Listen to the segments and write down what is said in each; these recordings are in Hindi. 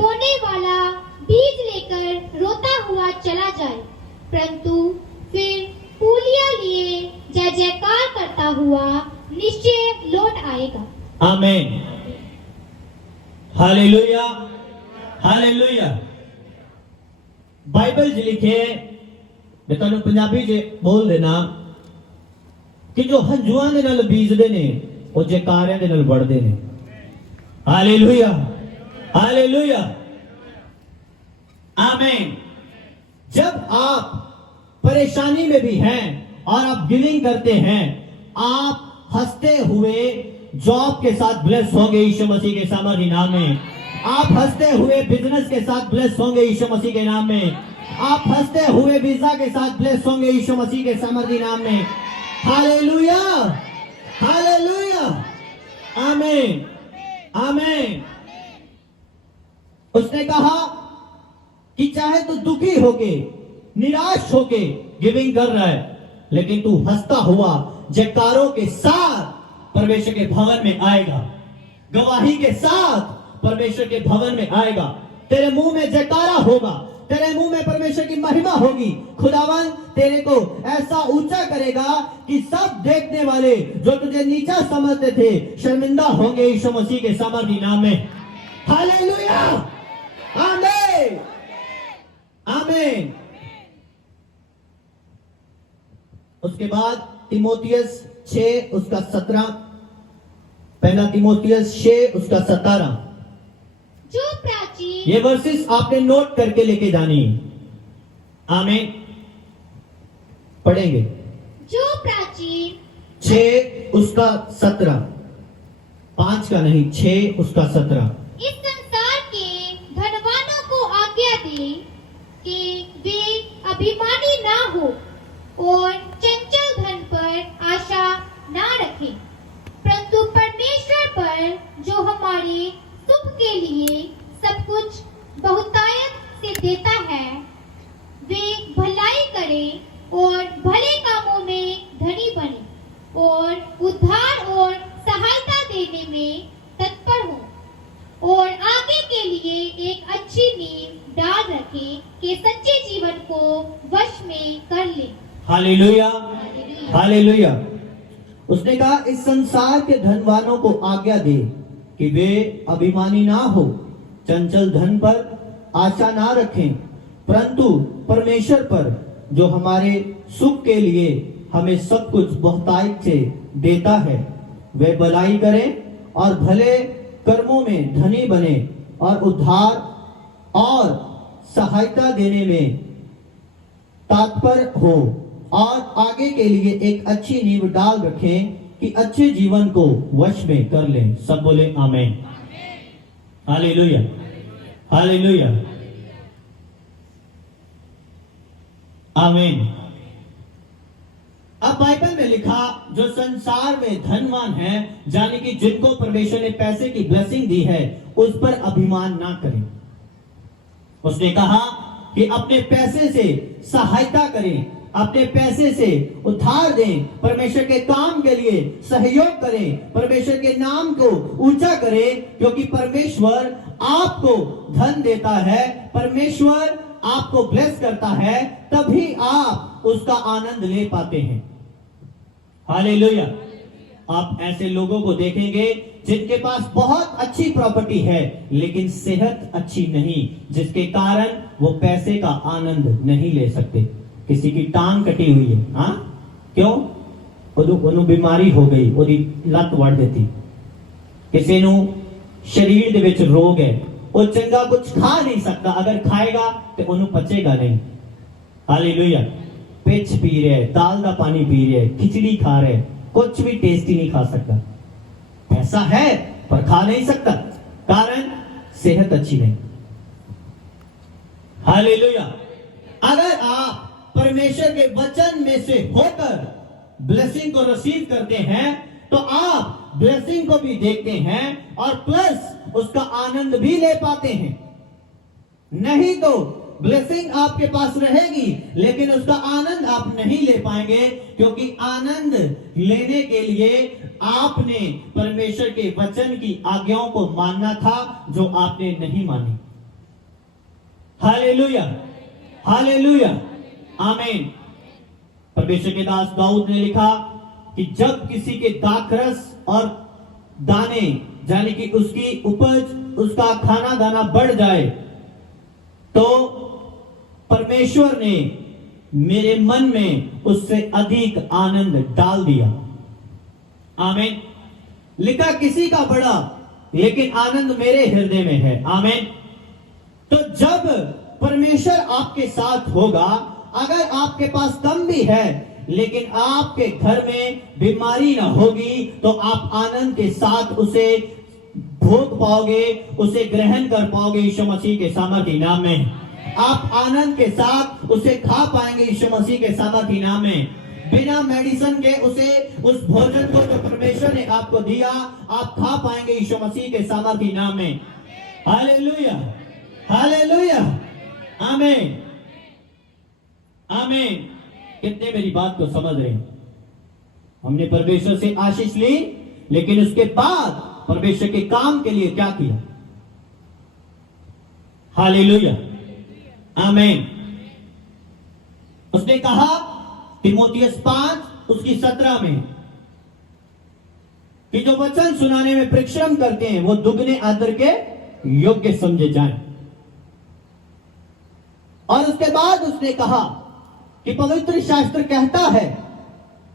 बोने वाला बीज लेकर रोता हुआ चला जाए, परंतु फिर पूलियां लिए जय जयकार करता हुआ निश्चय लौट आएगा। आमीन। Hallelujah, hallelujah. बाइबल च लिखे मैं तुहानू पंजाबी च बोल देना कि जो हंजुआं दे नाल बीजदे ने वो जयकारियां दे नाल बढ़दे ने। हालेलुया, हालेलुया, आमीन। जब आप परेशानी में भी हैं और आप गिविंग करते हैं, आप हंसते हुए जॉब के साथ ब्लेस होंगे यीशु मसीह के सामर्थी नाम में। आप हंसते हुए बिजनेस के साथ ब्लेस होंगे यीशु मसीह के नाम में। आप हंसते हुए वीजा के साथ ब्लेस होंगे यीशु मसीह के सामर्थी नाम में। हालेलुया, हालेलुया, आमीन, आमीन। उसने कहा कि चाहे तू दुखी होके, निराश होके गिविंग कर रहा है, लेकिन तू हंसता हुआ जयकारों के साथ परमेश्वर के भवन में आएगा, गवाही के साथ परमेश्वर के भवन में आएगा। तेरे मुंह में जयकारा होगा, तेरे मुंह में परमेश्वर की महिमा होगी। खुदावन तेरे को ऐसा ऊंचा करेगा कि सब देखने वाले जो तुझे नीचा समझते थे शर्मिंदा होंगे यीशु मसीह के सामर्थी नाम में। हालेलुया, आमीन, आमीन। उसके बाद तीमुथियुस 6 उसका 17, पहला तीमुथियुस 6 उसका 17। जो प्राचीन, ये वर्सेस आपने नोट करके लेके जानी। आमीन, पढ़ेंगे। जो प्राचीन 6 उसका 17, 5 का नहीं, 6 उसका 17। इस संसार के धनवानों को आज्ञा दे कि वे अभिमानी ना हो और चंचल धन पर आशा ना रखें, परंतु परमेश्वर पर जो हमारे सुख के लिए सब कुछ बहुतायत से देता है, वे भलाई करें और भले कामों में धनी बने और उद्धार और सहायता देने में तत्पर हों और आगे के लिए एक अच्छी नींव डाल रखें कि सच्चे जीवन को वश में कर लें। Hallelujah, hallelujah. उसने कहा इस संसार के धनवानों को आज्ञा दे कि वे अभिमानी ना हो, चंचल धन पर आशा ना रखें, परंतु परमेश्वर पर जो हमारे सुख के लिए हमें सब कुछ बहुतायत से देता है, वे भलाई करें और भले कर्मों में धनी बने और उद्धार और सहायता देने में तत्पर हो और आगे के लिए एक अच्छी नींव डाल रखें कि अच्छे जीवन को वश में कर लें। सब बोले आमीन, हालेलुया, हालेलुया, आमीन। अब बाइबल में लिखा जो संसार में धनवान है, यानी कि जिनको परमेश्वर ने पैसे की ब्लेसिंग दी है, उस पर अभिमान ना करें। उसने कहा कि अपने पैसे से सहायता करें, अपने पैसे से उधार दें, परमेश्वर के काम के लिए सहयोग करें, परमेश्वर के नाम को ऊंचा करें, क्योंकि परमेश्वर आपको धन देता है, परमेश्वर आपको ब्लेस करता है, तभी आप उसका आनंद ले पाते हैं। हालेलुया। आप ऐसे लोगों को देखेंगे जिनके पास बहुत अच्छी प्रॉपर्टी है लेकिन सेहत अच्छी नहीं, जिसके कारण वो पैसे का आनंद नहीं ले सकते। किसी की टांग कटी हुई है, हाँ क्यों? ਉਹਨੂੰ बीमारी हो गई, ਉਹਦੀ ਲੱਤ ਵੜ ਦਿੱਤੀ। ਕਿਸੇ ਨੂੰ शरीर ਦੇ ਵਿੱਚ रोग है, वो चंगा कुछ खा नहीं सकता, अगर खाएगा तो ਉਹਨੂੰ पचेगा नहीं। हालेलुया। पिच पी रहे, दाल का पानी पी रहे, खिचड़ी खा रहे, कुछ भी टेस्टी नहीं खा सकता। पैसा है पर खा नहीं सकता, कारण सेहत अच्छी नहीं। हालेलुया। अगर आप परमेश्वर के वचन में से होकर ब्लेसिंग को रिसीव करते हैं तो आप ब्लेसिंग को भी देखते हैं और प्लस उसका आनंद भी ले पाते हैं। नहीं तो ब्लेसिंग आपके पास रहेगी लेकिन उसका आनंद आप नहीं ले पाएंगे, क्योंकि आनंद लेने के लिए आपने परमेश्वर के वचन की आज्ञाओं को मानना था, जो आपने नहीं मानी। हालेलुया, हालेलुया, आमीन। परमेश्वर के दास दाऊद ने लिखा कि जब किसी के दाखरस और दाने यानी कि उसकी उपज, उसका खाना दाना बढ़ जाए तो परमेश्वर ने मेरे मन में उससे अधिक आनंद डाल दिया। आमीन। लिखा किसी का बड़ा लेकिन आनंद मेरे हृदय में है। आमीन। तो जब परमेश्वर आपके साथ होगा, अगर आपके पास कम भी है लेकिन आपके घर में बीमारी ना होगी तो आप आनंद के साथ उसे भोग पाओगे, उसे ग्रहण कर पाओगे यीशु मसीह के सामर्थी नाम में। आप आनंद के साथ उसे खा पाएंगे यीशु मसीह के सामर्थी नाम में। बिना मेडिसिन के उसे उस भोजन को जो परमेश्वर ने आपको दिया आप खा पाएंगे यीशु मसीह के सामर्थी नाम में। हालेलुया, हालेलुया, आमीन, आमीन। कितने मेरी बात को समझ रहे हैं? हमने परमेश्वर से आशीष ली लेकिन उसके बाद परमेश्वर के काम के लिए क्या किया? हालेलुया, आमीन। उसने कहा तीमुथियुस 5 उसकी 17 में कि जो वचन सुनाने में परिश्रम करते हैं वो दुगने आदर के योग्य समझे जाएं। और उसके बाद उसने कहा कि पवित्र शास्त्र कहता है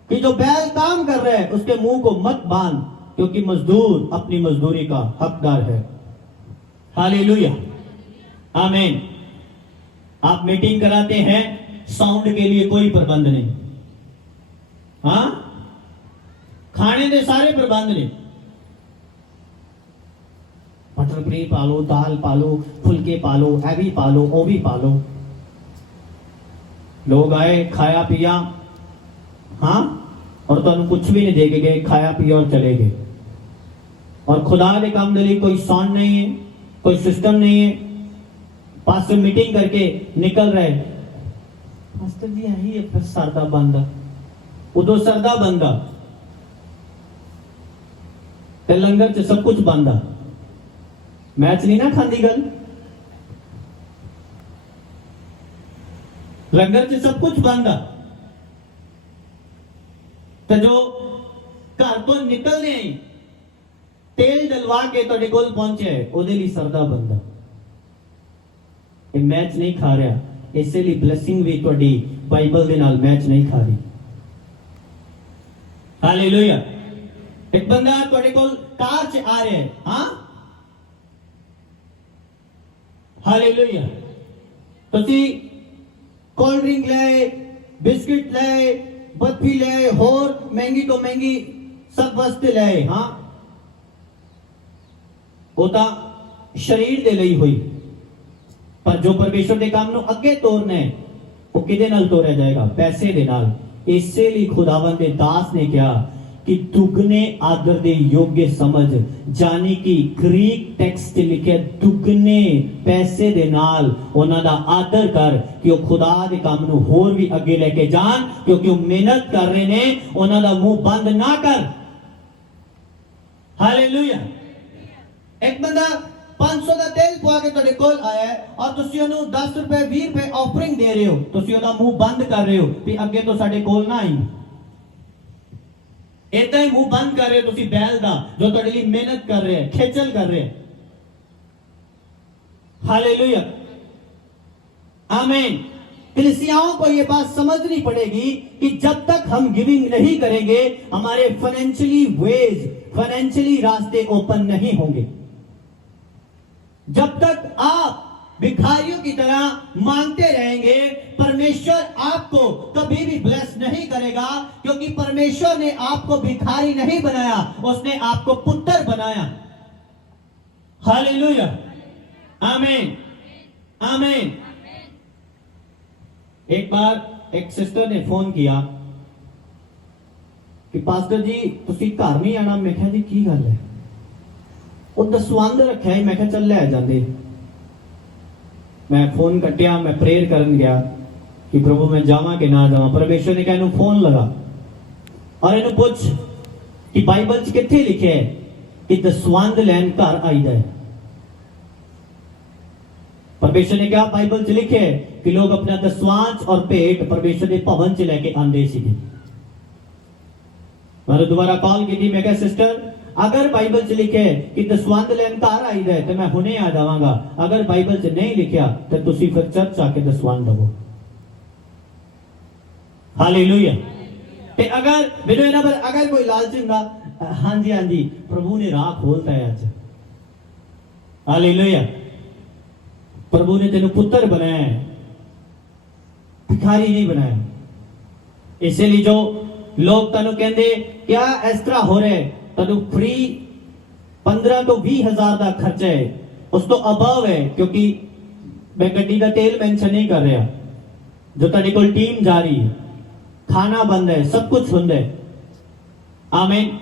कि जो बैल काम कर रहा है उसके मुंह को मत बांध क्योंकि मजदूर अपनी मजदूरी का हकदार है। हालेलुया, आमीन। आप मीटिंग कराते हैं, साउंड के लिए कोई प्रबंध नहीं, हाँ, खाने के सारे प्रबंध नहीं। मटर पनीर पालो, दाल पालो, फुलके पालो, ऐ भी पालो, ओ भी पालो। लोग आए, खाया पिया, हाँ, और तुम कुछ भी नहीं देके गए, खाया पिया और चले गए। और खुदा के काम के लिए कोई साउंड नहीं है, कोई सिस्टम नहीं है। पास से मीटिंग करके निकल रहे, पास्टर जी यही है, फिर सरदा बंदा, उदो सरदा बंदा, ते लंगर च सब कुछ बंदा। मैच नहीं ना खांदी गल, लंगर च सब कुछ बंदा। तो जो घर तो निकलने तेल डलवा के तुहाडे कोल पहुंचे ओदे लिए सरदा बंदा। ये मैच नहीं खा रहा, इसलिए ब्लेसिंग भी तुहाडी बाइबल दे नाल मैच नहीं खा रही। हालेलुया। एक बंदा तुहाडे कोल कार च आ रहा है, हाँ, हालेलुया। तुसी कोल्ड ड्रिंक ले, बिस्किट ले, बर्फी ले, होर महंगी तो महंगी सब वस्तु ले, हाँ, वो तो शरीर दे ਲਈ हुई, पर जो परमेश्वर के काम ਨੂੰ ਅੱਗੇ ਤੋਰਨਾ ਹੈ वो किदे नाल ਤੋਰਿਆ जाएगा? पैसे दे नाल। इसलिए खुदावंद के दास ने कहा कि दुगने आदर दे योग्य समझ, जानी कि ग्रीक टेक्स्ट लिखे दुगने पैसे दे नाल उन्हां दा आदर कर कि वो खुदा दे काम ਨੂੰ होर भी अगे लेके जान, क्योंकि वो मेहनत कर रहे ने, उन्हां दा मुंह बंद ना कर। हालेलुया। एक बंदा 500 का तेल पवा के तुहाडे कोल आया है और तुसी ओनु 10 रुपए 20 रुपए ऑफरिंग दे रहे हो, तुसी ओदा मुंह बंद कर रहे हो कि अगे तो साडे कोल ना आई। इतना ही मुंह बंद कर रहे हो तुसी बैल दा जो तुहाडे लिए मेहनत कर रहे हैं, खेचल कर रहे हैं। हालेलुया, आमीन। कलीसियाओं को यह बात समझनी पड़ेगी कि जब तक हम गिविंग नहीं करेंगे हमारे फाइनेंशियली वेज, फाइनेंशियली रास्ते ओपन नहीं होंगे। जब तक आप भिखारियों की तरह मांगते रहेंगे परमेश्वर आपको कभी भी ब्लेस नहीं करेगा, क्योंकि परमेश्वर ने आपको भिखारी नहीं बनाया, उसने आपको पुत्र बनाया। हालेलुया, आमीन, आमीन। एक बार एक सिस्टर ने फोन किया कि पास्टर जी तुसी घर नहीं आना। मैं कहा जी की गल है? वो दसवंध रखा है। मैं कहा चल लै जांदे। मैं फोन कटिया, मैं प्रेयर करन गया कि प्रभु मैं जावा कि ना जावा। परमेश्वर ने कहा इनू फोन लगा और इनू पूछ कि बाइबल च किथे लिखे है कि दसवंध लैन घर आईदा है। परमेश्वर ने क्या बाइबल च लिखे है कि लोग अपना दसवांश और भेंट परमेश्वर के भवन च लेके आंदे सी। मैं दोबारा कॉल की थी, मैं कहा सिस्टर अगर बाइबल च लिखे है कि दसवंध लैन घर आई दे तो मैं हुने आ जावांगा, अगर बाइबल च नहीं लिखा तो तुसी फिर चर्च आके दसवंध दवो। हालेलुया। ते अगर मेरे इन्हां पर अगर कोई लालच हुंदा, हाँ जी प्रभु ने राह खोलता है अज। हालेलुया। प्रभु ने तेन पुत्र बनाया है, भिखारी नहीं बनाया। इसलिए जो लोग तेन कहते क्या इस तरह हो रहा है, तेन फ्री 15 तो 20 हजार का खर्चा है, उस तो अबव है, क्योंकि मैं गड्डी का तेल मेंशन नहीं कर रहा, जो तेरे कोल टीम जा रही है, खाना बंद है, सब कुछ बंद है। आमीन।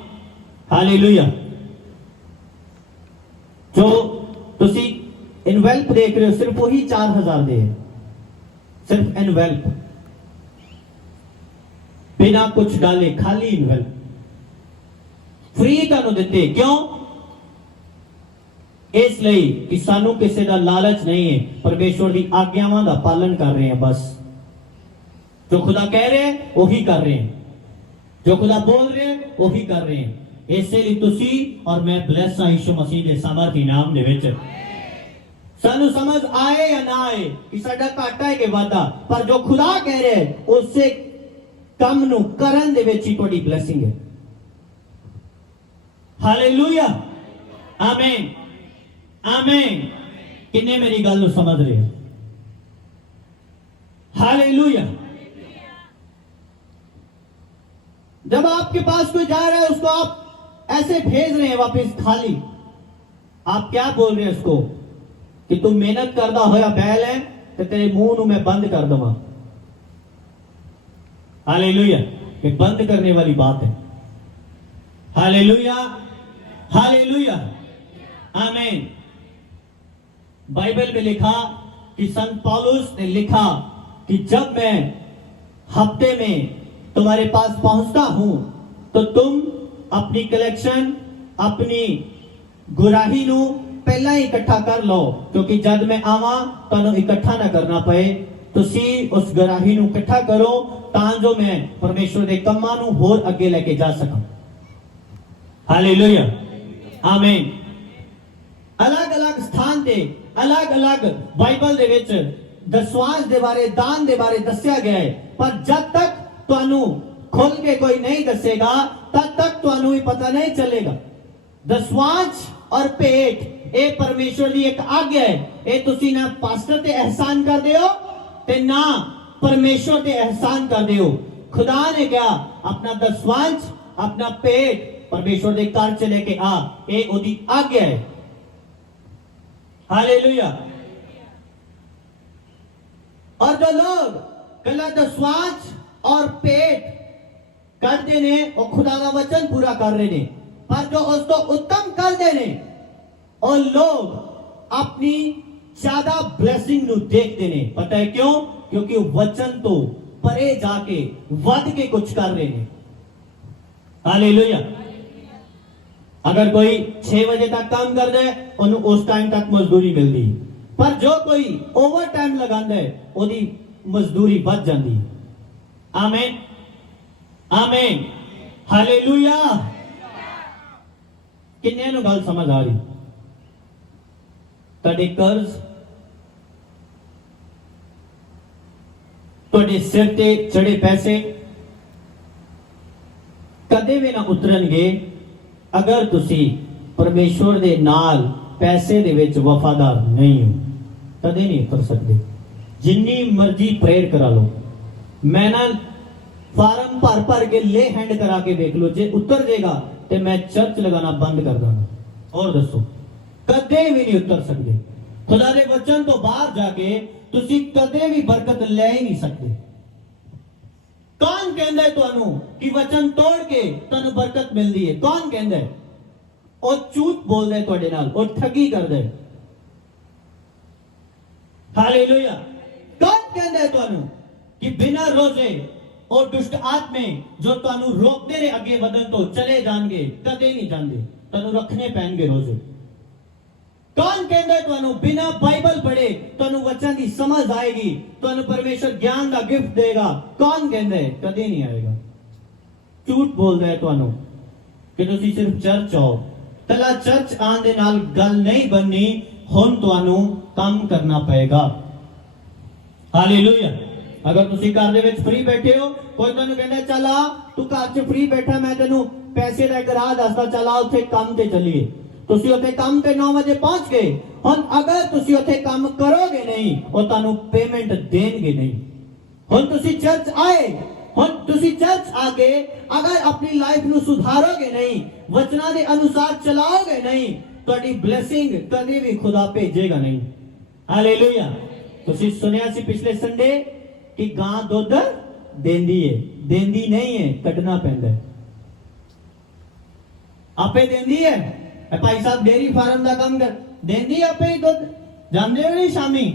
हालेलुया। जो तुसी इनवेल्प देख रहे हो सिर्फ वही 4000 दे, सिर्फ इनवेल्प, बिना कुछ डाले, खाली इनवेल्प फ्री तुहानू दिते। क्यों? इसलिए कि सानू किसी का लालच नहीं है, परमेश्वर की आज्ञावां का पालन कर रहे हैं। बस जो खुदा कह रहे हैं वही कर रहे हैं, जो खुदा बोल रहे हैं वही कर रहे हैं। इसलिए तुसी और मैं ब्लेस हां यीशु मसीह के सामर्थी नाम दे विच। सानू समझ आए या ना आए कि साडा घाटा है कि वादा, पर जो खुदा कह रहे हैं उससे कम नू करन दे विच ही तुहाडी ब्लेसिंग है। हालेलुया। आमीन। आमीन। किन्ने मेरी गल नू समझ रहे हो? हालेलुया। जब आपके पास कोई जा रहा है उसको आप ऐसे भेज रहे हैं वापस खाली, आप क्या बोल रहे हैं उसको कि तू मेहनत करदा होया बैल है तो तेरे मुंह नू मैं बंद कर दूंगा। हालेलुया। ये बंद करने वाली बात है। हालेलुया। हालेलुया। आमीन। बाइबल में लिखा कि संत पौलुस ने लिखा कि जब मैं हफ्ते में तुम्हारे पास पहुंचता हूं तो तुम अपनी कलेक्शन, अपनी गुराही नू पहला ही इकट्ठा कर लो, क्योंकि जब मैं आवा तुहानू इकट्ठा ना करना पए। तुसी उस गुराही नू इकट्ठा करो तां जो मैं परमेश्वर के कम्मां नू होर अगे लेके जा सकां। हालेलुया। आमीन। अलग अलग स्थान ते अलग अलग बाइबल दे विच दसवांश दे बारे, दान दे बारे दस्या गया है, पर जब तक तुहानू खोल के कोई नहीं दसेगा तब तक तुहानू ही पता नहीं चलेगा। दसवांश और भेंट ये परमेश्वर की एक आज्ञा है। ये तुसी ना पास्टर ते एहसान कर दियो ते ना परमेश्वर ते एहसान कर दियो। खुदा ने क्या अपना दसवांश, अपना भेंट परमेश्वर के घर च लेके आ, ये ओदी आज्ञा है। हालेलुया। और जो लोग गलत दसवांश और पेट करते ने वो खुदा का वचन पूरा कर रहे ने, पर जो उसको उत्तम कर देने और लोग अपनी ज्यादा ब्लेसिंग नु देखते ने। पता है क्यों? क्योंकि वचन तो परे जाके वध के कुछ कर रहे ने। हालेलुया। अगर कोई 6 बजे तक काम कर दे उन्हें उस टाइम तक मजदूरी मिलती, पर जो कोई ओवर टाइम लगांदा है ओदी मजदूरी बढ़ जाती। आमीन। आमीन। हालेलुया। किन्ने नु गल समझ आ रही? तुहाडे कर्ज तुहाडे सिर ते चढ़े पैसे कदे भी ना उतरनगे अगर तुसी परमेश्वर दे नाल पैसे दे विच वफादार नहीं हो। कदे नहीं उतर सकते, जिन्नी मर्जी प्रेयर करा लो। मैं ना फार्म भर भर के ले हैंड करा के देख लो, जे उतर जाएगा तो मैं चर्च लगाना बंद कर दूंगा। और दसो कदे भी नहीं उतर सकते। खुदा दे वचन तो बाहर जाके तुसी कदे भी बरकत ले ही नहीं सकते। कौन कहंदा है तुहानू कि वचन तोड़ के तुहानू बरकत मिलती है? कौन कहंदा है? और झूठ बोलदा है तुहाडे नाल, और ठगी करदा है। हालेलुया। कौन कहंदा है तुहानू कि बिना रोजे और दुष्ट आत्मे जो तुहानू रोकदे ने अगे वधन तो चले जाएंगे? कदे नहीं जांदे, तुहानू रखने पैणगे रोजे। कौन कहता है ਤੁਹਾਨੂੰ बिना बाइबल पढ़े ਤੁਹਾਨੂੰ वचन की समझ आएगी, ਤੁਹਾਨੂੰ परमेश्वर ज्ञान का गिफ्ट देगा? कौन कहता है? कभी नहीं आएगा। झूठ बोलदा है ਤੁਹਾਨੂੰ कि ਤੁਸੀਂ सिर्फ चर्च आओ। कला चर्च आने दे नाल गल नहीं बननी, हुण ਤੁਹਾਨੂੰ काम करना पएगा। हालेलुया। अगर ਤੁਸੀਂ घर ਦੇ ਵਿੱਚ फ्री बैठे हो, कोई ਤੁਹਾਨੂੰ ਕਹਿੰਦਾ ਚੱਲ ਆ ਤੂੰ ਘਰ 'ਚ फ्री बैठा, मैं ਤੈਨੂੰ ਪੈਸੇ ਲੈ ਕੇ ਰਾਹ ਦੱਸਦਾ, ਚੱਲ ਆ ਉੱਥੇ ਕੰਮ ਤੇ ਚੱਲੀਏ। ਤੁਸੀਂ ਉੱਥੇ ਕੰਮ ਤੇ 9 ਵਜੇ ਪਹੁੰਚ ਗਏ, ਹੁਣ ਅਗਰ ਤੁਸੀਂ ਉੱਥੇ ਕੰਮ ਕਰੋਗੇ ਨਹੀਂ, ਉਹ ਤੁਹਾਨੂੰ ਪੇਮੈਂਟ ਦੇਣਗੇ ਨਹੀਂ। ਹੁਣ ਤੁਸੀਂ ਚਰਚ ਆਏ, ਹੁਣ ਤੁਸੀਂ ਚਰਚ ਆ ਕੇ ਅਗਰ ਆਪਣੀ ਲਾਈਫ ਨੂੰ ਸੁਧਾਰੋਗੇ ਨਹੀਂ, ਵਚਨਾਂ ਦੇ ਅਨੁਸਾਰ ਚਲਾਓਗੇ ਨਹੀਂ, ਤੁਹਾਡੀ ਬਲੇਸਿੰਗ ਕਦੇ ਵੀ ਖੁਦਾ ਭੇਜੇਗਾ ਨਹੀਂ। ਹਾਲੇਲੂਇਆ। ਤੁਸੀਂ ਸੁਣਿਆ ਸੀ ਪਿਛਲੇ ਸੰਡੇ ਕਿ ਗਾਂ ਦੁੱਧ ਦੇਂਦੀ ਹੈ, ਦੇਂਦੀ ਨਹੀਂ ਹੈ, ਕੱਢਣਾ ਪੈਂਦਾ ਹੈ। ਆਪੇ ਦੇਂਦੀ ਹੈ। ਭਾਈ ਸਾਹਿਬ ਡੇਰੀ ਫਾਰਮ ਦਾ ਕੰਮ ਕਰ ਦੇਂਦੀ ਆਪੇ ਹੀ ਦੁੱਧ, ਜਾਂਦੇ ਹੋ ਨਹੀਂ ਸ਼ਾਮੀ,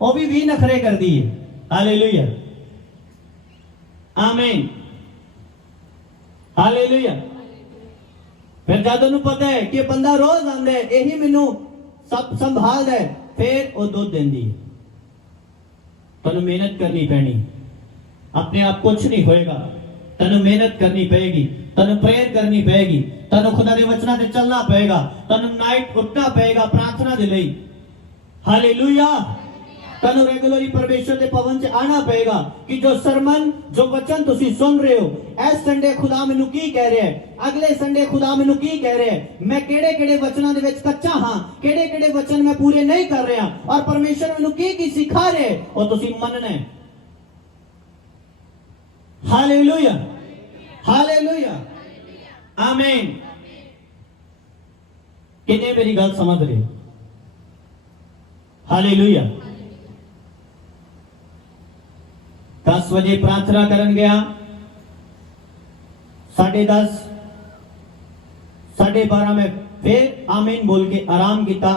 ਉਹ ਵੀ 20 ਨਖਰੇ ਕਰਦੀ ਹੈ। ਹਾਲੇਲੂਇਆ, ਆਮੀਨ, ਹਾਲੇਲੂਇਆ। ਫਿਰ ਜਦ ਉਹਨੂੰ ਪਤਾ ਹੈ ਕਿ ਬੰਦਾ ਰੋਜ਼ ਆਉਂਦਾ ਹੈ, ਇਹੀ ਮੈਨੂੰ ਸਭ ਸੰਭਾਲਦਾ ਹੈ, ਫਿਰ ਉਹ ਦੁੱਧ ਦਿੰਦੀ ਹੈ। ਤੁਹਾਨੂੰ ਮਿਹਨਤ ਕਰਨੀ ਪੈਣੀ, ਆਪਣੇ ਆਪ ਕੁਝ ਨਹੀਂ ਹੋਏਗਾ। ਤੁਹਾਨੂੰ ਮਿਹਨਤ ਕਰਨੀ ਪਏਗੀ, ਤੁਹਾਨੂੰ प्रेयर करनी पएगी, ਤੁਹਾਨੂੰ खुदा ਦੇ ਵਚਨਾਂ ਤੇ ਚੱਲਣਾ ਪਏਗਾ, ਤੁਹਾਨੂੰ ਨਾਈਟ ਉੱਠਣਾ ਪਏਗਾ ਪ੍ਰਾਰਥਨਾ ਦੇ ਲਈ। ਹਾਲੇਲੂਇਆ। ਤੁਹਾਨੂੰ ਰੈਗੂਲਰਲੀ ਪਰਮੇਸ਼ਰ ਦੇ ਭਵਨ 'ਚ ਆਣਾ ਪਏਗਾ ਕਿ ਜੋ ਸਰਮਨ, ਜੋ ਵਚਨ ਤੁਸੀਂ ਸੁਣ ਰਹੇ ਹੋ, ਇਸ ਸੰਡੇ ਖੁਦਾ ਮੈਨੂੰ ਕੀ ਕਹਿ ਰਿਹਾ ਹੈ, ਅਗਲੇ ਸੰਡੇ ਖੁਦਾ ਮੈਨੂੰ ਕੀ ਕਹਿ ਰਿਹਾ ਹੈ, ਮੈਂ ਕਿਹੜੇ ਕਿਹੜੇ ਵਚਨਾਂ ਦੇ ਵਿੱਚ ਕੱਚਾ ਹਾਂ, ਕਿਹੜੇ ਕਿਹੜੇ ਵਚਨ ਮੈਂ ਪੂਰੇ ਨਹੀਂ ਕਰ ਰਿਹਾ, ਔਰ ਪਰਮੇਸ਼ਰ ਮੈਨੂੰ ਕੀ ਕੀ ਸਿਖਾ ਰਿਹਾ ਹੈ, ਉਹ ਤੁਸੀਂ ਮੰਨਣਾ ਹੈ। हालेलुया, हालेलुया, आमीन। कितने मेरी गल समझ रहे? हालेलुया। 10 बजे प्रार्थना करन गया, 10:30 12:30 में फिर आमीन बोल के आराम किया,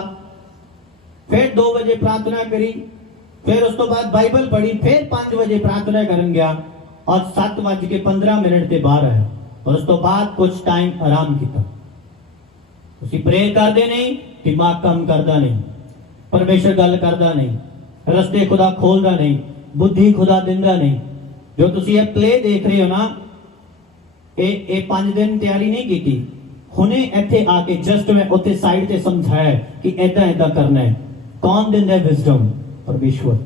फिर 2 बजे प्रार्थना करी, फिर उस तो बाद बाइबल पढ़ी, फिर 5 बजे प्रार्थना करन गया और 7:15 के बाहर आया, और उस तो बाद कुछ टाइम आराम किया। उसी प्रेयर करते नहीं, दिमाग काम करता नहीं, परमेश्वर गल करता नहीं, रस्ते खुदा खोलता नहीं, बुद्धि खुदा दिंदा नहीं। जो तुसी ये प्ले देख रहे हो ना, ये 5 दिन तैयारी नहीं की थी, हुने इत्थे आके जस्ट मैं उत्थे साइड से समझाया कि ऐदा ऐदा करना है। कौन दिंदा है विजडम? परमेश्वर।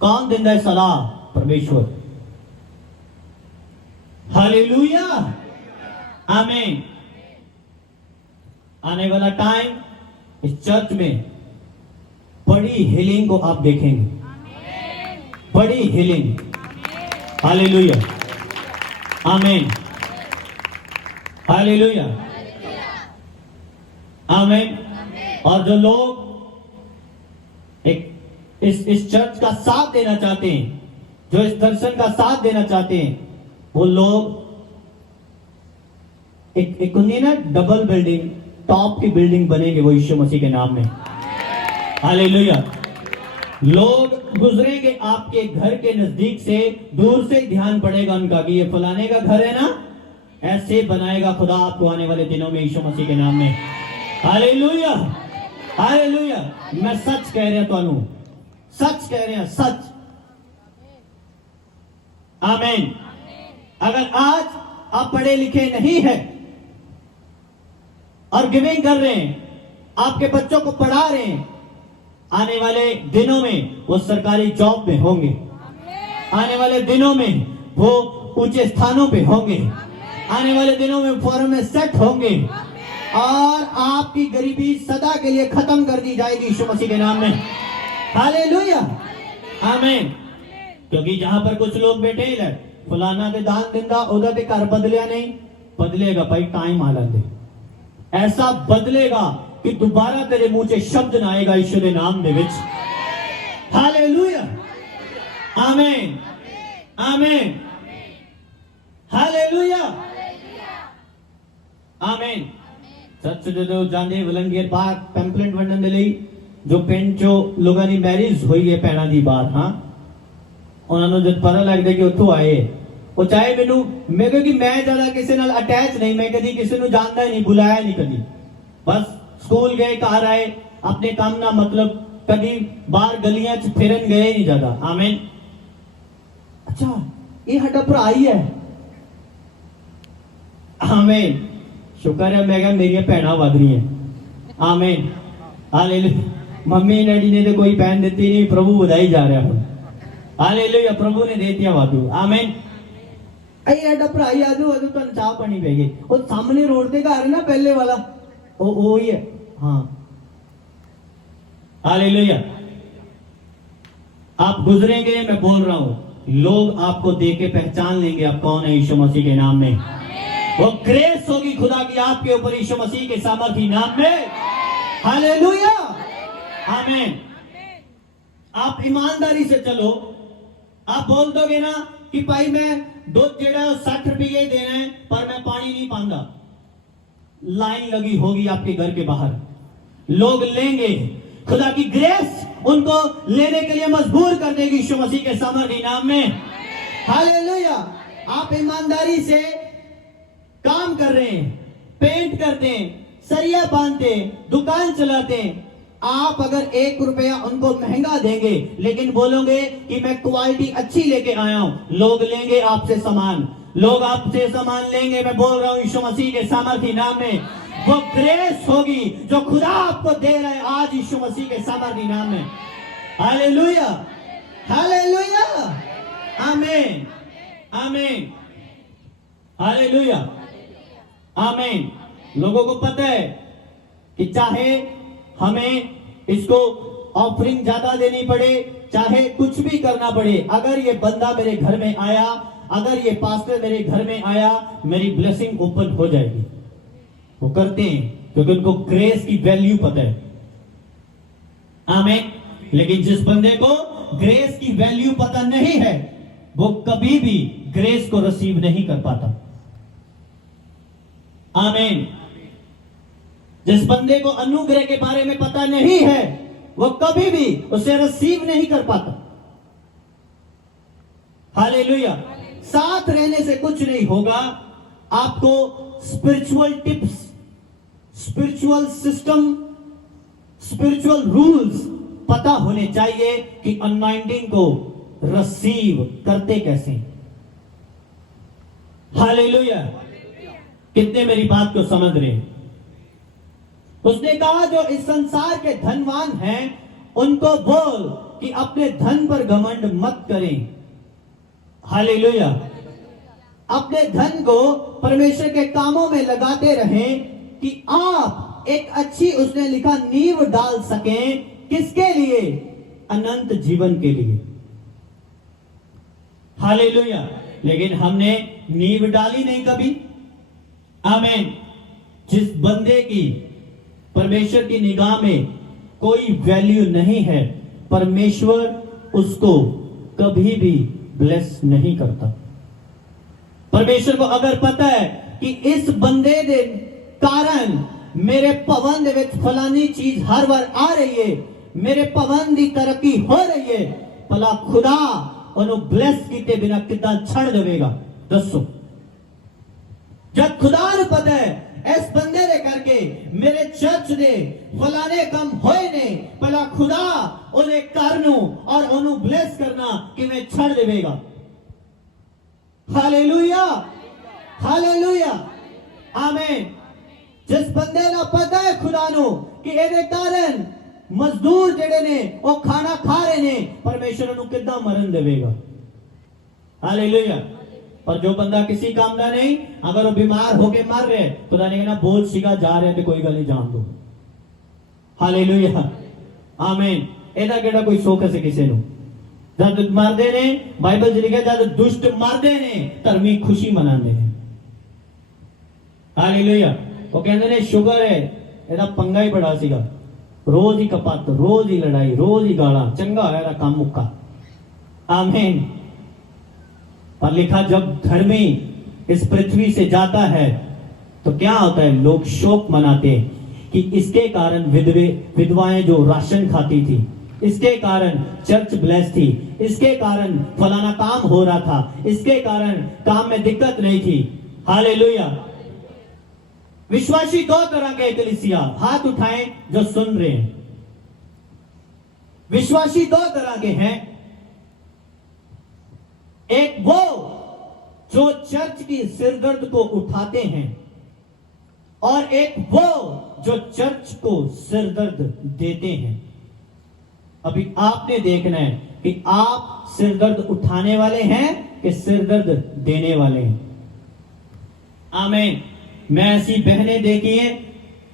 कौन दिंदा है सलाह? परमेश्वर। हालेलुया, आमीन। आने वाला टाइम इस चर्च में बड़ी हीलिंग को आप देखेंगे, बड़ी हीलिंग। हालेलुया, आमीन, हालेलुया, आमीन। और जो लोग एक इस चर्च का साथ देना चाहते हैं, जो इस दर्शन का साथ देना चाहते हैं, वो लोग एक होती है ना डबल बिल्डिंग, टॉप की बिल्डिंग बनेंगे वो यीशु मसीह के नाम में। हालेलुया। लोग गुजरेंगे आपके घर के नजदीक से, दूर से ध्यान पड़ेगा उनका कि ये फलाने का घर है ना, ऐसे बनाएगा खुदा आपको आने वाले दिनों में यीशु मसीह के नाम में। Hallelujah, hallelujah. मैं सच कह रहा तुहानू, सच कह रहे हैं, सच। आमीन। अगर आज आप पढ़े लिखे नहीं हैं और गिविंग कर रहे हैं, आपके बच्चों को पढ़ा रहे हैं, आने वाले दिनों में वो सरकारी जॉब में होंगे, आने वाले दिनों में वो ऊंचे स्थानों पे होंगे, आने वाले दिनों में फॉरेन में सेट होंगे, और आपकी गरीबी सदा के लिए खत्म कर दी जाएगी यीशु मसीह के नाम में। हालेलुया, आमीन। क्योंकि जहां पर कुछ लोग बैठे ही फलाना दे दान दिंदा, ओदा ते घर बदलिया नहीं, बदलेगा भाई, टाइम आ लंदे, ऐसा बदलेगा कि दोबारा तेरे मुंह से शब्द ना आएगा यीशु के नाम दे विच। हालेलुया, आमीन, आमीन, हालेलुया, आमीन। सच जो जांदे वलंगियर पार्क पैम्पलेट वंडन दे लई जो पिंड चो लोगों की मैरिज हुई है भैणों की बात, हाँ उन्होंने जब पता लगता कि उतो आए, वो चाहे मैनू मैं क्योंकि मैं ज्यादा किसी नाल अटैच नहीं, मैं कभी किसी को जानता ही नहीं, बुलाया नहीं कभी, बस स्कूल गए घर आए अपने काम ना मतलब कभी बाहर गलियां च फिरन गए नहीं ज्यादा आमीन अच्छा ये हड्डा भरा ही है आमीन शुक्र है मैं क्या मेरी भैन वध रही है आमीन हालेलुया मम्मी डैडी ने तो कोई बहन देती नहीं प्रभु बधाई जा रहा हूं हालेलुया प्रभु ने दे दिया वादू आमीन अरे एडा भराई आजू आजू तो चाह पानी पेगी वो सामने रोड पे घर है ना पहले वाला वो ही है हाँ हालेलुया आप गुजरेंगे मैं बोल रहा हूं लोग आपको देख के पहचान लेंगे आप कौन है यीशु मसीह के नाम में वो ग्रेस होगी खुदा की आपके ऊपर यीशु मसीह के सामर्थी नाम में हालेलुया आमीन आप ईमानदारी से चलो आप बोल दोगे ना कि भाई मैं दूध जेड़ा 60 रुपये देना है पर मैं पानी नहीं पाऊंगा लाइन लगी होगी आपके घर के बाहर लोग लेंगे खुदा की ग्रेस उनको लेने के लिए मजबूर कर देगी यीशु मसीह के सामर्थी नाम में हालेलुया आप ईमानदारी से काम कर रहे हैं पेंट करते हैं सरिया बांधते हैं दुकान चलाते हैं आप अगर 1 रुपया उनको महंगा देंगे लेकिन बोलोगे कि मैं क्वालिटी अच्छी लेके आया हूं लोग लेंगे आपसे सामान लोग आपसे सामान लेंगे मैं बोल रहा हूं यीशु मसीह के सामर्थी नाम में वो ग्रेस होगी जो खुदा आपको दे रहा है आज यीशु मसीह के सामर्थी नाम में हालेलुया हालेलुया आमीन आमीन हालेलुया आमीन लोगों को पता है कि चाहे हमें इसको ऑफरिंग ज्यादा देनी पड़े चाहे कुछ भी करना पड़े अगर ये बंदा मेरे घर में आया अगर ये पास्टर मेरे घर में आया मेरी ब्लेसिंग ओपन हो जाएगी वो करते हैं क्योंकि उनको ग्रेस की वैल्यू पता है आमीन लेकिन जिस बंदे को ग्रेस की वैल्यू पता नहीं है वो कभी भी ग्रेस को रिसीव नहीं कर पाता आमीन जिस बंदे को अनुग्रह के बारे में पता नहीं है वो कभी भी उसे रिसीव नहीं कर पाता हालेलुया साथ रहने से कुछ नहीं होगा आपको spiritual tips spiritual system spiritual rules पता होने चाहिए कि अनॉइंटिंग को रिसीव करते कैसे हालेलुया कितने मेरी बात को समझ रहे हैं उसने कहा जो इस संसार के धनवान हैं उनको बोल कि अपने धन पर घमंड मत करें हालेलुया अपने धन को परमेश्वर के कामों में लगाते रहें कि आप एक अच्छी उसने लिखा नींव डाल सकें किसके लिए अनंत जीवन के लिए हालेलुया लेकिन हमने नींव डाली नहीं कभी आमीन जिस बंदे की परमेश्वर की निगाह में कोई वैल्यू नहीं है परमेश्वर उसको कभी भी ब्लेस नहीं करता परमेश्वर को अगर पता है कि इस बंदे के कारण मेरे भवन दे विच फलानी चीज हर बार आ रही है मेरे भवन की तरक्की हो रही है भला खुदा उन्होंने ब्लेस किए बिना कितना छड़ देगा दसो जब खुदा ने पता है इस बंदे ने करके मेरे चर्च ने फलाने कम होए ने भला खुदा उन्हें करनू और उन्हें ब्लेस करना कि मैं छड़ देगा हालेलुया हालेलुया आमीन जिस बंदे ना पता है खुदा नु कि ਇਹਦੇ कारण मजदूर जेड़े ने वो खाना खा रहे ने परमेश्वर उन्हें कितना मरण देगा हालेलुया पर जो बंदा किसी काम का नहीं अगर वो बीमार होके मर रहे खुदा ने कहना बोझ सीखा जा रहे तो कोई गल नहीं जान दो हालेलुया आमीन एदा केड़ा कोई शौक है किसी नु जब मरदे ने बाइबल च लिखा जब दुष्ट मरदे ने धर्मी खुशी मनाते हैं हालेलुया वो कहते ने शुगर है एदा पंगा ही बड़ा सीगा रोज ही कपत रोज ही लड़ाई रोज ही गाला चंगा होया काम मुक्का आमीन पर लिखा जब धर्मी इस पृथ्वी से जाता है तो क्या होता है लोग शोक मनाते हैं कि इसके कारण विधवाएं जो राशन खाती थी इसके कारण चर्च ब्लेस थी इसके कारण फलाना काम हो रहा था इसके कारण काम में दिक्कत नहीं थी हालेलुया विश्वासी दो तरह के कलीसिया, हाथ उठाएं जो सुन रहे हैं। विश्वासी दो तरह के हैं, एक वो जो चर्च की सिरदर्द को उठाते हैं और एक वो जो चर्च को सिरदर्द देते हैं। अभी आपने देखना है कि आप सिरदर्द उठाने वाले हैं कि सिरदर्द देने वाले हैं। आमीन। मैं ऐसी बहनें देखी हैं,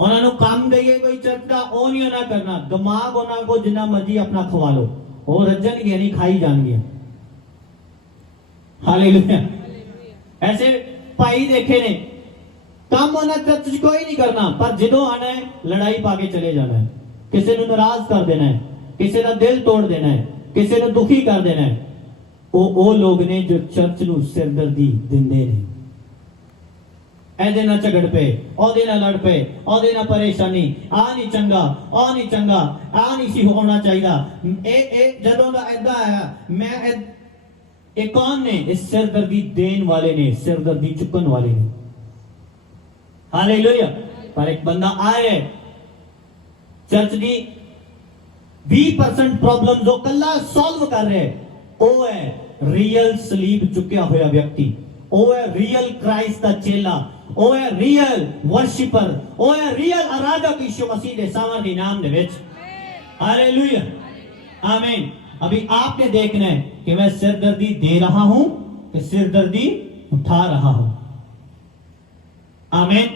उन्होंने काम देंगे कोई चर्च का ओ नहीं ना करना, दिमाग उन्होंने को जिन्ना मर्जी अपना खवा लो, वो रजन गया नहीं खाई जान गया। हालेलुया। ऐसे भाई देखे ने, काम होना चर्च कोई नहीं करना, पर जिदों आना है लड़ाई पाके चले जाना है, किसी ने नाराज कर देना है, किसी का दिल तोड़ देना है, किसी ने दुखी कर देना है। वो लोग ने जो चर्च नूं सिरदर्दी दिंदे ने। ऐदे ना झगड़ पे, ओदे ना लड़ पे, ओदे ना परेशानी, आ नहीं चंगा, आ नहीं चंगा, आ नहीं सी होना चाहिए। जदों दा ऐदा आया, मैं ये कौन ने? इस सिरदर्दी देन वाले ने, सिरदर्दी चुकन वाले ने। हालेलुया। पर एक बंदा आए चर्च दी 20% प्रॉब्लम जो कल्ला सॉल्व कर रहे, वो है रियल सलीब चुकिया हुआ व्यक्ति, वो है रियल क्राइस्ट का चेला, वो है रियल वर्शिपर, वो है रियल आराधक यीशु मसीह के सामर्थी नाम दे विच। हालेलुया। आमीन। अभी आपने देखना है कि मैं सिरदर्दी दे रहा हूं कि सिरदर्दी उठा रहा हूं। आमीन।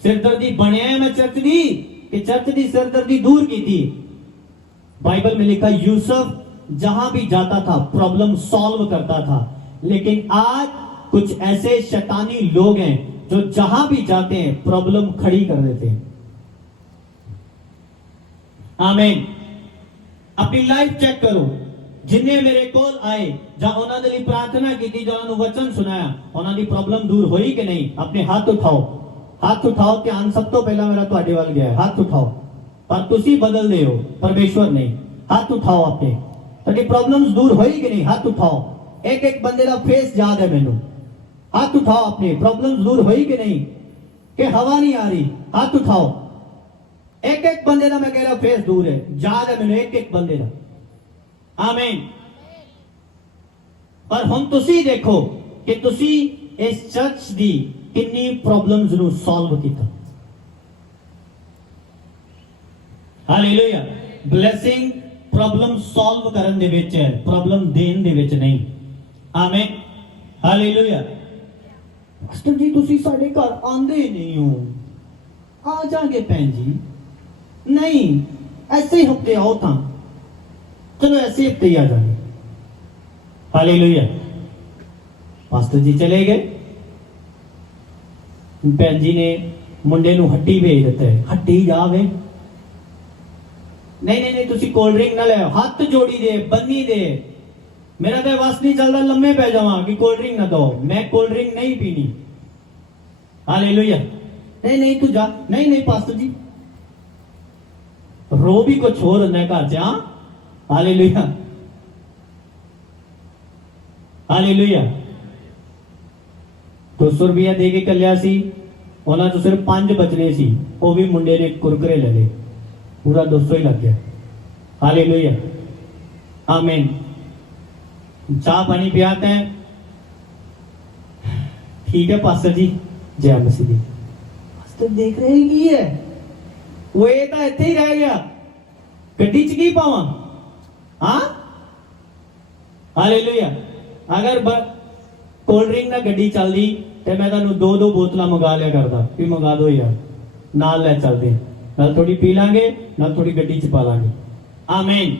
सिरदर्दी बने है मैं चर्च दी कि चर्च दी सिरदर्दी दूर की थी। बाइबल में लिखा यूसुफ जहां भी जाता था प्रॉब्लम सॉल्व करता था, लेकिन आज कुछ ऐसे शैतानी लोग हैं जो जहां भी जाते हैं प्रॉब्लम खड़ी कर देते हैं। आमीन। अपनी लाइफ चेक करो, जिन्हें मेरे कोल आए ਜਾਂ ਉਹਨਾਂ ਦੇ ਲਈ प्रार्थना की थी, जो उन्होंने वचन सुनाया, उन्होंने प्रॉब्लम दूर हुई कि नहीं? अपने हाथ उठाओ, हाथ उठाओ। ध्यान सब तो पहला मेरा ਤੁਹਾਡੇ ਵੱਲ गया है, हाथ उठाओ। पर तुसी बदलदे हो, परमेश्वर नहीं। हाथ उठाओ अपने, ਤੁਹਾਡੀ प्रॉब्लम्स दूर हुई कि नहीं? हाथ उठाओ। एक एक बंदे का फेस याद है मैनू। हाथ उठाओ अपने, प्रॉब्लम्स दूर हुई कि नहीं? कि हवा नहीं आ रही? हाथ उठाओ। एक एक बंदे का मैं कह रहा फेस दूर है, याद है मैनू एक एक बंदे का। आमीन। पर हुण तुसी देखो कि तुसी इस चर्च दी किन्नी प्रॉब्लम्स नू सॉल्व कीता। हालेलुया। ब्लेसिंग प्रॉब्लम सॉल्व करन दे विच है, प्रॉब्लम देन दे विच नहीं। आमीन। हालेलुया। मास्टर जी तुसी साडे घर आंदे नहीं हो, आ जाएंगे भैन जी। नहीं, ऐसे ही हफ्ते आओ था, चलो ऐसे हफ्ते ही आ जाएंगे। हालेलुया। पास्टर जी चले गए, भैन जी ने मुंडे नू हट्टी भेज दिता है, हट्टी जावे। नहीं नहीं नहीं, तुसी कोल्ड ड्रिंक ना ले, हाथ जोड़ी दे, बन्नी दे। मेरा तो बस नहीं चलता, लम्बे पै जावा कि कोल्ड ड्रिंक ना दो, मैं कोल्ड ड्रिंक नहीं पीनी। हालेलुया। नहीं नहीं तू जा। नहीं नहीं पास्टर जी, रो भी कुछ और होना है घर च। हालेलुया। हालेलुया। 200 रुपया दे के कलिया सी, उन्होंने तो सिर्फ 5 बचने सी, वो भी मुंडे ने कुरकुरे ले ले, पूरा 200 ही लग गया। हालेलुया। आमीन। चाह पानी पियाते हैं, ठीक है पास्टर जी, जय मसीह दी। पास्टर देख रहे हैं की है, वो ये तो इत्थे ही रह गया, गड्डी च की पावा। हाँ हालेलुया। अगर कोल्ड ड्रिंक ना गड्डी चलदी ते मैं तुहानू 2-2 बोतलां मंगा लिया करदा कि मंगा दो यार, नाल ले चलदे, नाल थोड़ी पी लांगे, नाल थोड़ी गड्डी च पा लांगे। आमीन।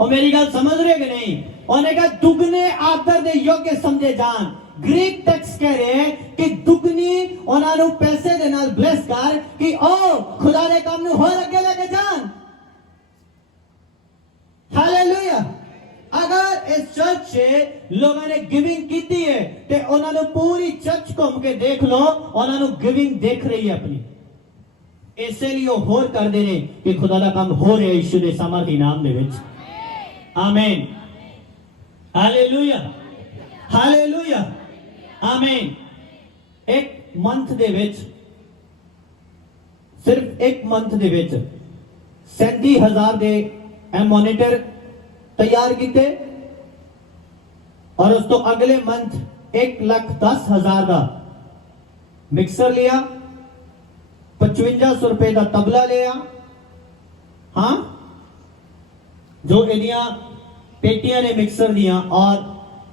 और मेरी गल समझ रहे कि नहीं? उन्हें कहा दुगने आदर दे योग्य समझे जान। ग्रीक टेक्स्ट कह रहे हैं कि दुगनी उन्होंने पैसे दे नाल ब्लेस कर कि ओ खुदा दे काम नू होर अगे लेके जान। हालेलुया। अगर इस चर्च से लोगों ने गिविंग की थी है तो उन्होंने पूरी चर्च घूम के देख लो, उन्होंने गिविंग देख रही है अपनी, इसलिए वो होर कर दे रहे कि खुदा दा काम हो रहा है यीशु दे सामर्थी नाम दे विच। आमीन। हालेलुया। हालेलुया। आमीन। एक ਮੰਥ ਦੇ ਵਿੱਚ ਸਿਰਫ ਇੱਕ ਮੰਥ ਦੇ ਵਿੱਚ 37,000 ਦੇ ਇਹ ਮੋਨੀਟਰ ਤਿਆਰ ਕੀਤੇ ਔਰ ਉਸ ਤੋਂ ਅਗਲੇ ਮੰਥ 1,10,000 ਦਾ ਮਿਕਸਰ ਲਿਆ 5500 रुपए ਦਾ ਤਬਲਾ ਲਿਆ ਹਾਂ ਜੋ ਇਹਦੀਆਂ ਪੇਟੀਆਂ ਨੇ ਮਿਕਸਰ ਦੀਆਂ ਔਰ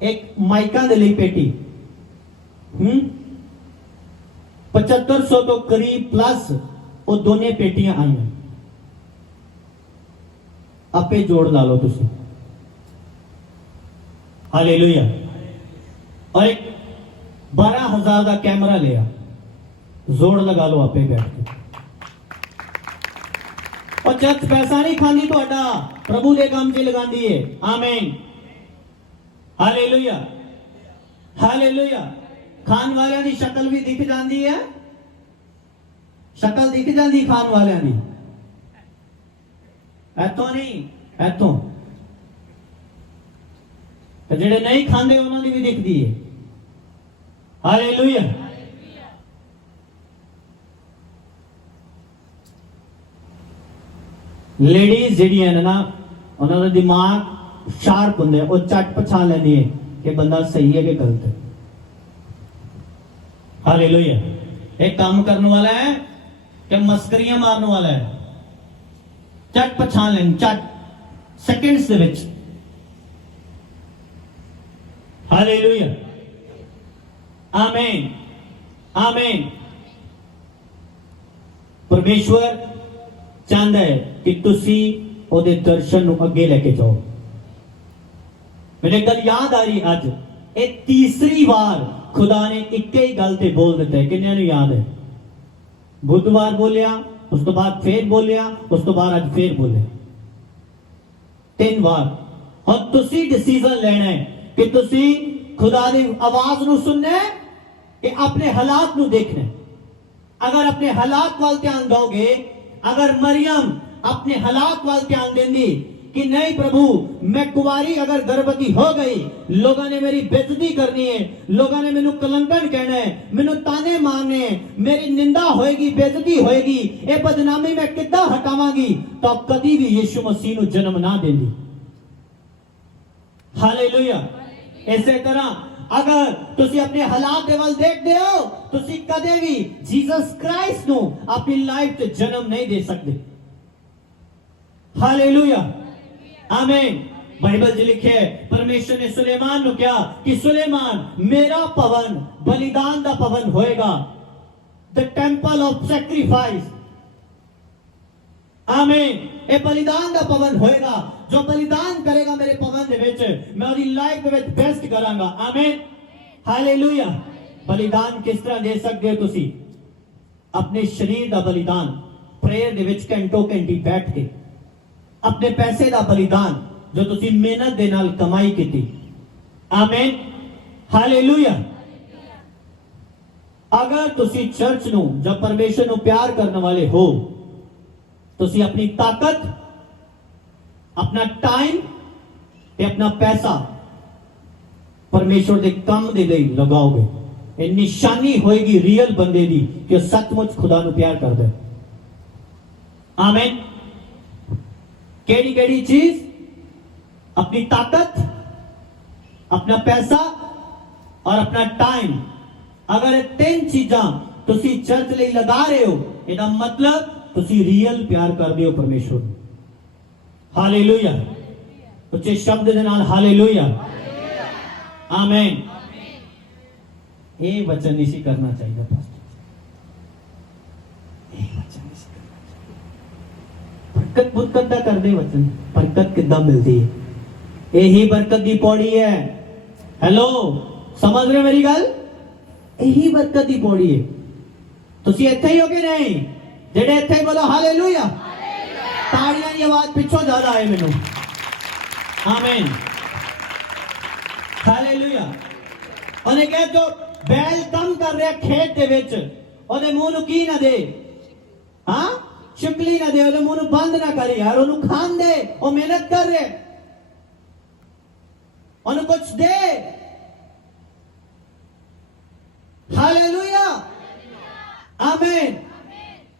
ਇੱਕ ਮਾਈਕਾਂ ਦੇ ਲਈ ਪੇਟੀ 7500 ਤੋਂ ਕਰੀਬ ਪਲੱਸ ਉਹ ਦੋਨੇ ਪੇਟੀਆਂ ਆਈਆਂ ਆਪੇ ਜੋੜ ਲਾ ਲਓ ਤੁਸੀਂ हालेलुया और एक 12,000 का कैमरा लिया जोड़ लगा लो आपे बैठ के और चर्च पैसा नहीं खानी तो प्रभु ने काम से लगा दिए आमीन हालेलुया हालेलुया खान वाले की शक्ल भी दिख जाती है शक्ल दिख जाती खान वाले की ऐतो नहीं ऐतो ਜਿਹੜੇ ਨਹੀਂ ਖਾਂਦੇ ਉਹਨਾਂ ਦੀ ਵੀ ਦਿਖਦੀ ਹੈ ਹਾਲੇਲੂਇਆ ਲੇਡੀਜ਼ ਜਿਹੜੀਆਂ ਨੇ ਨਾ ਉਹਨਾਂ ਦਾ ਦਿਮਾਗ ਸ਼ਾਰਪ ਹੁੰਦਾ ਉਹ ਝਟ ਪਛਾਣ ਲੈਂਦੀ ਹੈ ਕਿ ਬੰਦਾ ਸਹੀ ਹੈ ਕਿ ਗਲਤ ਹੈ ਹਾਲੇਲੂਇਆ ਇਹ ਕੰਮ ਕਰਨ ਵਾਲਾ ਹੈ ਕਿ ਮਸਕਰੀਆਂ ਮਾਰਨ ਵਾਲਾ ਹੈ ਝਟ ਪਛਾਣ ਲੈਣ ਝਟ ਸੈਕਿੰਡਸ ਦੇ ਵਿੱਚ हालेलुया आमीन आमीन परमेश्वर चाहता है कि तुसी ओदे दर्शन ਨੂੰ ਅੱਗੇ ਲੈ ਕੇ ਜਾਓ ਮੈਨੂੰ ਗੱਲ ਯਾਦ ਆ ਰਹੀ ਅੱਜ ਇਹ ਤੀਸਰੀ ਵਾਰ ਖੁਦਾ ਨੇ ਇੱਕੇ ਹੀ ਗੱਲ ਤੇ ਬੋਲ ਦਿੱਤਾ ਹੈ ਕਿੰਨਿਆਂ ਨੂੰ ਯਾਦ ਹੈ ਬੁੱਧਵਾਰ ਬੋਲਿਆ ਉਸ ਤੋਂ ਬਾਅਦ ਫੇਰ ਬੋਲਿਆ ਉਸ ਤੋਂ ਬਾਅਦ ਅੱਜ ਫੇਰ ਬੋਲਿਆ ਤਿੰਨ ਵਾਰ ਹੁਣ ਤੁਸੀਂ ਡਿਸੀਜਨ ਲੈਣਾ ਹੈ कि तुसी खुदा दी आवाज नू सुनना है कि अपने हालात नू देखना है अगर अपने हालात वाल ध्यान दोगे अगर मरियम अपने हालात वाल ध्यान देंदी कि नहीं प्रभु मैं कुंवारी अगर गर्भवती हो गई लोगों ने मेरी बेइज्जती करनी है लोगों ने मैनू कलंकन कहना है मैनू ताने मारने हैं मेरी निंदा होएगी बेइज्जती होएगी ये बदनामी मैं किद्दां हटावांगी तो कदी भी यीशु मसीह नू जन्म ना देंदी हालेलुया इसे तरह अगर तुसी अपने हालात दे वल देखदे हो तुसी कदे भी जीसस क्राइस्ट नु अपनी लाइफ ते जन्म नहीं दे सकते हालेलुया आमीन बाइबल जी लिखे परमेश्वर ने सुलेमान नु कहा कि सुलेमान मेरा भवन बलिदान दा भवन होएगा द टेंपल ऑफ सैक्रिफाइस आमीन ये बलिदान का भवन होएगा जो बलिदान करेगा मेरे भवन दे विच मैं ओदी लाइफ दे विच बेस्ट करांगा आमीन हालेलुया बलिदान किस तरह दे सकते हो तुसी अपने शरीर का बलिदान प्रेयर दे विच घंटों घंटी बैठ के अपने पैसे का बलिदान जो तुसी मेहनत दे नाल कमाई कीती आमीन हालेलुया अगर तुसी चर्च नु जब परमेश्वर नु प्यार करने वाले हो तुसी अपनी ताकत अपना टाइम ते अपना पैसा परमेश्वर दे काम दे लई लगाओगे ये निशानी होएगी रियल बंदे दी कि सचमुच खुदा नु प्यार करदा है आमीन केड़ी केड़ी चीज अपनी ताकत अपना पैसा और अपना टाइम अगर ये तीन चीजां तुसी चर्च लई लगा रहे हो ਇਹਦਾ मतलब तुसी रियल प्यार करदे हो परमेश्वर हालेलुया उच्चे शब्द दे नाल हालेलुया आमीन ये वचन नहीं करना चाहिए पास्टर ये वचन नहीं करना चाहिए बरकत बुरकत दा कर दे वचन बरकत किद्दां मिलदी है यही बरकत दी पौड़ी है हेलो समझ रहे मेरी गल यही बरकत दी पौड़ी है तुसी इत्थे ही हो के नहीं जेड़े इत्थे बोलो हालेलुया ताड़ियां दी आवाज पिछों ज्यादा आए मैनू आमीन हालेलुया ओने कह जो बैल काम कर रहा खेत दे विच ओदे मुंह नु की ना दे हां शिकली ना दे ओदे मुंह नु बंद ना कर यार ओनु खान दे ओ मेहनत कर रहे ओनु कुछ दे हालेलुया आमीन।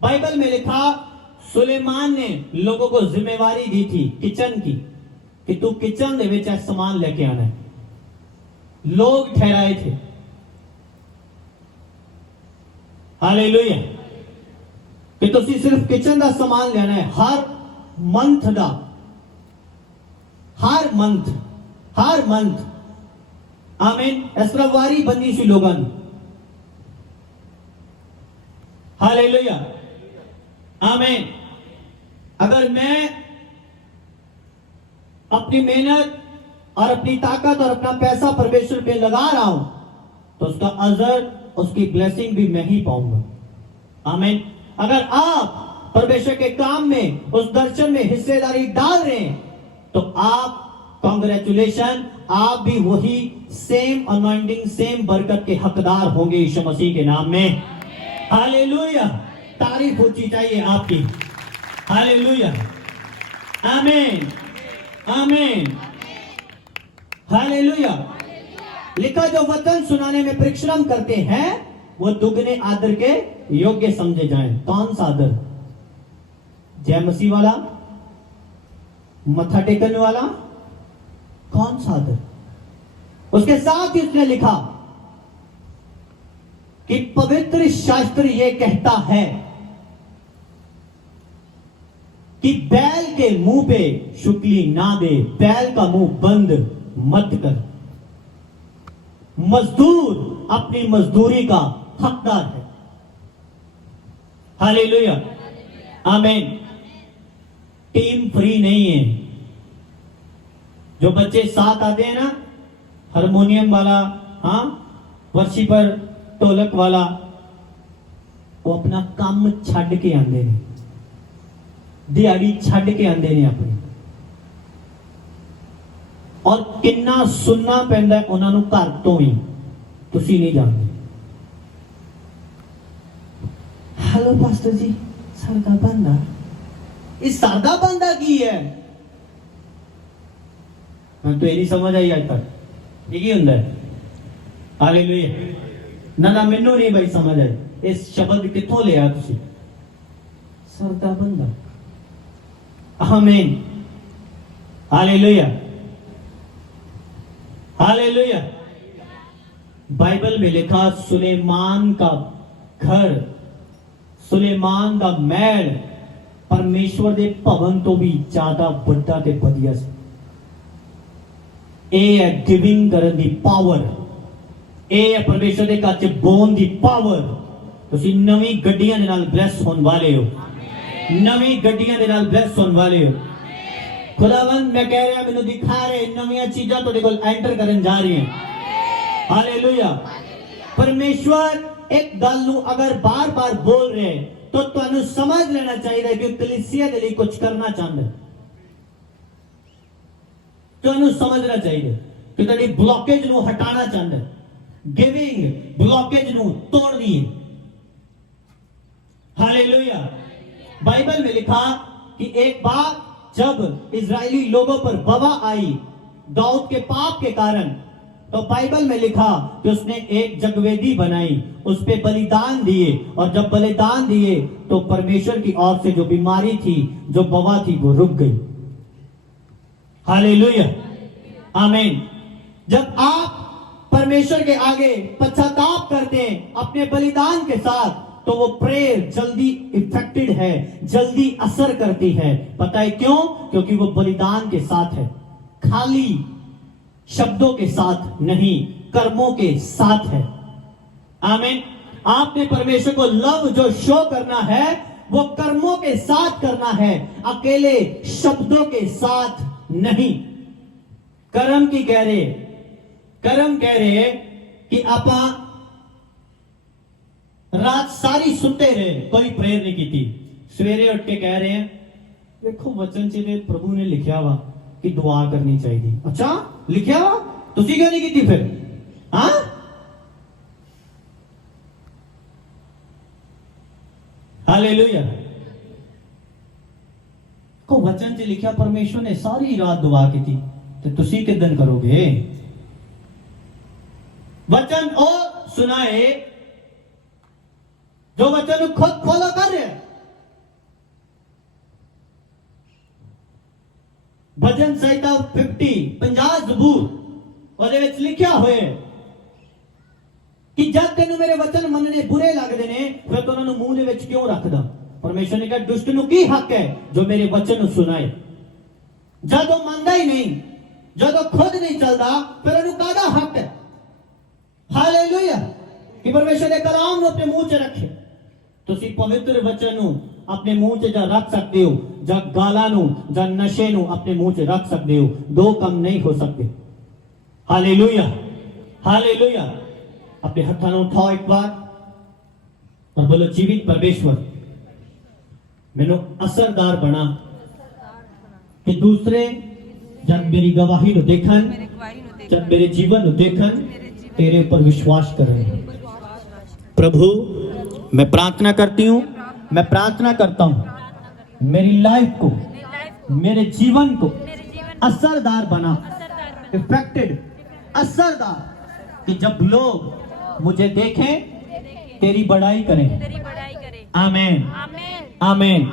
बाइबल में लिखा, सुलेमान ने लोगों को जिम्मेवारी दी थी किचन की, कि तू किचन दे विच सामान लेके आना है। लोग ठहराए थे, हालेलुया, कि तुसी सिर्फ किचन का सामान लेना है। हर मंथ का, हर मंथ आमीन, इस तरह वारी बनी सी लोगों ने। हालेलुया, आमीन। अगर मैं अपनी मेहनत और अपनी ताकत और अपना पैसा परमेश्वर पे लगा रहा हूं, तो उसका अजर, उसकी ब्लेसिंग भी मैं ही पाऊंगा। आमीन। अगर आप परमेश्वर के काम में, उस दर्शन में हिस्सेदारी डाल रहे हैं, तो आप कांग्रेचुलेशन, आप भी वही सेम अनॉइंटिंग, सेम बरकत के हकदार होंगे यीशु मसीह के नाम में। हालेलुया, तारीफ होनी चाहिए आपकी। हालेलुया, आमीन, आमीन, हालेलुया। लिखा, जो वचन सुनाने में परिश्रम करते हैं वो दुगने आदर के योग्य समझे जाएं। कौन सा आदर? जय मसीह वाला, मत्था टेकने वाला, कौन सा आदर? उसके साथ ही उसने लिखा कि पवित्र शास्त्र यह कहता है कि बैल के मुंह पे शुक्ली ना दे, बैल का मुंह बंद मत कर। मजदूर अपनी मजदूरी का हकदार है। हालेलुया, आमीन। टीम फ्री नहीं है। जो बच्चे साथ आते हैं ना, हारमोनियम वाला, हाँ, वर्शिपर, ढोलक वाला, वो अपना काम छड़ के आंदे ने, दिहाड़ी छड़ के आंदे ने अपनी, और किन्ना सुनना पैंदा है उन्होंने घर तो ही, तुसी नहीं जानते। हेलो पास्टर जी, सरदा बंदा, इस सरदा बंदा की है? मैं तो ये नहीं समझ आई आज तक ये की हुंदा है। हालेलुया, ना मैनू नहीं भाई समझ आई, इस शब्द कित्थों लिया तुसी? सरदा बंदा, आमीन, हालेलुया, हालेलुया। बाइबल में लिखा, सुलेमान का घर, सुलेमान का महल परमेश्वर के भवन तो भी ज्यादा बड़ा ते वधिया सी। ਇਹ ਹੈ गिविंग ਕਰਨ ਦੀ ਪਾਵਰ, ਇਹ ਹੈ परमेश्वर ਦੇ ਘਰ ਚ ਬੋਨ ਦੀ ਪਾਵਰ। ਤੁਸੀਂ ਨਵੀਂ ਗੱਡੀਆਂ ਦੇ ਨਾਲ ਬਲੈਸ ਹੋਣ ਵਾਲੇ ਹੋ, ਨਵੀਂ ਗੱਡੀਆਂ ਦੇ ਨਾਲ ਬਲੈਸ ਹੋਣ ਵਾਲੇ ਹੋ। खुदावंद मैं कह रहा, मैंने दिखा रहे नवी चीजा तो देखो एंटर करने जा रही हैं। हालेलुया। परमेश्वर एक गल नू अगर बार बार बोल रहे हैं तो तुहानू समझ लेना चाहिए कि कलीसिया के लिए कुछ करना चाहते हैं। तुहानू समझना चाहिए कि तुहाडी ब्लॉकेज नू हटाना चाहते हैं, गिविंग ब्लॉकेज नू तोड़नी है। हालेलुया। बाइबल में लिखा कि एक बार जब इजरायली लोगों पर वबा आई दाऊद के पाप के कारण, तो बाइबल में लिखा कि उसने एक जगवेदी बनाई, उस पे बलिदान दिए, और जब बलिदान दिए तो परमेश्वर की ओर से जो बीमारी थी, जो वबा थी, वो रुक गई। हालेलुया, आमीन। जब आप परमेश्वर के आगे पश्चाताप करते हैं अपने बलिदान के साथ, तो वो प्रेयर जल्दी इफेक्टेड है, जल्दी असर करती है। पता है क्यों? क्योंकि वो बलिदान के साथ है, खाली शब्दों के साथ नहीं, कर्मों के साथ है। आमीन। आपने परमेश्वर को लव जो शो करना है वो कर्मों के साथ करना है, अकेले शब्दों के साथ नहीं। कर्म की कह रहे, कर्म कह रहे कि आपा रात सारी सुनते रहे, कोई प्रेयर नहीं की थी, सवेरे उठ के कह रहे हैं देखो वचन च प्रभु ने लिखा हुआ कि दुआ करनी चाहिए। अच्छा लिखा हुआ, तुसी क्यों नहीं की फिर? हाँ, हालेलुया। को वचन च लिखा परमेश्वर ने सारी रात दुआ की थी, तो तुसी किदन करोगे? वचन और सुनाए, जो वचन खुद फॉलो कर रहे हैं। भजन संहिता 50 ਜ਼ਬੂਰ ਉਹਦੇ ਵਿੱਚ ਲਿਖਿਆ ਹੋਇਆ ਹੈ ਕਿ ਜਦ ਤੈਨੂੰ ਮੇਰੇ ਵਚਨ ਮੰਨਣੇ ਬੁਰੇ ਲੱਗਦੇ ਨੇ ਫਿਰ ਤੂੰ ਉਹਨਾਂ ਨੂੰ ਮੂੰਹ ਦੇ ਵਿੱਚ ਕਿਉਂ ਰੱਖਦਾ। ਪਰਮੇਸ਼ਰ ਨੇ ਕਿਹਾ ਦੁਸ਼ਟ ਨੂੰ ਕੀ ਹੱਕ ਹੈ ਜੋ ਮੇਰੇ ਵਚਨ ਨੂੰ ਸੁਣਾਏ। ਜਦ ਉਹ ਮੰਨਦਾ ਹੀ ਨਹੀਂ, ਜਦੋਂ ਖੁਦ ਨਹੀਂ ਚੱਲਦਾ ਫਿਰ ਉਹਨੂੰ ਕਾਹਦਾ ਹੱਕ ਹੈ। ਹਾਲੇਲੂਇਆ ਕਿ ਪਰਮੇਸ਼ਰ ਦੇ ਕਲਾਮ ਨੂੰ ਆਪਣੇ ਮੂੰਹ 'ਚ ਰੱਖੇ। ਤੁਸੀਂ ਪਵਿੱਤਰ ਵਚਨ ਨੂੰ ਆਪਣੇ ਮੂੰਹ 'ਚ ਜਾਂ ਰੱਖ ਸਕਦੇ ਹੋ ਜਾਂ ਗਾਲਾਂ ਨੂੰ ਜਾਂ ਨਸ਼ੇ ਨੂੰ ਆਪਣੇ ਮੂੰਹ 'ਚ ਰੱਖ ਸਕਦੇ ਹੋ। ਦੋ ਕੰਮ ਨਹੀਂ ਹੋ ਸਕਦੇ। Hallelujah hallelujah. अपने हाथों को उठाओ एक बार और बोलो जीवित परमेश्वर मैंने असरदार बना कि दूसरे जब मेरी गवाही नु देखन, जब मेरे जीवन नु देखन तेरे ऊपर विश्वास करें। प्रभु मैं प्रार्थना करती हूँ, मैं प्रार्थना करता हूँ मेरी लाइफ को, मेरे जीवन को असरदार बना, इफेक्टेड असरदार, कि जब लोग मुझे देखें तेरी बड़ाई करें। आमीन आमीन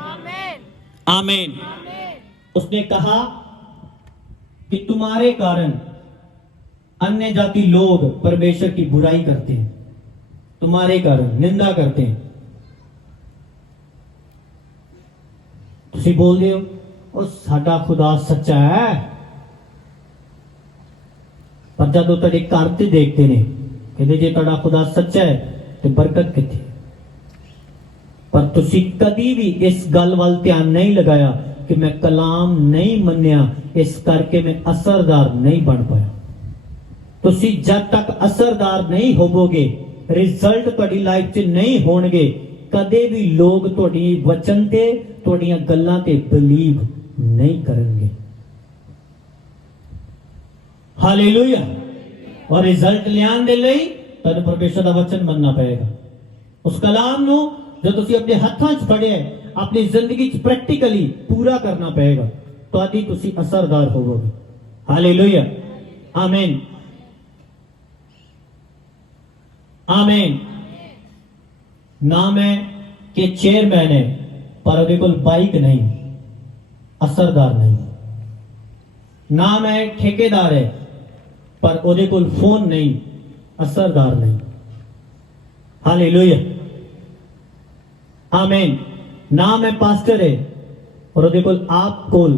आमीन। उसने कहा कि तुम्हारे कारण अन्य जाति लोग परमेश्वर की बुराई करते हैं, तुम्हारे कारण निंदा करते हैं। तुसी बोल रहे हो और साडा खुदा सच्चा है, पर जब तेरे करते देखते ने कहते जे तेरा खुदा सच्चा है तो बरकत कितनी। पर तुसी कदी भी इस गल वाल ध्यान नहीं लगाया कि मैं कलाम नहीं मन्या, इस करके मैं असरदार नहीं बन पाया। तुसी जब तक असरदार नहीं होवोगे, रिजल्ट तुहाडी लाइफ च नहीं होणगे, कदे भी लोग तुहाडी वचन ते तुहाडीआं गल्लां ते बिलीव नहीं करनगे। हालेलुया। और रिजल्ट लियान दे लई तुहानू परमेश्वर दा वचन मनना पएगा। उस कलाम नू जो तुसी अपने हत्थां च फड़िया अपनी जिंदगी च प्रैक्टिकली पूरा करना पएगा, ताकि तुसी असरदार होवोगे। हालेलुया आमीन आमीन। नाम है कि चेयरमैन है पर ਉਹਦੇ ਕੋਲ बाइक नहीं, असरदार नहीं। नाम है ठेकेदार है पर ਉਹਦੇ ਕੋਲ फोन नहीं, असरदार नहीं। हालेलुया आमीन। नाम है पास्टर है और ਉਹਦੇ ਕੋਲ ਆਪ ਕੋਲ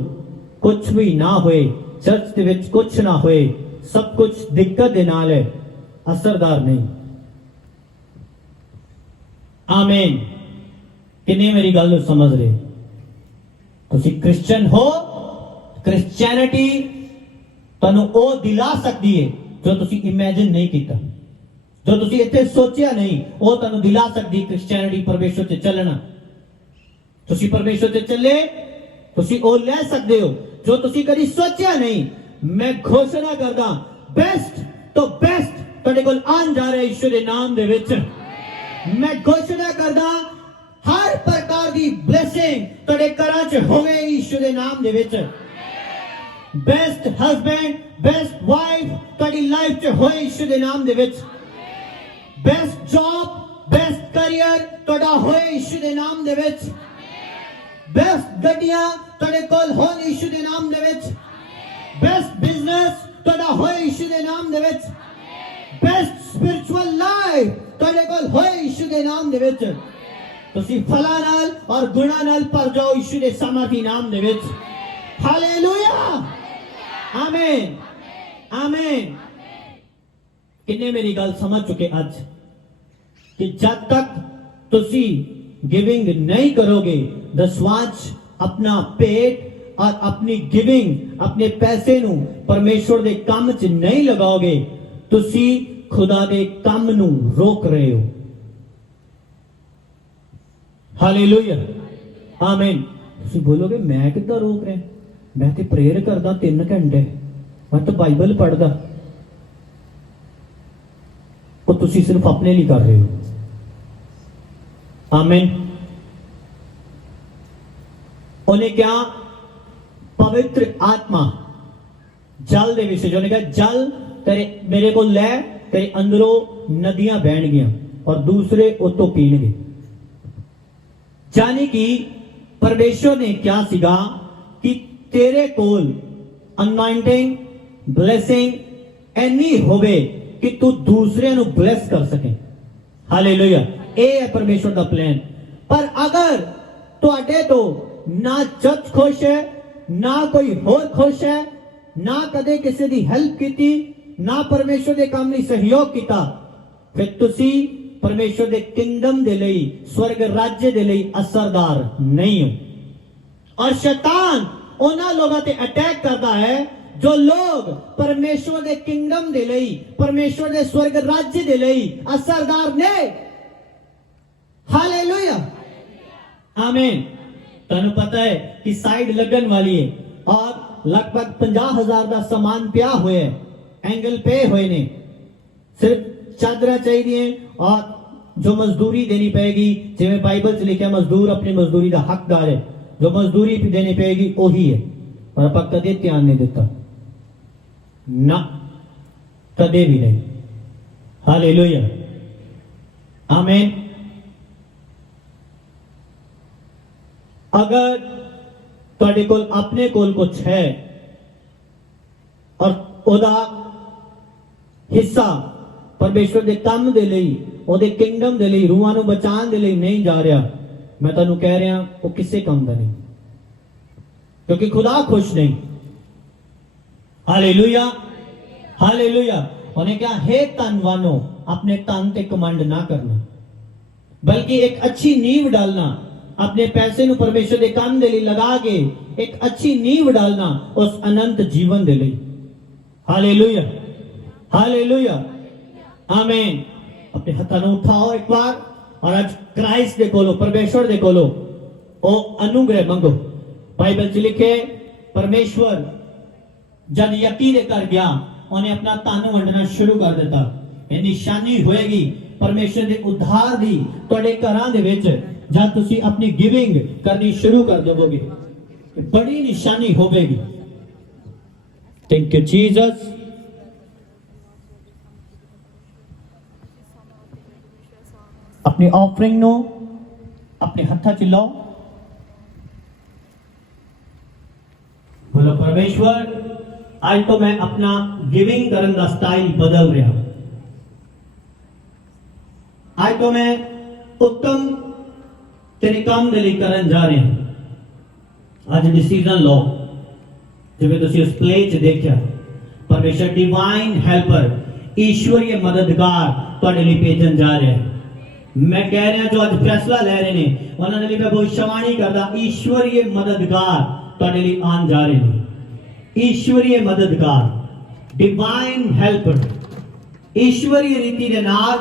ਕੁਝ ਵੀ ਨਾ ਹੋਏ, ਚਰਚ ਦੇ ਵਿੱਚ ਕੁਝ ਨਾ ਹੋਏ, ਸਭ ਕੁਝ ਦਿੱਕਤ ਦੇ ਨਾਲ ਹੈ, असरदार नहीं। आमीन। किन्ने मेरी गल ਨੂੰ समझ रहे? ਤੁਸੀਂ क्रिश्चियन हो, क्रिश्चियनिटी ਤੁਹਾਨੂੰ ਉਹ ਦਿਲਾ ਸਕਦੀ ਹੈ ਜੋ ਤੁਸੀਂ ਇਮੇਜਿਨ ਨਹੀਂ ਕੀਤਾ, ਜੋ ਤੁਸੀਂ ਇੱਥੇ ਸੋਚਿਆ ਨਹੀਂ, ਉਹ ਤੁਹਾਨੂੰ ਦਿਲਾ ਸਕਦੀ ਕ੍ਰਿਸਚੀਅਨਿਟੀ, ਪਰਮੇਸ਼ਰ ਤੇ ਚੱਲਣਾ। ਤੁਸੀਂ ਪਰਮੇਸ਼ਰ ਤੇ ਚੱਲੇ, ਤੁਸੀਂ ਉਹ ਲੈ ਸਕਦੇ ਹੋ ਜੋ ਤੁਸੀਂ ਕਦੀ ਸੋਚਿਆ ਨਹੀਂ। ਮੈਂ ਘੋਸ਼ਣਾ ਕਰਦਾ ਬੈਸਟ ਤੋਂ ਬੈਸਟ ਤੁਹਾਡੇ ਕੋਲ ਆਉਣ ਜਾ ਰਿਹਾ ਯਿਸੂ ਦੇ ਨਾਮ ਦੇ ਵਿੱਚ। ਮੈਂ ਘੋਸ਼ਣਾ ਕਰਦਾ ਹਰ ਪ੍ਰਕਾਰ ਦੀ ਬਲੇਸਿੰਗ ਤੁਹਾਡੇ ਘਰਾਂ 'ਚ ਹੋਵੇ ਯਿਸੂ ਦੇ ਨਾਮ ਦੇ ਵਿੱਚ। बेस्ट हस्बैंड, बेस्ट वाइफ ਤੁਹਾਡੀ ਲਾਈਫ 'ਚ ਹੋਏ ਯਿਸੂ ਦੇ ਨਾਮ ਦੇ ਵਿੱਚ। बेस्ट जॉब, बेस्ट करियर ਤੁਹਾਡਾ ਹੋਏ ਯਿਸੂ ਦੇ ਨਾਮ ਦੇ ਵਿੱਚ। बेस्ट ਗੱਡੀਆਂ ਤੁਹਾਡੇ ਕੋਲ ਹੋਣ ਯਿਸੂ ਦੇ ਨਾਮ ਦੇ ਵਿੱਚ। बेस्ट ਬਿਜ਼ਨਸ ਤੁਹਾਡਾ ਹੋਏ ਯਿਸੂ ਦੇ ਨਾਮ ਦੇ ਵਿੱਚ। बेस्ट स्पिरिचुअल ਲਾਈਫ ਤੁਹਾਡੇ ਕੋਲ ਹੋਏ ਯਿਸੂ ਦੇ ਨਾਮ ਦੇ ਵਿੱਚ। ਤੁਸੀਂ ਫਲਾਂ ਨਾਲ ਔਰ ਗੁਣਾਂ ਨਾਲ ਭਰ ਜਾਓ ਯਿਸੂ ਦੇ ਸਮਰਥੀ ਨਾਮ ਦੇ ਵਿੱਚ। हालेलुया आमीन आमीन। किन्ने मेरी गल समझ चुके आज कि जब तक तुसी गिविंग नहीं करोगे, दसवांश अपना पेट और अपनी गिविंग, अपने पैसे नू परमेश्वर दे काम च नहीं लगाओगे, तुसी खुदा दे काम नू रोक रहे हो। हालेलुया आमीन। तुसी बोलोगे मैं किद्दां रोक रहा, मैं तो प्रेयर करदा 3 घंटे, मैं तो बाइबल पढ़दा। वो तुसी सिर्फ अपने लिए कर रहे हो। आमीन। उन्हें क्या पवित्र आत्मा जल दे विषय जो ने कहा जल तेरे मेरे को ले, तेरे अंदरों नदियां बहन गया और दूसरे उतो पीणगे। जानी कि परमेश्वर ने क्या सीखा कि तेरे कोल अनॉइंटिंग ब्लेसिंग एनी होवे कि तू दूसरे नु ब्लेस कर सके। हालेलुया, ये है परमेश्वर का प्लान। पर अगर तुहाडे तो ना चर्च खुश है, ना कोई होर खुश है, ना कदे किसी दी हेल्प कीती, ना परमेश्वर दे काम लई सहयोग कीता, फिर तुसी परमेश्वर दे किंगडम दे लई, स्वर्ग राज्य दे लई असरदार नहीं हो। और शैतान उन्हां लोगों ते अटैक करता है जो लोग परमेश्वर दे किंगडम दे लई, परमेश्वर दे स्वर्ग राज्य दे लई असरदार ने। हालेलुया, आमीन। तनु पता है कि साइड लगन वाली है और लगभग 50,000 का सामान पिया हुए है, एंगल पे हुए ने, सिर्फ चादरा चाहिए और जो मजदूरी देनी पड़ेगी, जिਵੇਂ बाइबल च लिखा मजदूर अपनी मजदूरी का हकदार है, जो मजदूरी देनी पड़ेगी वही है। पर आप कदे ध्यान नहीं देता ना, कदे भी नहीं। हालेलुया, आमीन। अगर तुहाडे कोल अपने कोल कुछ है और ओदा हिस्सा परमेश्वर दे काम दे लई, ओदे किंगडम दे लई, रूहां नूं बचाण दे लई नहीं जा रहा, मैं तुहानूं कह रहा वो किसी काम दा नहीं, क्योंकि खुदा खुश नहीं। Hallelujah, hallelujah. उन्हें क्या है, तनवानो अपने तन ते कमांड ना करना, बल्कि एक अच्छी नींव डालना, अपने पैसे नु परमेश्वर दे काम दे लई लगा के एक अच्छी नींव डालना उस अनंत जीवन दे लई। हालेलुया, हालेलुया, आमीन। अपने हाथों नु उठाओ एक बार और आज क्राइस्ट दे कोलो, परमेश्वर दे कोलो ओ अनुग्रह मंगो। बाइबल च लिखे परमेश्वर जब यकीन कर गया, उन्हें अपना तन वंडना शुरू कर दिता। ये निशानी होएगी परमेश्वर दे उद्धार दी तुहाडे घरां दे विच, जब तुसी अपनी गिविंग करनी शुरू कर दोगे, बड़ी निशानी होगी। Thank you Jesus. अपनी ऑफरिंग नो अपने हथा च लो, बोलो परमेश्वर आज तो मैं अपना गिविंग करने का स्टाइल बदल रहा, आज तो मैं उत्तम तेरे काम दे लई करन जा रहे हैं। आज डिसीजन लो, जिवें तुसीं उस प्ले च देखा, परमेश्वर डिवाइन हेल्पर, ईश्वरीय मददगार तुहाडे लई भेजन जा रहा है। मैं कह रहा जो आज फैसला ले रहे हैं, उन्होंने लिए मैं भविष्यवाणी करदा, ईश्वरीय मददगार तुहाडे लई आन जा रहे हैं। ईश्वरीय मददगार, डिवाइन हेल्पर, ईश्वरीय रीति दे नाल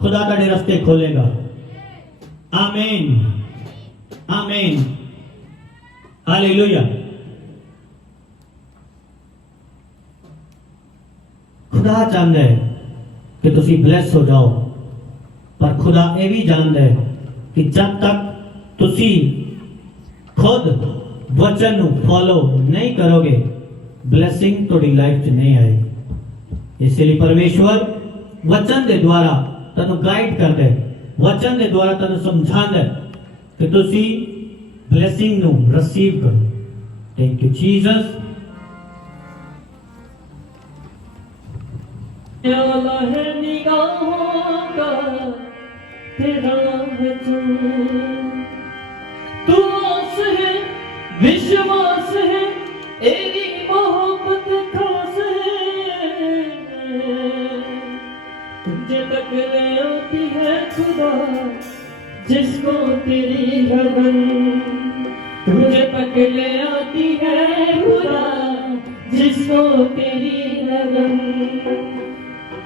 खुदा तुहाडे रास्ते खोलेगा। आमीन, आमीन, हालेलुया। खुदा चाहता है कि तुसी ब्लेस हो जाओ, पर खुदा ये भी जानता है कि जब तक तुसी खुद वचन नू फॉलो नहीं करोगे, ब्लेसिंग थोड़ी लाइफ च नहीं आएगी। इसलिए परमेश्वर वचन के द्वारा तनु गाइड करता है, वचन के द्वारा तनु समझाता है कि तुसी ब्लेसिंग नू रिसीव करो। Thank you Jesus. प्याला है निगाहों का तेरा वचन, तू आस है, विश्वास है, तेरी मोहब्बत खास है। तुझे तक ले आती है खुदा जिसको तेरी लगन, तुझे तक ले आती है खुदा जिसको तेरी लगन।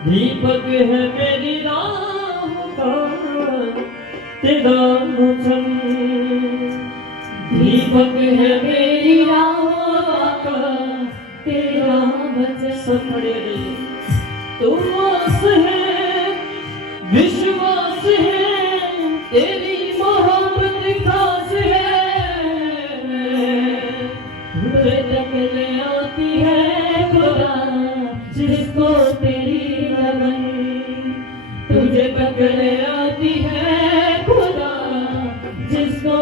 दीपक है मेरी राह का तेरा वचन, दीपक है मेरी राह का तेरा वचन। सब खड़े रहिए। तू आस है, विश्वास है, तेरी मोहब्बत खास है। तुझे तक ले आती है खुदा जिसको तेरी लगन, तुझे तक ले आती है खुदा जिसको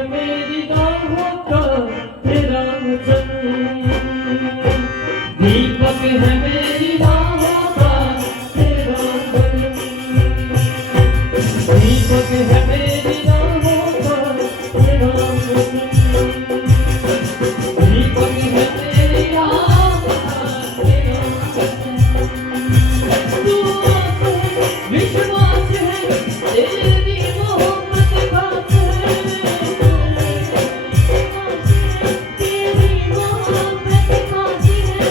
है मेरी राहों का तेरा वचन, दीपक है मेरी राहों का तेरा वचन, दीपक है मेरी राहों का तेरा वचन, दीपक है मेरी राहों का तेरा वचन। तू आस है, विश्वास है, तेरी मोहब्बत खास है, तेरी मोहब्बत खासी है।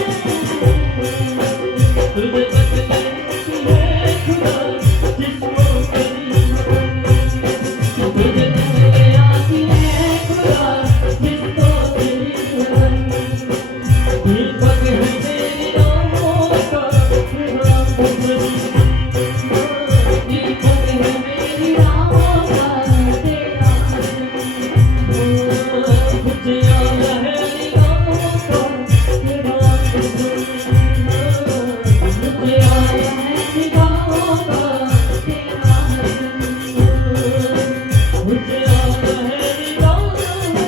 तुझे तक लेती है खुदा जिसको तेरी खबर, तुझे तक ले आती है खुदा जिसको तेरी खबर, दीपक है मेरी राहों का तेरा वचन, दीपक है मेरी राहों का तेरा वचन, उजियारा है निगाहों का तेरा वचन, उजियारा है निगाहों का तेरा वचन, उजियारा है निगाहों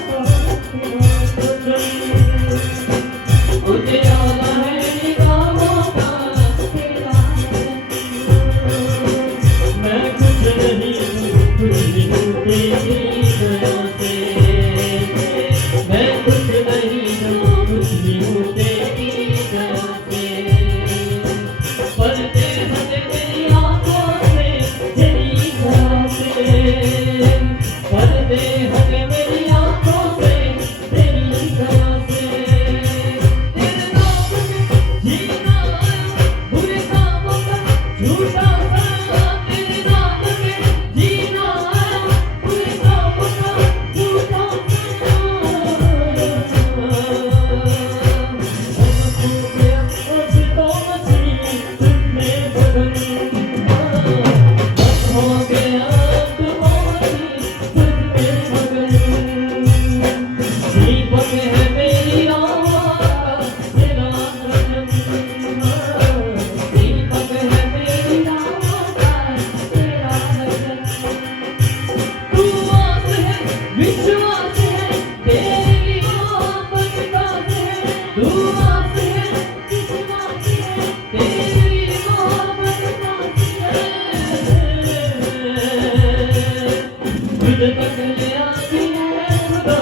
का तेरा वचन, उजियारा है निगाहों का तेरा वचन। मैं कुछ नहीं हूँ, कुछ भी हूँ तेरी दया से, मैं कुछ नहीं हूँ, कुछ भी हूँ तेरी दया से, पर्दे हटे मेरी आँखों से तेरी दया से, पर्दे हटे मेरी आँखों से तेरी दया से, तेरे नाम में जीना आया, बुरे कामों का झूठा सना, तेरे नाम में जीना आया, बुरे कामों का झूठा सना, हो गया अब तो मछली तुमने बदल, हो गया अब तो मछली तुमने बदल, दीपक है मेरी राहों का तेरा वचन, दीपक है मेरी राहों का तेरा वचन। तू आस है, विश्वास है, तेरी मोहब्बत खास है, तू आस है, विश्वास है, तेरी मोहब्बत खास है, तुझे तक ले आती है खुदा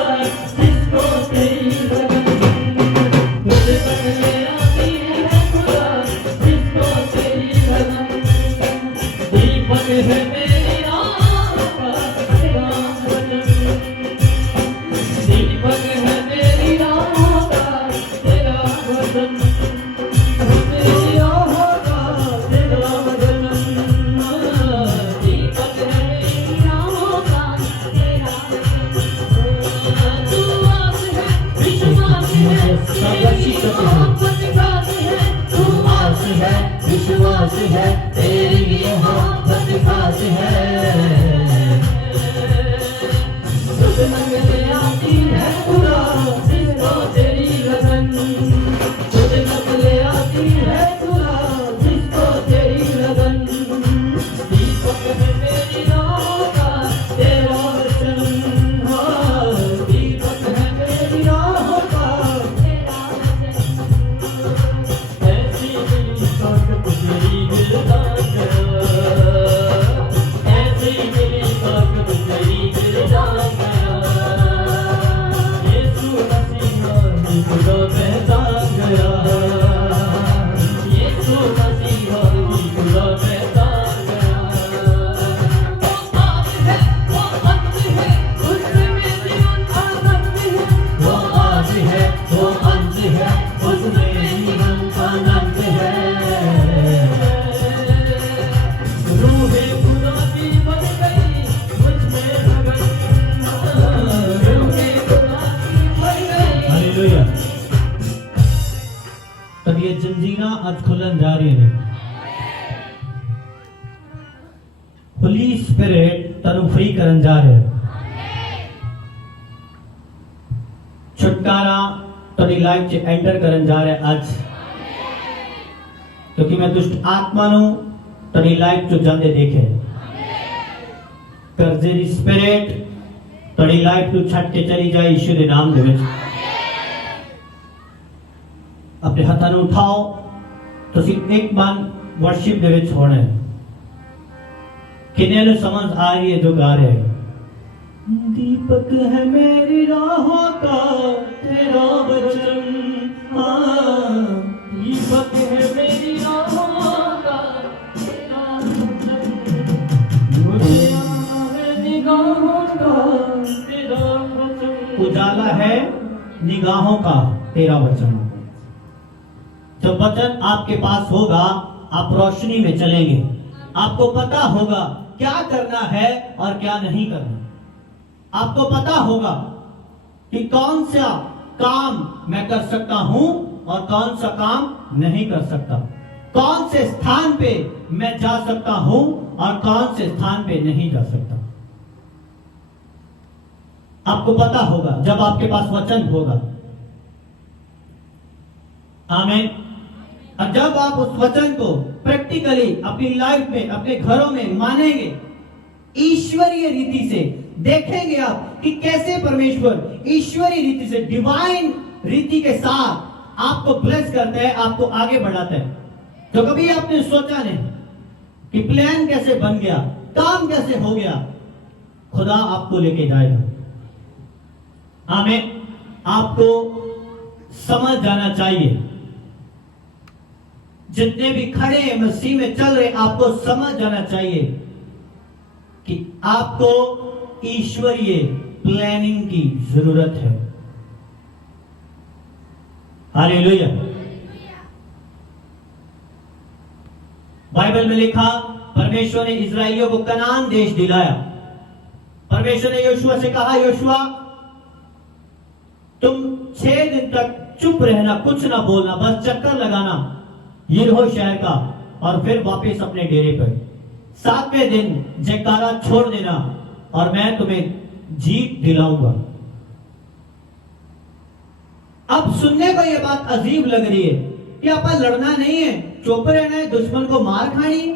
जिसको तेरी लगन, तुझे तक ले आती है खुदा जिसको तेरी लगन, दीपक है मेरी राहों का तेरा वचन, दीपक है मेरी राहों का तेरा वचन, तेरी राहों का तेरा वचन, दीपक है मेरी राहों का तेरा वचन। तू आस है, विश्वास है, तेरी मोहब्बत खास है, तू आस है, विश्वास है, तेरी मोहब्बत खास है, तुझे तक ले आती है खुदा जिसको तेरी लगन, तुझे तक ले आती है खुदा जिसको तेरी लगन, दीपक है मेरी राहों का तेरा वचन, हाँ, दीपक है मेरी राहों का तेरा वचन। ऐसी मेरी ताकत तेरी गिरदान करा, ऐसी मेरी ताकत तेरी गिरदान करा, यीशु मसीह ही खुदा पहचान गया, यीशु मसीह ही खुदा पहचान गया, वो आज है, वो अंत है, उसमें जीवन आनंद है, वो आज है, वो अंत है, उसमें जीवन आनंद है, रूहे खुदा की बन गई मुझमें लगन, रूहे खुदा की बन गई। हालेलुया। तब ये जंजीरा आज खुलन जा रही है, होली स्पिरिट तनु फ्री करन जा रहे हैं, छुटकारा तेरी लाइफ च एंटर करन जा रहे आज, क्योंकि मैं दुष्ट आत्मा नु तेरी लाइफ च जांदे देखे, कर्जे दी स्पिरिट ਤੁਹਾਡੀ ਲਾਈਫ ਨੂੰ ਛੱਡ ਕੇ ਚਲੀ ਜਾਏ ਯਿਸੂ ਦੇ ਨਾਮ ਦੇ ਵਿੱਚ। ਆਪਣੇ ਹੱਥਾਂ ਨੂੰ ਉਠਾਓ, ਤੁਸੀਂ ਇੱਕ ਮਨ ਵਰਸ਼ਿਪ ਦੇ ਵਿੱਚ ਹੋਣਾ ਹੈ। किन्ने ने समझ आ रही है जो गा रहे हैं? दीपक है मेरी राहों का तेरा वचन, हाँ दीपक है मेरी राहों का तेरा वचन, उजाला है निगाहों का तेरा वचन, उजाला है निगाहों का तेरा वचन। जब वचन आपके पास होगा आप रोशनी में चलेंगे, आपको पता होगा क्या करना है और क्या नहीं करना। आपको पता होगा कि कौन सा काम मैं कर सकता हूं और कौन सा काम नहीं कर सकता, कौन से स्थान पे मैं जा सकता हूं और कौन से स्थान पे नहीं जा सकता। आपको पता होगा जब आपके पास वचन होगा। आमीन। और जब आप उस वचन को प्रैक्टिकली अपनी लाइफ में, अपने घरों में मानेंगे, ईश्वरीय रीति से देखेंगे आप कि कैसे परमेश्वर ईश्वरीय रीति से, डिवाइन रीति के साथ आपको ब्लेस करता है, आपको आगे बढ़ाता है। तो कभी आपने सोचा नहीं कि प्लान कैसे बन गया, काम कैसे हो गया, खुदा आपको लेके जाएगा। आमीन। आपको समझ जाना चाहिए, जितने भी खड़े हैं मसीह में चल रहे, आपको समझ जाना चाहिए कि आपको ईश्वरीय प्लानिंग की जरूरत है। हालेलुया। बाइबल में लिखा, परमेश्वर ने इजराइलियों को कनान देश दिलाया। परमेश्वर ने योशुआ से कहा, योशुआ तुम 6 दिन तक चुप रहना, कुछ ना बोलना, बस चक्कर लगाना यरीहो शहर का और फिर वापस अपने डेरे पर। 7वें दिन जयकारा छोड़ देना और मैं तुम्हें जीत दिलाऊंगा। अब सुनने को यह बात अजीब लग रही है कि अपन लड़ना नहीं है, चुप रहना है, दुश्मन को मार खानी है।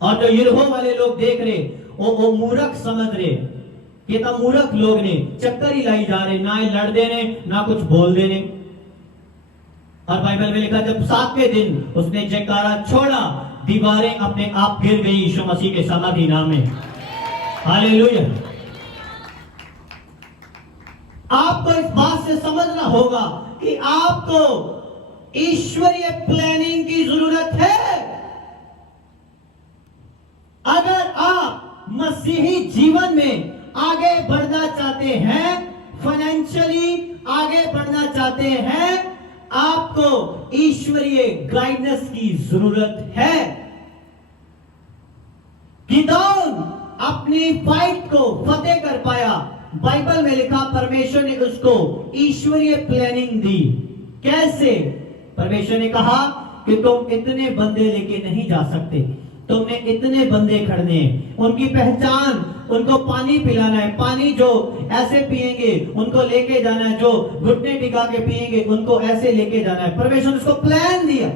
और जो यरीहो वाले लोग देख रहे, वो मूर्ख समझ रहे, ये तो मूर्ख लोग ने, चक्कर ही लाई जा रहे, ना लड़ देने ना कुछ बोल देने। और बाइबल में लिखा, जब 7वें दिन उसने जयकारा छोड़ा, दीवारें अपने आप गिर गई यीशु मसीह के समाधि नाम में। हालेलुया। आपको इस बात से समझना होगा कि आपको ईश्वरीय प्लानिंग की जरूरत है। अगर आप मसीही जीवन में आगे बढ़ना चाहते हैं, फाइनेंशियली आगे बढ़ना चाहते हैं, आपको ईश्वरीय गाइडेंस की जरूरत है। गिदोन अपनी फाइट को फतेह कर पाया। बाइबल में लिखा, परमेश्वर ने उसको ईश्वरीय प्लानिंग दी। कैसे? परमेश्वर ने कहा कि तुम इतने बंदे लेके नहीं जा सकते, तुमने इतने बंदे खड़ने हैं, उनकी पहचान, उनको पानी पिलाना है, पानी जो ऐसे पिएंगे उनको लेके जाना है, जो घुटने टिका के पिएंगे उनको ऐसे लेके जाना है। परमेश्वर ने उसको प्लान दिया,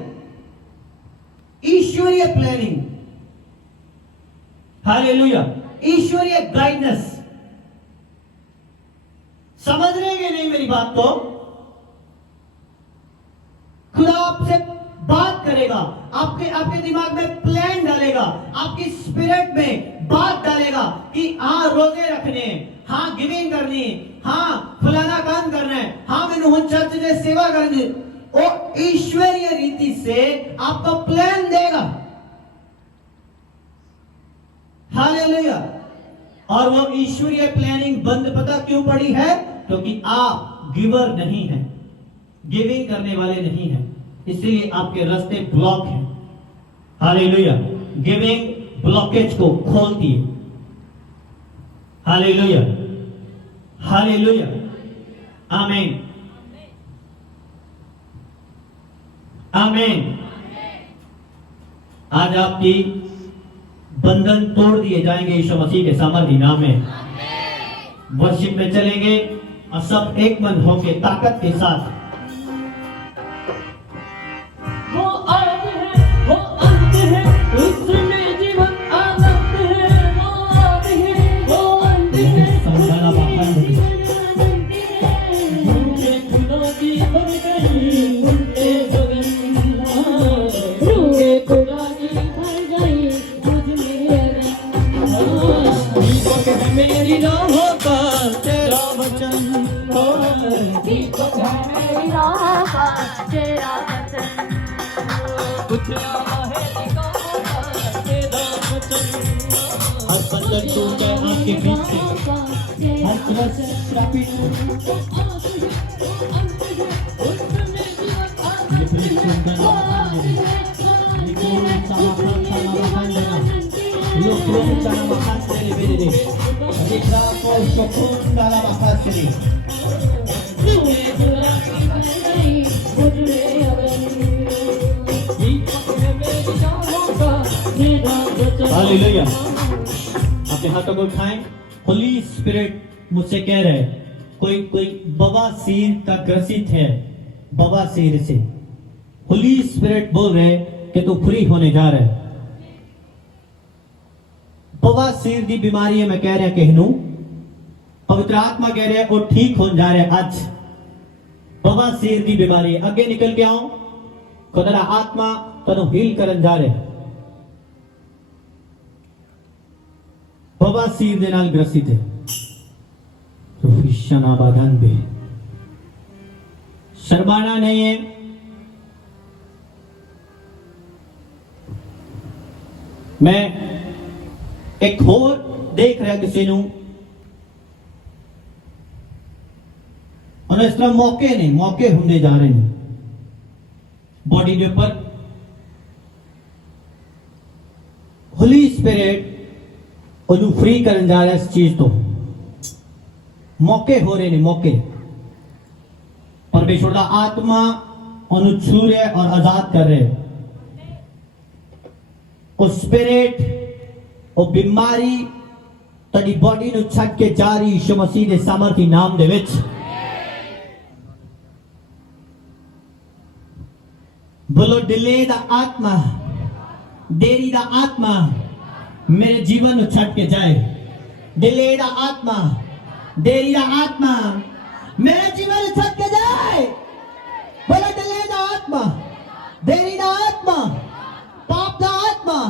ईश्वरीय प्लानिंग। हालेलुया। ईश्वरीय गाइडेंस। समझ रहे हैं नहीं मेरी बात को? खुदा आपसे बात करेगा, आपके दिमाग में प्लान डालेगा, आपकी स्पिरिट में बात डालेगा कि हाँ रोजे रखने हैं, हाँ गिविंग करनी है, हाँ फलाना काम करना है, हाँ मैंने चर्च में सेवा करनी है। वो ईश्वरीय रीति से आपको प्लान देगा। हालेलुया। और वो ईश्वरीय प्लानिंग बंद पता क्यों पड़ी है? क्योंकि आप गिवर नहीं हैं, गिविंग करने वाले नहीं हैं, इसलिए आपके रास्ते ब्लॉक हैं। हालेलुया। गिविंग ब्लॉकेज को खोलती है। हालेलुया। हालेलुया। आमीन। आमीन। आज आपकी बंधन तोड़ दिए जाएंगे यीशु मसीह के सामर्थी नाम में। वर्शिप में चलेंगे और सब एक मन होकर ताकत के साथ। वो आदि है, वो अंत है, उसमें जीवन आनंद है। वो आदि है, वो अंत है, होगा तेरा वचन हो ठीक है मेरी राह का तेरा वचन कुछ यारा है दिखाऊंगा तेरा वचन हर बंदर को क्या आपके बीच से हर तरफ ट्रैफिक ये प्रेम सुंदर ये कोई समापन समापन देना lo pronta la macastra di vedere di capo sopra la macastra di hallelujah अपने हाथों को उठाएं होली स्पिरिट मुझसे कह रहे हैं कोई बवासीर का ग्रसित है बवासीर से होली स्पिरिट बोल रहे हैं कि तू फ्री होने जा रहा है बवासीर दी बीमारी है मैं कह रहा कहनू पवित्र आत्मा कह रहे हैं वो ठीक हो जा रहे आज बवासीर दी बीमारी अगे निकल के आओ खुदा आत्मा तनु हील करन जा रहे बवासीर दे नाल ग्रसित है रोहिशना बाधन बे शर्माना नहीं है मैं एक होर देख रहा किसी नू और इस तरह मौके होंगे जा रहे हैं बॉडी के ऊपर होली स्पिरिट ओनू फ्री करने जा रहा है इस चीज तो मौके हो रहे हैं मौके परमेश्वर का आत्मा ओनू छू रहे और आजाद कर रहे वो स्पिरिट ਉਹ ਬਿਮਾਰੀ ਤੁਹਾਡੀ ਬਾਡੀ ਨੂੰ ਛੱਡ ਕੇ ਜਾ ਰਹੀ ਯਿਸੂ ਮਸੀਹ ਦੇ ਸਮਰਥੀ ਨਾਮ ਦੇ ਵਿੱਚ ਬੋਲੋ ਡਿਲੇ ਦਾ ਆਤਮਾ ਦੇਰੀ ਦਾ ਆਤਮਾ ਮੇਰੇ ਜੀਵਨ ਨੂੰ ਛੱਡ ਕੇ ਜਾਏ ਡਿਲੇ ਦਾ ਆਤਮਾ ਦੇਰੀ ਦਾ ਆਤਮਾ ਮੇਰੇ ਜੀਵਨ ਨੂੰ ਛੱਡ ਕੇ ਜਾਏ ਬੋਲੋ ਡਿਲੇ ਦਾ ਆਤਮਾ ਦੇਰੀ ਦਾ ਆਤਮਾ ਪਾਪ ਦਾ ਆਤਮਾ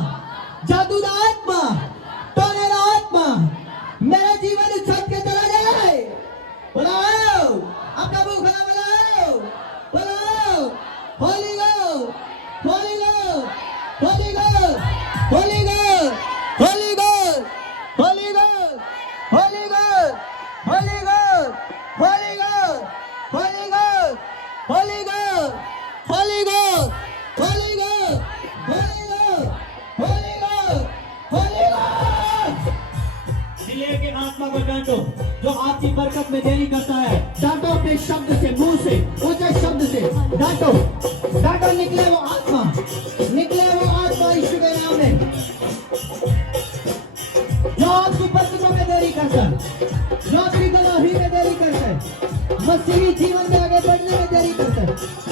जादू का आत्मा टोने का आत्मा मेरे जीवन में छत के चला जाए बुलाओ अपना मुंह खुला बुलाओ होली गो होली गो होली गो होली गो होली गो होली गो होली गो होली गो होली गो होली गो होली गो होली गो होली गो होली गो दिले के आत्मा को डांटो जो आपकी बरकत में देरी करता है डांटो अपने शब्द से मुंह से ऊंचे शब्द से डांटो डांटो निकले वो आत्मा यीशु के नाम में जो आपकी बरकतों में देरी करता है जो आपकी गवाही में देरी करता है मसीही जीवन में आगे बढ़ने में देरी करता है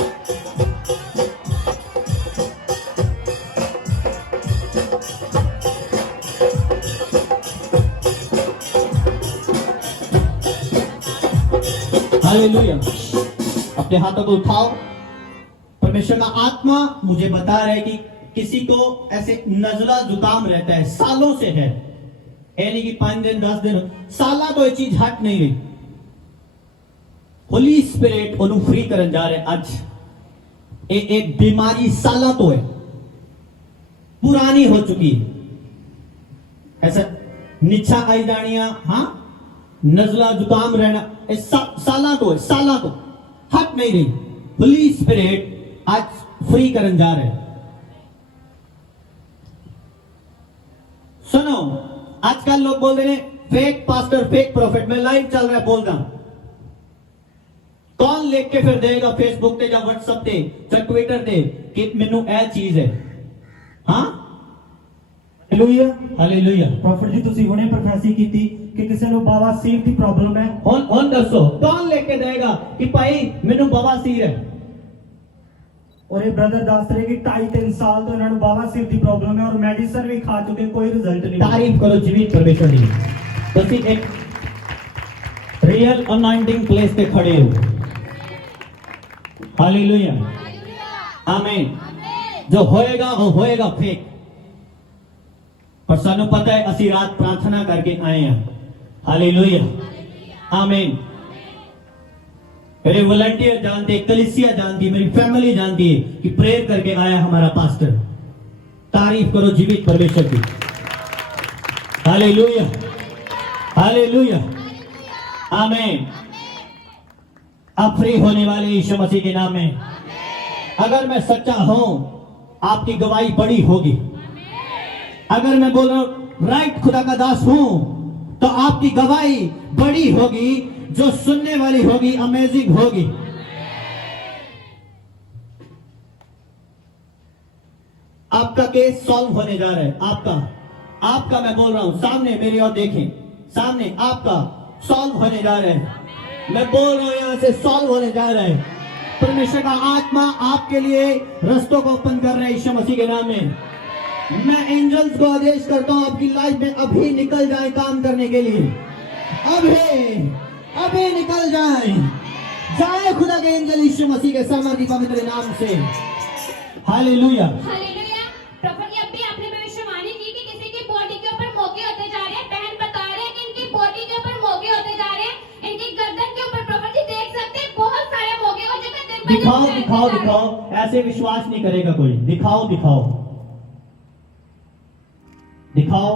हालेलुया अपने हाथों को उठाओ परमेश्वर का आत्मा मुझे बता रहा है कि किसी को ऐसे नजला जुकाम रहता है सालों से है यानी कि 5 दिन 10 दिन साला तो ये चीज हट नहीं रही होली स्पिरिट ओनू फ्री करन जा रहे आज एक बीमारी साला तो है पुरानी हो चुकी है ऐसा निच्छा आई जानिया हाँ नजला जुकाम रहना साला तो हट नहीं रही होली स्पिरिट आज फ्री करन जा रहे सुनो आजकल लोग बोल रहे हैं फेक पास्टर फेक प्रॉफिट में लाइव चल रहा है बोल रहा कौन लिख के फिर देगा फेसबुक पे या व्हाट्सएप पे या ट्विटर पे कि मेनू ए चीज है हाँ ਹਾਲੇਲੂਇਆ हालेलुया ਪ੍ਰੋਫੈਟ ਜੀ ਤੁਸੀਂ ਹੁਣੇ ਪ੍ਰੋਫੈਸੀ ਕੀਤੀ ਕਿ ਕਿਸੇ ਨੂੰ ਬਵਾਸੀਰ ਦੀ ਪ੍ਰੋਬਲਮ ਹੈ ਹੁਣ ਦੱਸੋ ਕੌਣ ਲਿਖ ਕੇ ਦੇਗਾ ਕਿ ਭਾਈ ਮੈਨੂੰ ਬਵਾਸੀਰ ਹੈ ਔਰ ਇਹ ਬ੍ਰਦਰ ਦੱਸ ਰਹੇ ਕਿ 2.5-3 ਸਾਲ ਤੋਂ ਇਹਨਾਂ ਨੂੰ ਬਵਾਸੀਰ ਦੀ ਪ੍ਰੋਬਲਮ ਹੈ ਔਰ ਮੈਡੀਸਨ ਵੀ ਖਾ ਚੁੱਕੇ ਕੋਈ ਰਿਜ਼ਲਟ ਨਹੀਂ तारीफ करो जीवित परमेश्वर की ਤੁਸੀਂ एक रियल अनॉइंटिंग प्लेस पे खड़े हो हालेलुया आमीन जो होएगा वो होएगा फेक पर सानू पता है असि रात प्रार्थना करके आए हैं हालेलुया, आमीन। मेरे वॉलंटियर जानते, कलीसिया जानती, मेरी फैमिली जानती है कि प्रेयर करके आया हमारा पास्टर। तारीफ करो जीवित परमेश्वर की। हालेलुया, हालेलुया, आमीन। अब फ्री होने वाले यीशु मसीह के नाम में, अगर मैं सच्चा हूं, आपकी गवाही बड़ी होगी। अगर मैं बोल रहा हूं राइट खुदा का दास हूं, तो आपकी गवाही बड़ी होगी, जो सुनने वाली होगी अमेजिंग होगी। आपका केस सॉल्व होने जा रहा है। आपका मैं बोल रहा हूं, सामने मेरी ओर देखें, सामने आपका सॉल्व होने जा रहा है। मैं बोल रहा हूं यहां से सॉल्व होने जा रहा है। परमेश्वर का आत्मा आपके लिए रस्तों को ओपन कर रहा है यीशु मसीह के नाम में। मैं एंजल्स को आदेश करता हूं आपकी लाइफ में अभी निकल जाए काम करने के लिए। अभी निकल जाए खुदा के एंजल यीशु मसीह के सामर्थी पवित्र नाम से। Hallelujah, hallelujah. प्रभु जी, अभी आपने भविष्यवाणी की कि किसी की बॉडी के ऊपर मौके होते जा रहे हैं। बहन बता रहे हैं कि इनकी बॉडी के ऊपर मौके होते जा रहे हैं, इनकी गर्दन के ऊपर। प्रभु जी देख सकते हैं बहुत सारे मौके हो जाते हैं। दिखाओ। ऐसे विश्वास नहीं करेगा कोई। दिखाओ।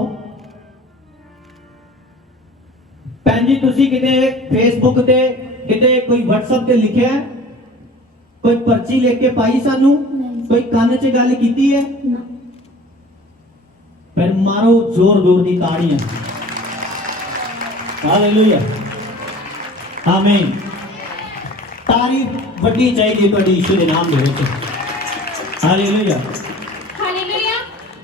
भैन जी, तुसी किते फेसबुक ते किते कोई व्हाट्सएप ते लिखिया है? कोई पर्ची लिख के पाई सानू? कोई कान च गल कीती है? फिर मारो जोर दी ताड़ियां। हालेलुया, आमीन। तारीफ वड्डी चाहिए तुहाडी यीशु दे नाम दे विच। Hallelujah, hallelujah.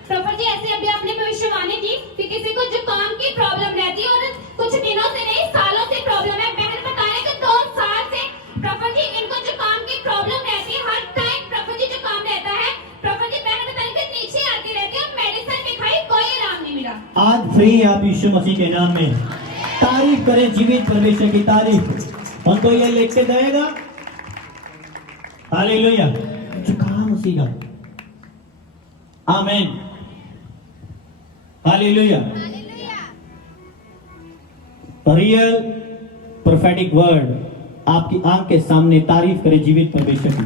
प्रभु जी, ऐसे अभी आपने भविष्यवाणी की कि किसी को जुकाम की प्रॉब्लम रहती है और कुछ दिनों से नहीं सालों से प्रॉब्लम है। बहन बता रहे कि 2 साल से प्रभु जी इनको जुकाम की प्रॉब्लम रहती है। हर टाइम प्रभु जी जुकाम रहता है। प्रभु जी बहन बता रहे कि नीचे आती रहती है और मेडिसिन भी खाई, कोई आराम नहीं मिला। आज फ्री है आप यीशु मसीह के नाम में। तारीफ करें जीवित परमेश्वर की तारीफ। उनको ये लिख के देगा। हालेलुया, जुकाम उसी का। आमीन, हालेलुया। रियल प्रोफेटिक वर्ड आपकी आंख के सामने। तारीफ करें जीवित परमेश्वर की।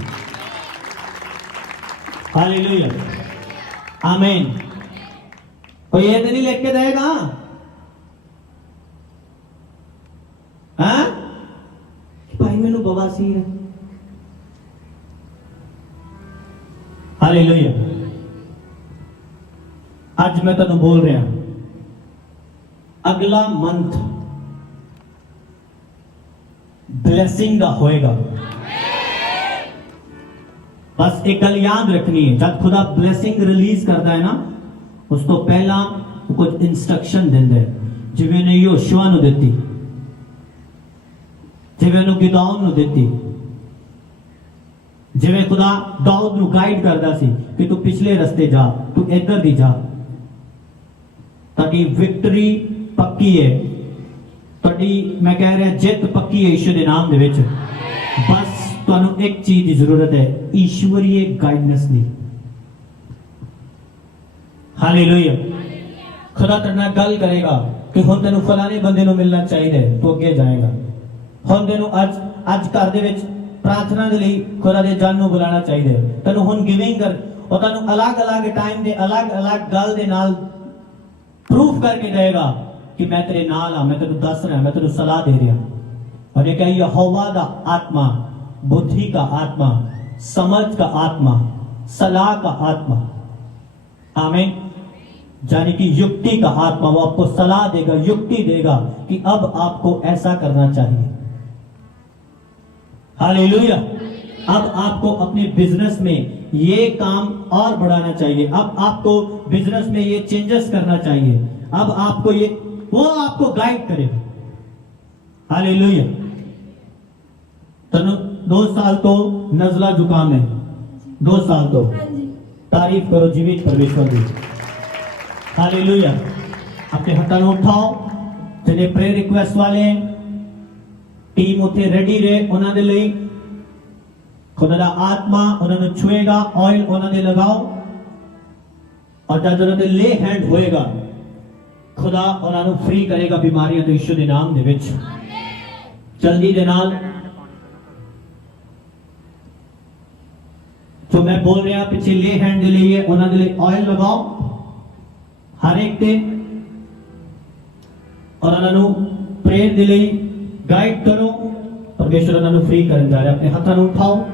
हालेलुया, आमीन। कोई ये नहीं लिख के देगा? हाँ, भाई मैनू बवासीर है। हालेलुया। आज मैं तेन बोल रहा, अगला मंथ ब्लेसिंग का होएगा। बस एक गल याद रखनी है, जब खुदा ब्लेसिंग रिलीज करता है ना, उस तो पहला कुछ इंस्ट्रक्शन देंगे, जिवें ने योशुआ नु दिती, जिवें नु गिदौन नु दिती, जिवें खुदा दाऊद नु गाइड करता सी कि तू पिछले रस्ते जा, तू इधर दी जा, ताकि विक्ट्री पक्की है। ताकि मैं कह रहा जित पक्की है यीशु के नाम दे विच। बस तुहानू एक चीज की जरूरत है, ईश्वरीय गाइडेंस दी। हालेलुया। खुदा तेरे नाल गल करेगा कि हुण तेनू फलाने बंदे नू मिलना चाहिए, तू अगे जाएगा। हुण तेनू अज घर दे विच प्रार्थना दे लई खुदा दे जन नू बुलाना चाहिए। तेनू हुण गिविंग कर, और तेनू अलग अलग टाइम दे अलग अलग गल दे नाल प्रूफ करके देगा कि मैं तेरे नाल हां, मैं तेनू दस रहा, मैं तेनू सलाह दे रहा। और ये क्या, यहोवा दा आत्मा, बुद्धि का आत्मा, समझ का आत्मा, सलाह का आत्मा। आमीन। यानी कि युक्ति का आत्मा, वो आपको सलाह देगा, युक्ति देगा कि अब आपको ऐसा करना चाहिए। हालेलुया। अब आपको अपने बिजनेस में ये काम और बढ़ाना चाहिए, अब आपको बिजनेस में ये चेंजेस करना चाहिए, अब आपको ये, वो आपको गाइड करेगा। हालेलुया। तो 2 साल तो नजला जुकाम है, 2 साल तो। तारीफ करो जीवित परमेश्वर की। हालेलुया। अपने हथां नूं उठाओ। जिन्हें प्रेयर रिक्वेस्ट वाले टीम उत्थे रेडी रहे, उन्हां दे लई खुदा दा आत्मा उन्हां नूं छुएगा, ऑयल उन्हां दे लगाओ, और जब उन्हां दे ले हैंड होएगा ਖੁਦਾ ਉਹਨਾਂ ਨੂੰ ਫ੍ਰੀ ਕਰੇਗਾ ਬਿਮਾਰੀਆਂ ਤੋਂ ਯਿਸੂ ਦੇ ਨਾਮ ਦੇ ਵਿੱਚ। ਜਲਦੀ ਦੇ ਨਾਲ ਜੋ ਮੈਂ ਬੋਲ ਰਿਹਾ ਪਿੱਛੇ ਲੇ ਹੈਂਡ ਦੇ ਲਈ ਉਹਨਾਂ ਦੇ ਲਈ ਆਇਲ ਲਗਾਓ ਹਰ ਇੱਕ ਤੇ, ਔਰ ਉਹਨਾਂ ਨੂੰ ਪ੍ਰੇਅਰ ਦੇ ਲਈ ਗਾਈਡ ਕਰੋ। ਪਰਮੇਸ਼ਰ ਉਹਨਾਂ ਨੂੰ ਫ੍ਰੀ ਕਰਨ ਜਾ ਰਿਹਾ। ਆਪਣੇ ਹੱਥਾਂ ਨੂੰ ਉਠਾਓ।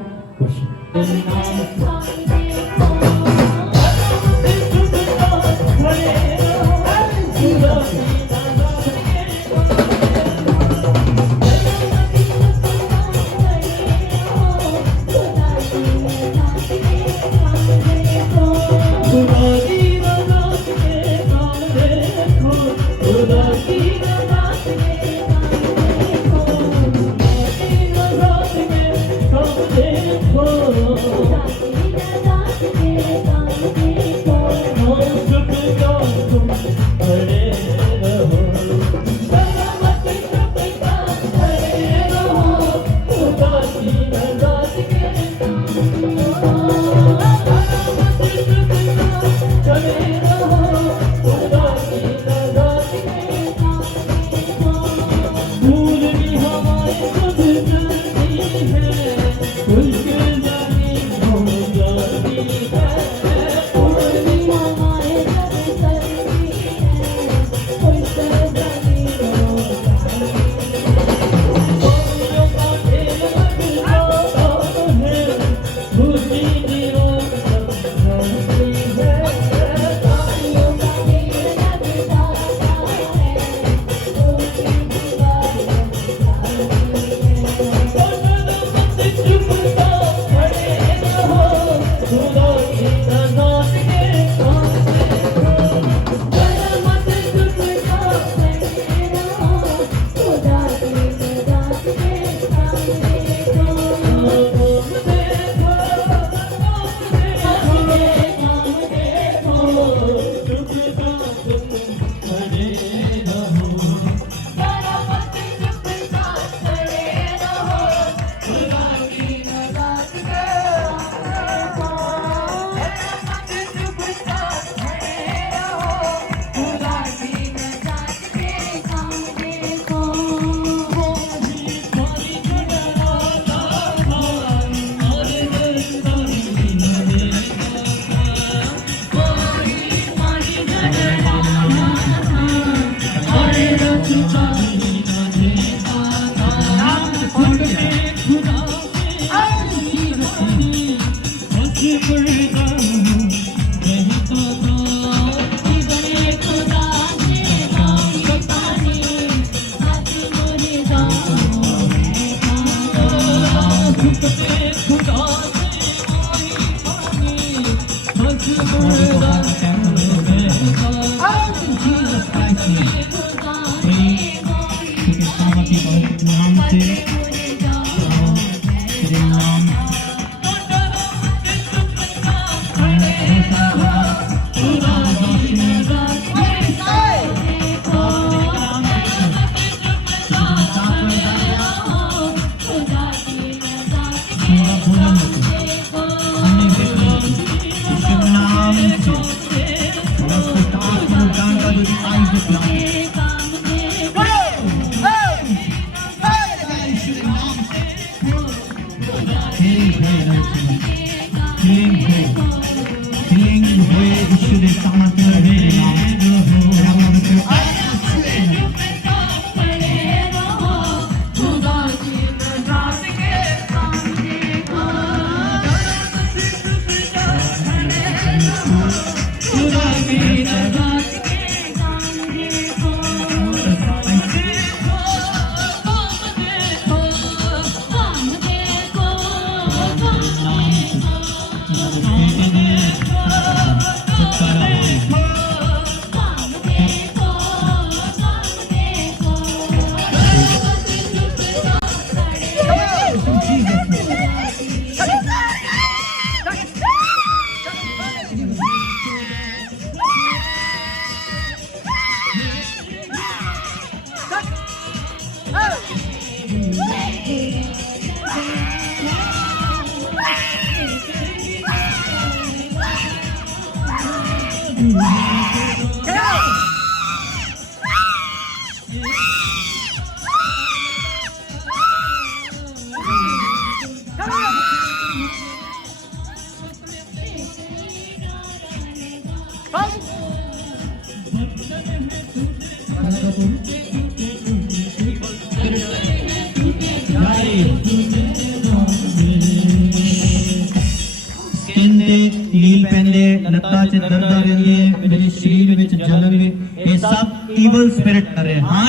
स्किन ते नील पैंदे लत्ता च दर्द रहंदी है मेरे शरीर विच जलन वे ये सब ईवल स्पिरिट कर रहे हैं हां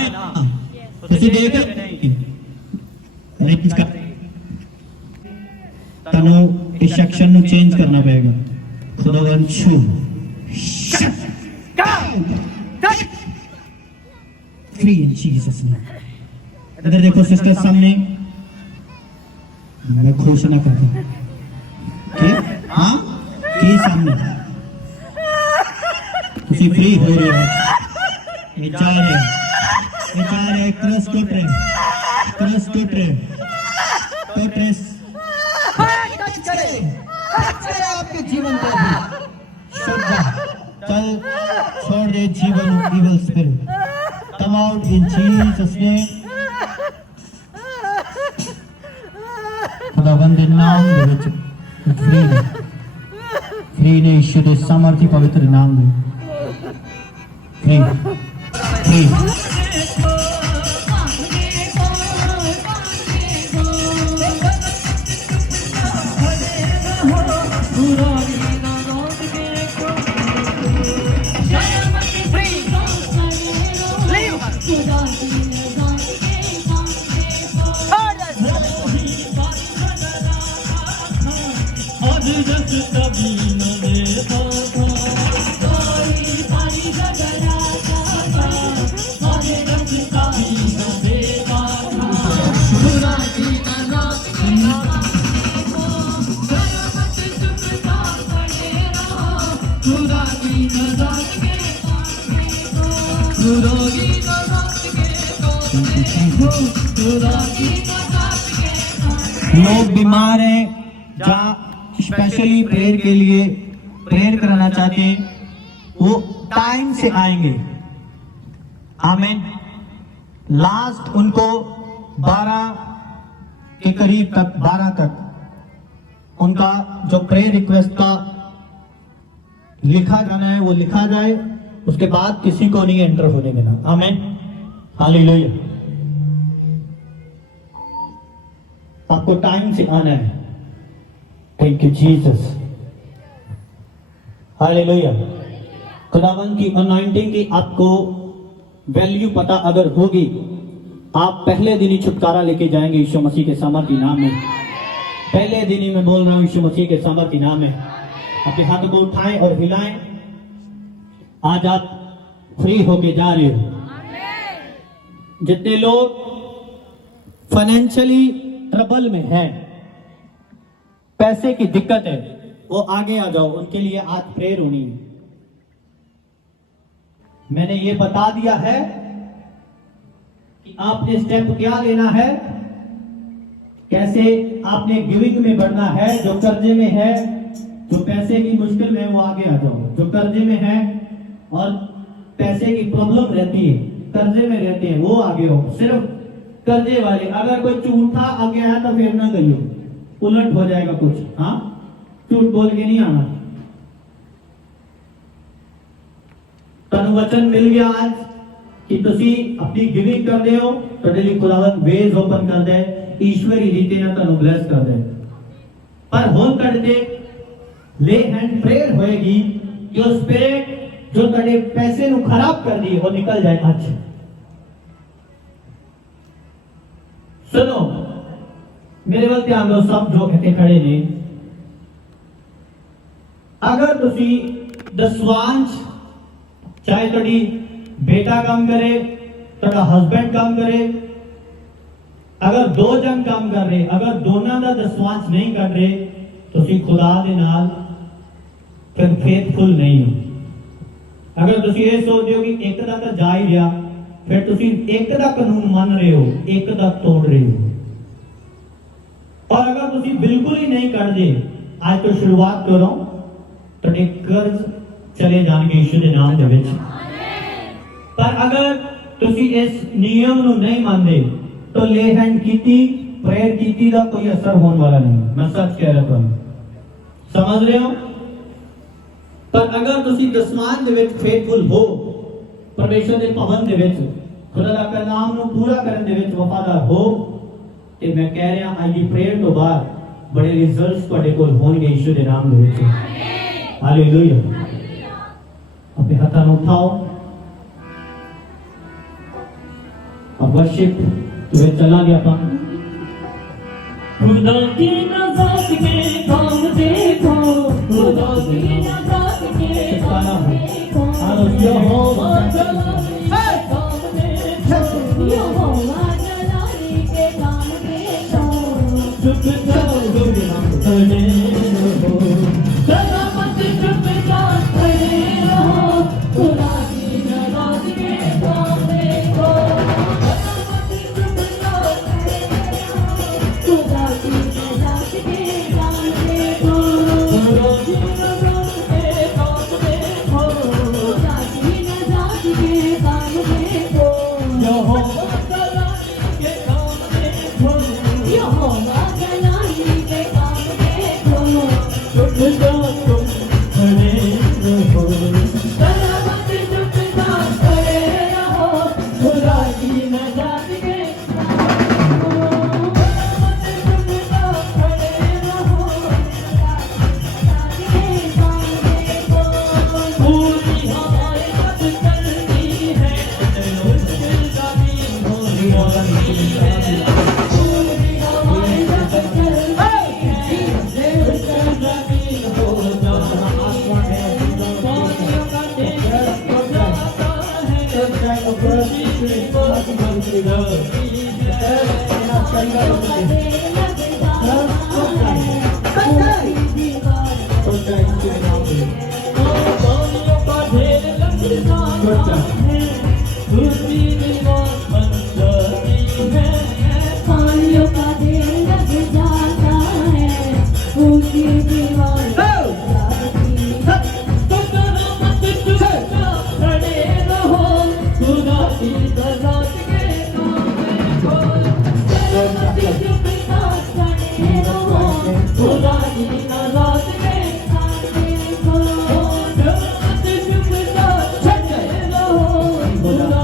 ਤੁਸੀਂ ਦੇਖ रिपीट कर तनु इस सेक्शन ਨੂੰ चेंज करना पड़ेगा खुदावन छू फ्री इन जीसस नेम इधर देखो सिस्टर सामने मैं घोषणा करता हूं कि हां के सामने ਤੁਸੀਂ फ्री हो रहे हो ये चाह रहे क्रस टूट रहे टच करे आपके जीवन को शुद्ध चल छोड़ दे जीवन evil spirit come out in Jesus name खुदावंद ਦੇ ਨਾਮ ਦੇ ਵਿੱਚ फ्री ने यीशु ਦੇ ਸਮਰਥੀ ਪਵਿੱਤਰ ਨਾਮ ਦੇ फ्री लोग बीमार हैं जहाँ स्पेशली प्रेयर के लिए प्रेयर कराना चाहते हैं वो टाइम से आएंगे आमीन लास्ट उनको 12 के करीब तक 12 तक उनका जो प्रेयर रिक्वेस्ट का लिखा जाना है वो लिखा जाए उसके बाद किसी को नहीं एंटर होने देना आमीन हालेलुया आपको टाइम से आना है थैंक यू जीसस हालेलुया खुदावन की अनॉइंटिंग की आपको वैल्यू पता अगर होगी आप पहले दिन ही छुटकारा लेके जाएंगे यीशु मसीह के सामर्थी नाम में पहले दिन ही मैं बोल रहा हूं यीशु मसीह के सामर्थी नाम में अपने हाथ को उठाएं और हिलाएं आज आप फ्री होके जा रहे हो जितने लोग फाइनेंशियली ट्रबल में है पैसे की दिक्कत है वो आगे आ जाओ उनके लिए आज प्रेयर होनी है मैंने ये बता दिया है कि आपने स्टेप क्या लेना है कैसे आपने गिविंग में बढ़ना है जो कर्जे में है जो पैसे की मुश्किल में है वो आगे आ जाओ जो कर्जे में है और पैसे की प्रॉब्लम रहती है कर्जे में रहते हैं वो आगे हो सिर्फ कर्जे वाले अगर कोई झूठा आगे आया तो फिर ना गई उलट हो जाएगा कुछ हाँ झूठ बोल के नहीं आना तनु वचन मिल गया आज कि तुसी अपनी गिविंग कर दे हो तो डेली खुदावन वेज ओपन कर दे ईश्वरी रीति ना तनु ब्लेस कर दे पर होल करते ले हैंड प्रेयर होएगी जो स्पिरिट जो तेरे पैसे नु खराब कर दी वो निकल जाए आज सुनो मेरे वाल ध्यान दो सब जो इतने खड़े ने अगर तुसी दसवांश चाहे तुहाडी बेटा काम करे तुहाडा हस्बैंड काम करे अगर दो जन काम कर रहे अगर दोनों का दसवांश नहीं कर रहे तुसी खुदा दे नाल फिर फेथफुल नहीं हो अगर तुसी ये सोचते हो कि एक दा तो जा ही गया फिर तुसी एक दा कानून मान रहे हो एक दा तोड़ रहे हो और अगर तुसी बिल्कुल ही नहीं कर दे आज तो शुरुआत करो तो कर्ज चले जाएंगे यीशु के नाम दे विच पर अगर तुसी इस नियम नु नहीं मानते तो ले हैंड कीती प्रेयर कीती दा कोई असर होने वाला नहीं मैं सच कह रहा हूं समझ रहे हो पर अगर तुसी दसवांश दे विच फेथफुल हो परमेश्वर दे भवन दे विच खुदा दा नाम नु पूरा करन दे विच वफादार हो ਤੇ ਮੈਂ ਕਹਿ ਰਿਹਾ ਅੱਜ ਦੀ ਪ੍ਰੇਅਰ ਤੋਂ ਬਾਅਦ ਬੜੇ ਰਿਜ਼ਲਟਸ ਤੁਹਾਡੇ ਕੋਲ ਹੋਣਗੇ ਯਿਸੂ ਦੇ ਨਾਮ ਦੇ ਵਿੱਚ ਹਾਲੇਲੂਇਆ ਆਪਣੇ ਹੱਥਾਂ ਨੂੰ ਉਠਾਓ अब वर्शिप तुम्हें चला गया था खुदा की नज़ात के काम देखो खुदा की नज़ात के काम देखो यहोवा जलाली के काम देखो यहोवा जलाली के काम देखो चुप जाओ खड़े रहो जरा मत चुप जाओ खड़े रहो खुदा की नज़ात के काम देखो खुदा की नज़ात के काम देखो खुदा की नज़ात के काम देखो खुदा की नज़ात के काम देखो यहोवा जलाली के काम देखो यहोवा जलाली के काम देखो चुप जाओ तुम खड़े रहो जरा मत चुप जाओ खड़े रहो खुदा की नज़ात के पानियों का ढेर लग जाता है उसकी दीवार तो करो मत चुप जाओ खड़े रहो खुदा की नज़ात के काम देखो करो मत चुप जाओ खड़े रहो खुदा की नज़ात के काम देखो करो मत चुप जाओ खड़े रहो खुदा की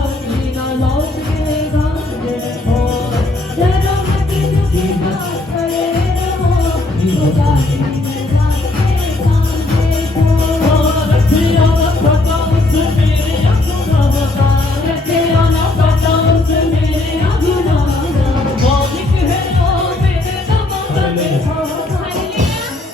नज़ात के काम देखो करो मत चुप जाओ खड़े रहो खुदा की नज़ात के काम देखो रखिया पता से मेरे गुनाह रखिया पता से मेरे गुनाह मालिक है ओ मेरे नमक देखो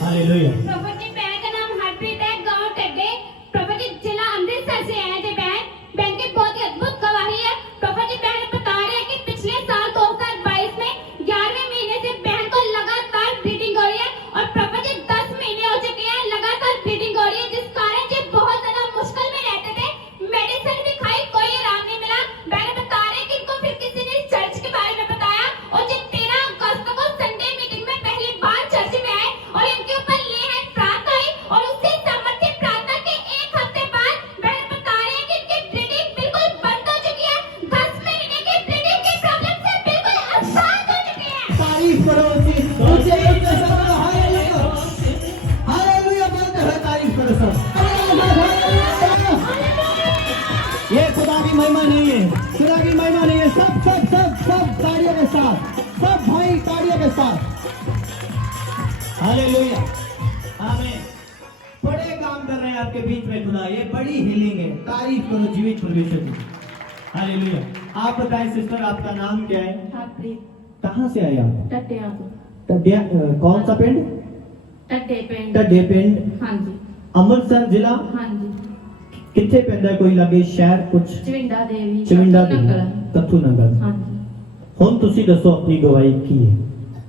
हालेलुया प्रॉफिट जी बहन का नाम हरप्रीत है गांव टड्डे प्रॉफिट जी जिला अमृतसर से आए थे बहन की बहुत ही अद्भुत गवाही है प्रॉफिट जी बहन बता रहे हैं कि पिछले साल 2022 में 11वें महीने से बहन को लगातार ब्लीडिंग हो रही है और प्रॉफिट जी 10 महीने हो चुके हैं लगातार ब्लीडिंग हो रही है जिस कारण जी बहुत ज्यादा मुश्किल में रहते थे मेडिसिन भी खाई कोई आराम नहीं मिला बहन बता रहे हैं कि इनको फिर किसी ने चर्च के बारे में बताया और जिन 13 अगस्त को संडे मीटिंग में पहली बार चर्च में आए और इनके ऊपर ले हैंड प्रार्थना हुई और उससे समर्थित प्रार्थना के एक हफ्ते बाद बहन बता रहे हैं कि इनकी ब्लीडिंग बिल्कुल बंद हो चुकी है 10 महीने की ब्लीडिंग की प्रॉब्लम से बिल्कुल आजाद हो चुके हैं तारीफ करो उसकी ऊंचे ऊंचे शब्द हालेलुया हालेलुया बोलते हैं तारीफ करो सब ये खुदा की महिमा नहीं है खुदा की महिमा नहीं है सब सब सब सब तालियों के साथ सब भाई तालियों के साथ हालेलुया आमीन बड़े काम कर रहे हैं आपके बीच में खुदा ये बड़ी हीलिंग है तारीफ करो जीवित परमेश्वर की हालेलुया आप बताएं सिस्टर आपका नाम क्या है हरप्रीत कहाँ से आए आप टट्टिया तो टड्डिया कौन सा पिंड टट्टे पिंड टड्डे पिंड हाँ जी ਅੰਮ੍ਰਿਤਸਰ ਜ਼ਿਲ੍ਹਾ हाँ जी ਕਿੱਥੇ ਪੈਂਦਾ ਹੈ? ਕੋਈ ਲਾਗੇ ਸ਼ਹਿਰ ਕੁਝ ਚਵਿੰਡਾ ਦੇਵੀ ਚਵਿੰਡਾ ਕੱਥੂ ਨੰਗਲ। ਕੱਥੂ ਨੰਗਲ हाँ जी ਹੁਣ ਤੁਸੀਂ ਦੱਸੋ ਆਪਣੀ ਗਵਾਹੀ ਕੀ ਹੈ